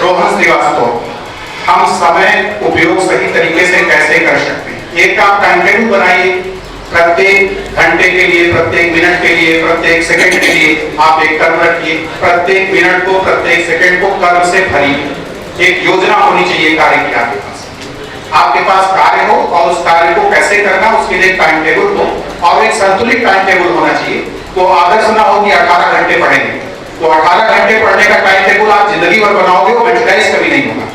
रोहन श्रीवास्तव, हम समय उपयोग सही तरीके से कैसे कर सकते हैं? एक आप टाइम टेबल बनाइए, प्रत्येक घंटे के लिए, प्रत्येक मिनट के लिए, प्रत्येक सेकंड के लिए आप एक कर्म रखिए। प्रत्येक मिनट को, प्रत्येक सेकंड को कर्म से भरिए। एक योजना होनी चाहिए कार्य की आपके पास कार्य हो, और उस कार्य को कैसे करना उसके लिए टाइम टेबल हो, और एक संतुलित टाइम टेबल होना चाहिए। वो आदर्श ना हो कि 18 घंटे पढ़ेंगे। वो 18 घंटे पढ़ने का टाइम टेबल आप जिंदगी भर बनाओगे, वो मेंटेनाइज कभी नहीं होगा।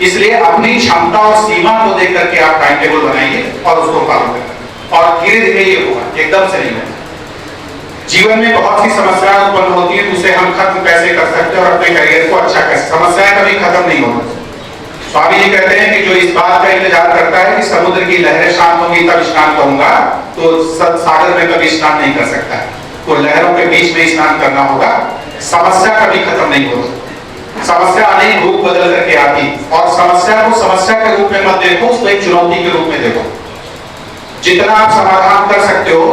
इसलिए अपनी क्षमता और सीमा को देख करके आप टाइम टेबल बनाइए और उसको फॉलो करें, और धीरे धीरे ये होगा, एकदम से नहीं होगा। जीवन में बहुत सी समस्याएं उत्पन्न होती है, उसे हम खत्म कैसे कर सकते हैं और अपने करियर को अच्छा कैसे? समस्याएं कभी खत्म नहीं होगी। स्वामी जी कहते हैं कि जो इस बात का इंतजार करता है कि समुद्र की लहरें शांत होंगी तब स्नान करूंगा, तो सागर में कभी स्नान नहीं कर सकता है। तो लहरों के बीच में स्नान करना होगा। समस्या कभी खत्म नहीं होगी। समस्या अनेक रूप बदल करके आती, और समस्या को समस्या के रूप में मत देखो, उसको एक चुनौती के रूप में देखो। जितना आप समाधान कर सकते हो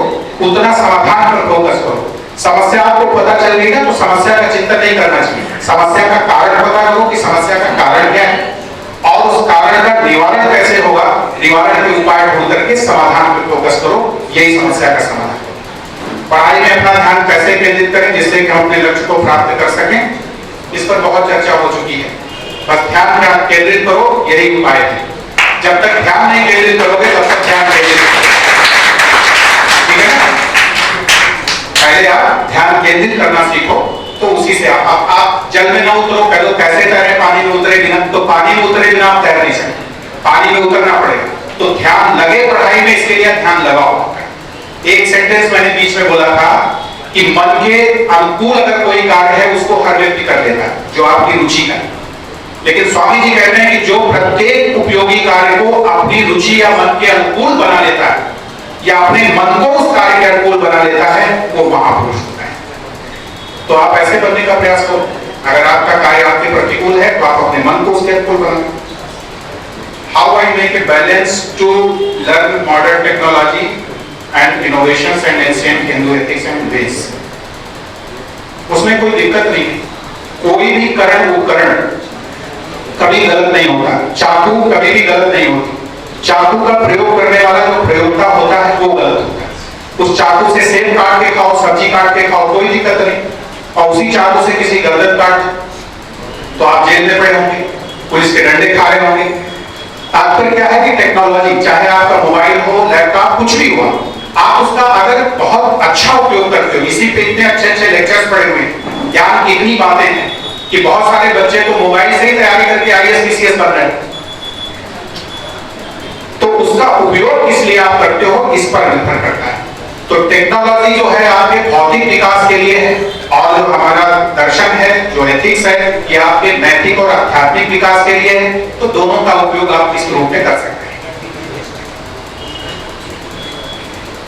उतना समाधान पर फोकस करो। समस्या आपको पता चल गई ना, तो समस्या का चिंतन नहीं करना चाहिए। समस्या का कारण पता करो कि समस्या का कारण क्या है, और उस कारण का निवारण कैसे होगा, निवारण के उपाय ढूंढ करके समाधान पर फोकस करो। यही समस्या का समाधान है। पढ़ाई में अपना ध्यान कैसे केंद्रित करें जिससे कि हम अपने लक्ष्य को प्राप्त कर सकें, इस पर बहुत चर्चा हो चुकी है। बस ध्यान केंद्रित करो, यही उपाय है। जब तक ध्यान नहीं केंद्रित करोगे तब तक ध्यान केंद्रित करोगे, ठीक है ना? पहले आप ध्यान केंद्रित करना सीखो, तो उसी से आप जल में ना उतरो, कह दो कैसे तैरे पानी में उतरे बिना, तो पानी में उतरे बिना आप तैर नहीं सकते, पानी में उतरना पड़ेगा। तो ध्यान लगे पढ़ाई में, इसके लिए ध्यान लगाओ। एक सेंटेंस मैंने बीच में बोला था कि मन के अनुकूल अगर कोई कार्य है उसको हर व्यक्ति कर लेता है, जो आपकी रुचि का है। लेकिन स्वामी जी कहते हैं कि जो प्रत्येक उपयोगी कार्य को अपनी रुचि या मन के अनुकूल बना लेता है, या अपने मन को उस कार्य के अनुकूल बना लेता है, वो महापुरुष होता है। तो आप ऐसे बनने का प्रयास करो। अगर आपका कार्य आपके प्रतिकूल है तो आप अपने मन को उसके अनुकूल बनाओ। how I make a balance to learn modern technology and innovations and ancient Hindu ethics and ways. उसमें कोई दिक्कत नहीं, कोई भी करण उपकरण कभी गलत नहीं होता, चाकू कभी भी गलत नहीं होती, चाकू का प्रयोग करने वाला जो प्रयोगता होता है वो गलत होता है। उस चाकू से सेब काट के खाओ, सब्जी काट के खाओ, कोई दिक्कत नहीं, और उसी चाकू से किसी गर्दन काट तो आप जेल में पड़े होंगे, पुलिस के डंडे खा रहे होंगे। तात्पर्य क्या है कि टेक्नोलॉजी, चाहे आपका मोबाइल हो, लैपटॉप, कुछ भी हुआ, आप उसका अगर बहुत अच्छा उपयोग करते हो, इसी पे इतने अच्छे अच्छे लेक्चर्स पढ़े हुए हैं, ज्ञान की इतनी बातें हैं कि बहुत सारे बच्चे तो मोबाइल से ही तैयारी करके आईएएस पीसीएस बन रहे हैं। तो उसका उपयोग किस लिए आप करते हो इस पर निर्भर करता है। तो टेक्नोलॉजी जो है आपके भौतिक विकास के लिए है, और जो हमारा दर्शन है, जो एथिक्स है, ये आपके नैतिक और आध्यात्मिक विकास के लिए है। तो दोनों का उपयोग आप इस रूप में कर सकते हैं।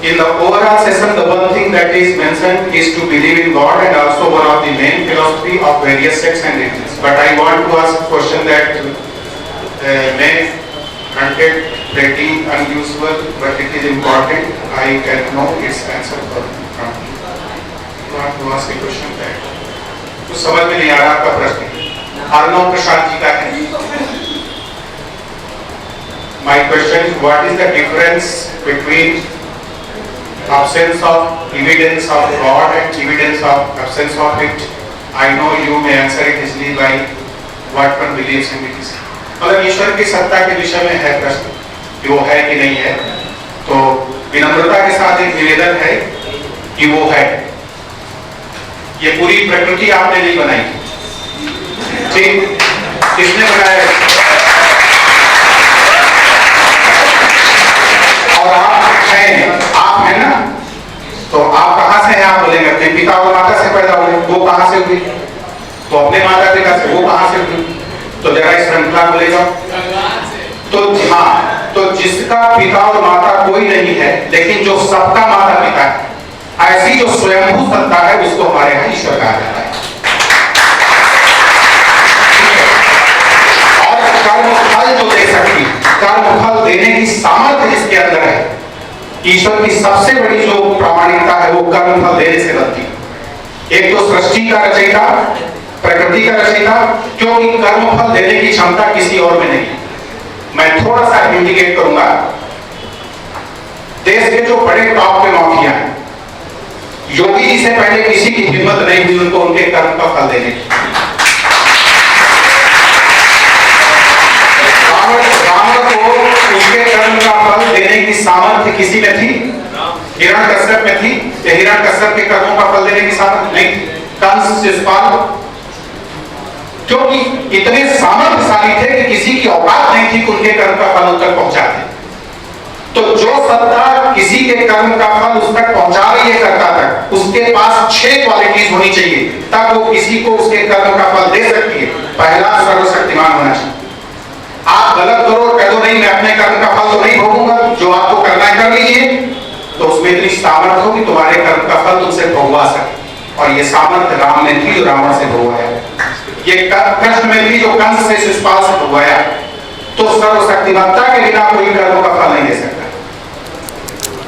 In the overall session, the one thing that is mentioned is to believe in God, and also one of the main philosophy of various sects and religions. But I want to ask a question that may contain pretty unusual, but it is important. I can know its answer from you. I want to ask a question that कुछ समझ में नहीं आ रहा आपका प्रश्न। अर्णव प्रसाद जी का है। My question is, what is the difference between absence of evidence of God and evidence of absence of it? I know you may answer it easily by what one believes in it. मतलब ईश्वर की सत्ता के विषय में है प्रश्न कि वो है कि नहीं है। तो विनम्रता के साथ एक निवेदन है कि वो है। ये पूरी प्रकृति आपने नहीं बनाई, ठीक? किसने बनाया? और आप हैं ना, तो आप कहां से हैं? आप बोलेंगे अपने पिता और माता से पैदा हुए, वो कहां से हुई? तो अपने माता पिता से, वो कहां से हुई? तो जरा इस श्रृंखला को ले जाओ। तो हाँ, तो जिसका पिता और माता कोई नहीं है, लेकिन जो सबका माता पिता है, ऐसी जो स्वयंभू सत्ता है, उसको हमारे यहाँ ईश्वर कहा जाता है। और कर्म फल जो दे सकती, कर्म फल देने की सामर्थ्य जिसके अंदर है, ईश्वर की सबसे बड़ी जो प्रामाणिकता है वो कर्म फल देने से बनती है। एक तो सृष्टि का रचयिता, प्रकृति का रचयिता, क्योंकि कर्म फल देने की क्षमता किसी और में नहीं। मैं थोड़ा सा इंडिकेट करूंगा। देश के जो बड़े टॉप पे माफिया हैं, योगी जी से पहले किसी की हिम्मत नहीं हुई उनको उनके कर्म का फल देने की। रावण को उसके कर्म का फल देने की सामर्थ्य किसी में थी? हिरण्यकश्यप में थी? या हिरण्यकश्यप के कर्मों का फल देने की सामर्थ्य नहीं? कंस, शिशुपाल, क्योंकि इतने सामर्थ्यशाली थे कि किसी की औकात नहीं थी कि उनके कर्म का फल उन तक पहुंचा दे। तो जो सत्ता किसी के कर्म का फल उस तक पहुंचा रही है कर्ता तक, उसके पास 6 क्वालिटीज होनी चाहिए, तब वो किसी को उसके कर्म का फल दे सकती है। पहला, सर्वशक्तिमान होना चाहिए। आप गलत करो और कह दो नहीं मैं अपने कर्म का फल तो नहीं भोगूंगा, जो आपको करना है कर लीजिए, तो उसमें इतनी सामर्थ्य हो कि तुम्हारे कर्म का फल तुमसे भोगवा सके। और ये सामर्थ्य राम में थी जो रावण से भोगवाया, ये कृष्ण में थी जो कंस से शिशुपाल से भोगवाया। तो सर्वशक्तिमत्ता के बिना कोई कर्म का फल नहीं दे सकता।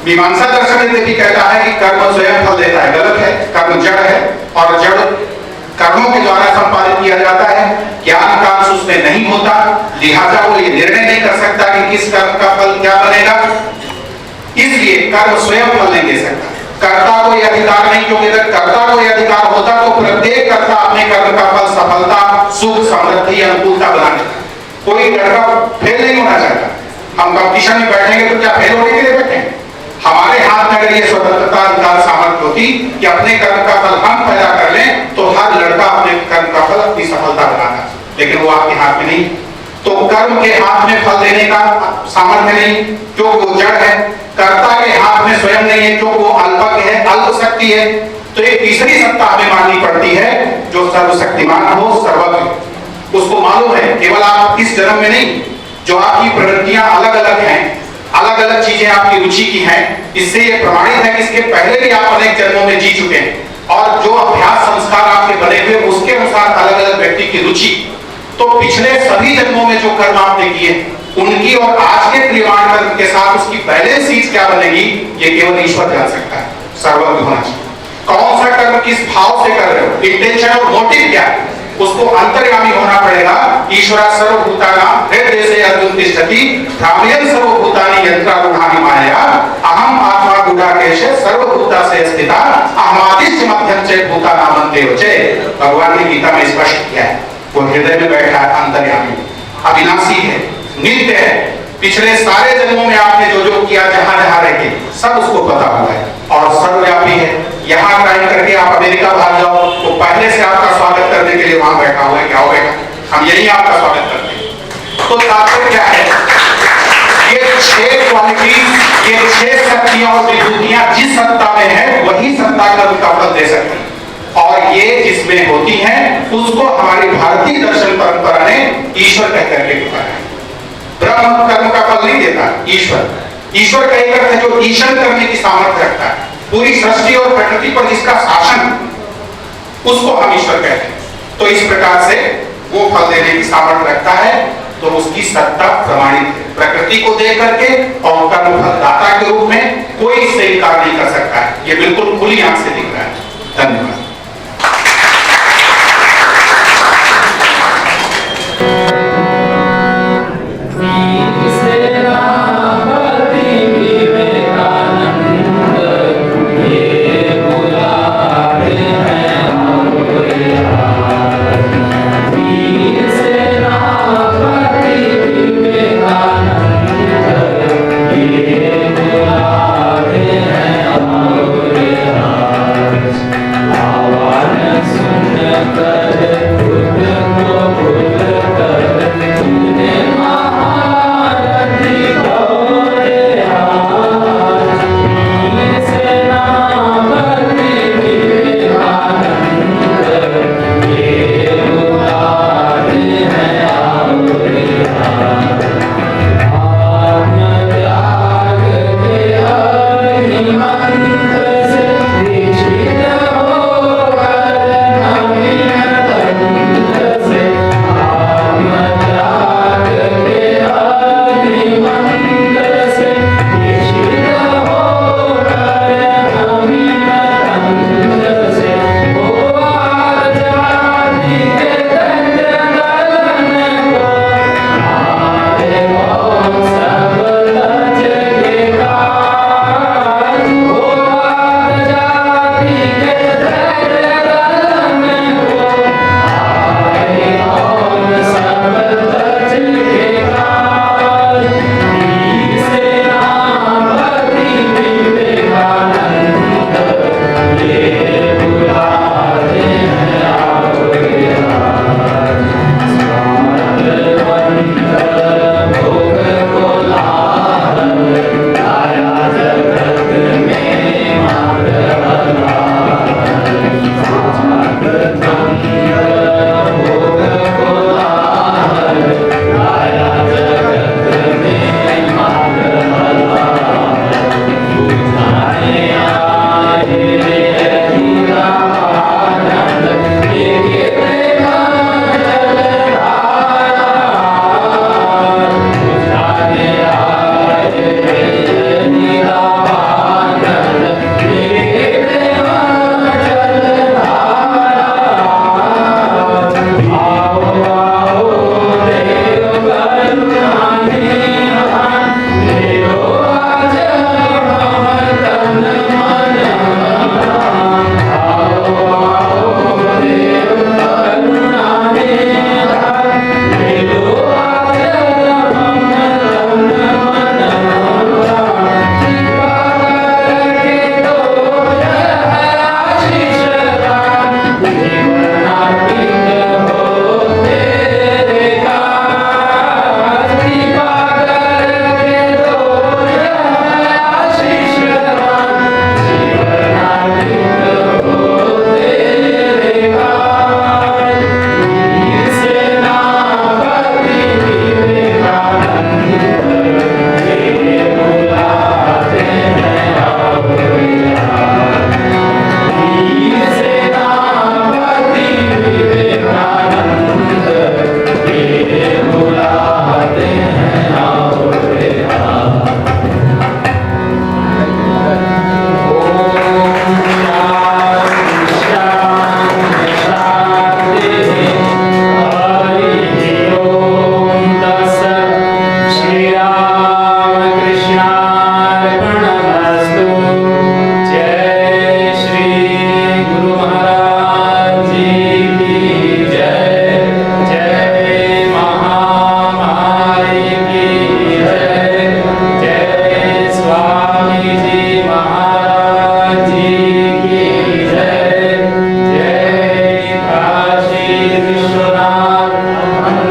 मीमांसा दर्शन भी कहता है कि कर्म स्वयं फल देता है, गलत है। कर्म जड़ है और जड़ कर्मों के द्वारा संपादित किया जाता है, ज्ञान का अंश उसमें नहीं होता, लिहाजा वो ये निर्णय नहीं कर सकता कि किस कर्म का फल क्या बनेगा, इसलिए कर्म स्वयं फल नहीं दे सकता। कर्ता को यह अधिकार नहीं, क्योंकि अगर कर्ता को यह अधिकार होता तो प्रत्येक कर्ता अपने कर्म का फल सफलता, सुख, समृद्धि, अनुकूलता बना देता। कोई लड़का फेल नहीं होना चाहता। हम कंपटीशन में बैठेंगे तो क्या फेल होने के लिए बैठेंगे? हमारे हाथ में अगर ये स्वतंत्रता, अधिकार, सामर्थ्य होती कि अपने कर्म का फल हम पैदा कर लें, तो हर लड़का अपने कर्म का फल अपनी सफलता बनाता, लेकिन वो आपके हाथ में नहीं। तो कर्म के हाथ में फल देने का सामर्थ्य नहीं, क्योंकि वो जड़ है। कर्ता के हाथ में स्वयं नहीं है, क्योंकि वो अल्पज्ञ है, अल्प शक्ति है। तो एक तीसरी सत्ता हमें माननी पड़ती है जो सर्वशक्तिमान हो, सर्वज्ञ। उसको मालूम है केवल आप इस जन्म में नहीं, जो आपकी प्रवृत्तियां अलग अलग हैं, अलग अलग चीजें आपकी रुचि की हैं, इससे ये प्रमाणित है कि इसके पहले भी आप अनेक जन्मों में जी चुके हैं। और जो अभ्यास संस्कार आपके बने हुए उसके अनुसार अलग अलग व्यक्ति की रुचि, तो पिछले सभी जन्मों में जो कर्म आपने किए उनकी और आज के क्रियमाण कर्म के साथ उसकी बैलेंस चीज क्या बनेगी, ये केवल ईश्वर जान सकता है। सर्वज्ञ होना चाहिए। कौन सा कर्म किस भाव से कर रहे हो, इंटेंशन और मोटिव क्या है, उसको अंतर्यामी होना पड़ेगा। ईश्वर सर्वभूतानां हृदय से अर्जुन तिष्ठति भ्राम्यन् सर्वभूतानि यन्त्रारूढानि मायया अहम आत्मा गुडाकेश सर्वभूता से स्थिता अहमादिश्च मध्यम च भूतानामन्तेव च। भगवान ने गीता में स्पष्ट किया है, वो हृदय में बैठा है, अंतर्यामी, अविनाशी है, नित्य है। पिछले सारे जन्मों में आपने जो जो किया, जहां जहां रह के, सब उसको पता हुआ है और सर्वव्यापी है। यहाँ क्राइम करके आप अमेरिका भाग जाओ तो पहले से आपका स्वागत करने के लिए वहां बैठा हुआ है, क्या हो बेटा, हम यही आपका स्वागत करते हैं। तो तात्पर्य क्या है, ये 6 क्वालिटी, ये 6 शक्तियां और विभूतियां जिस सत्ता में है वही सत्ता कर्म का फल दे सकती है, और ये जिसमें होती हैं उसको हमारी भारतीय दर्शन परंपरा ने ईश्वर कह करके पुकारा है। ब्रह्म कर्म का फल नहीं देता, ईश्वर। ईश्वर का एक अर्थ है जो ईशन करने की सामर्थ्य रखता है, पूरी सृष्टि और प्रकृति पर जिसका शासन, उसको हम ईश्वर कहते हैं। तो इस प्रकार से वो फल देने की सामर्थ्य रखता है, तो उसकी सत्ता प्रमाणित है प्रकृति को देख करके, और कर्म फल दाता के रूप में कोई इससे इनकार नहीं कर सकता है। ये बिल्कुल खुली आंख से दिख रहा है। धन्यवाद।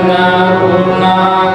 पूर्णा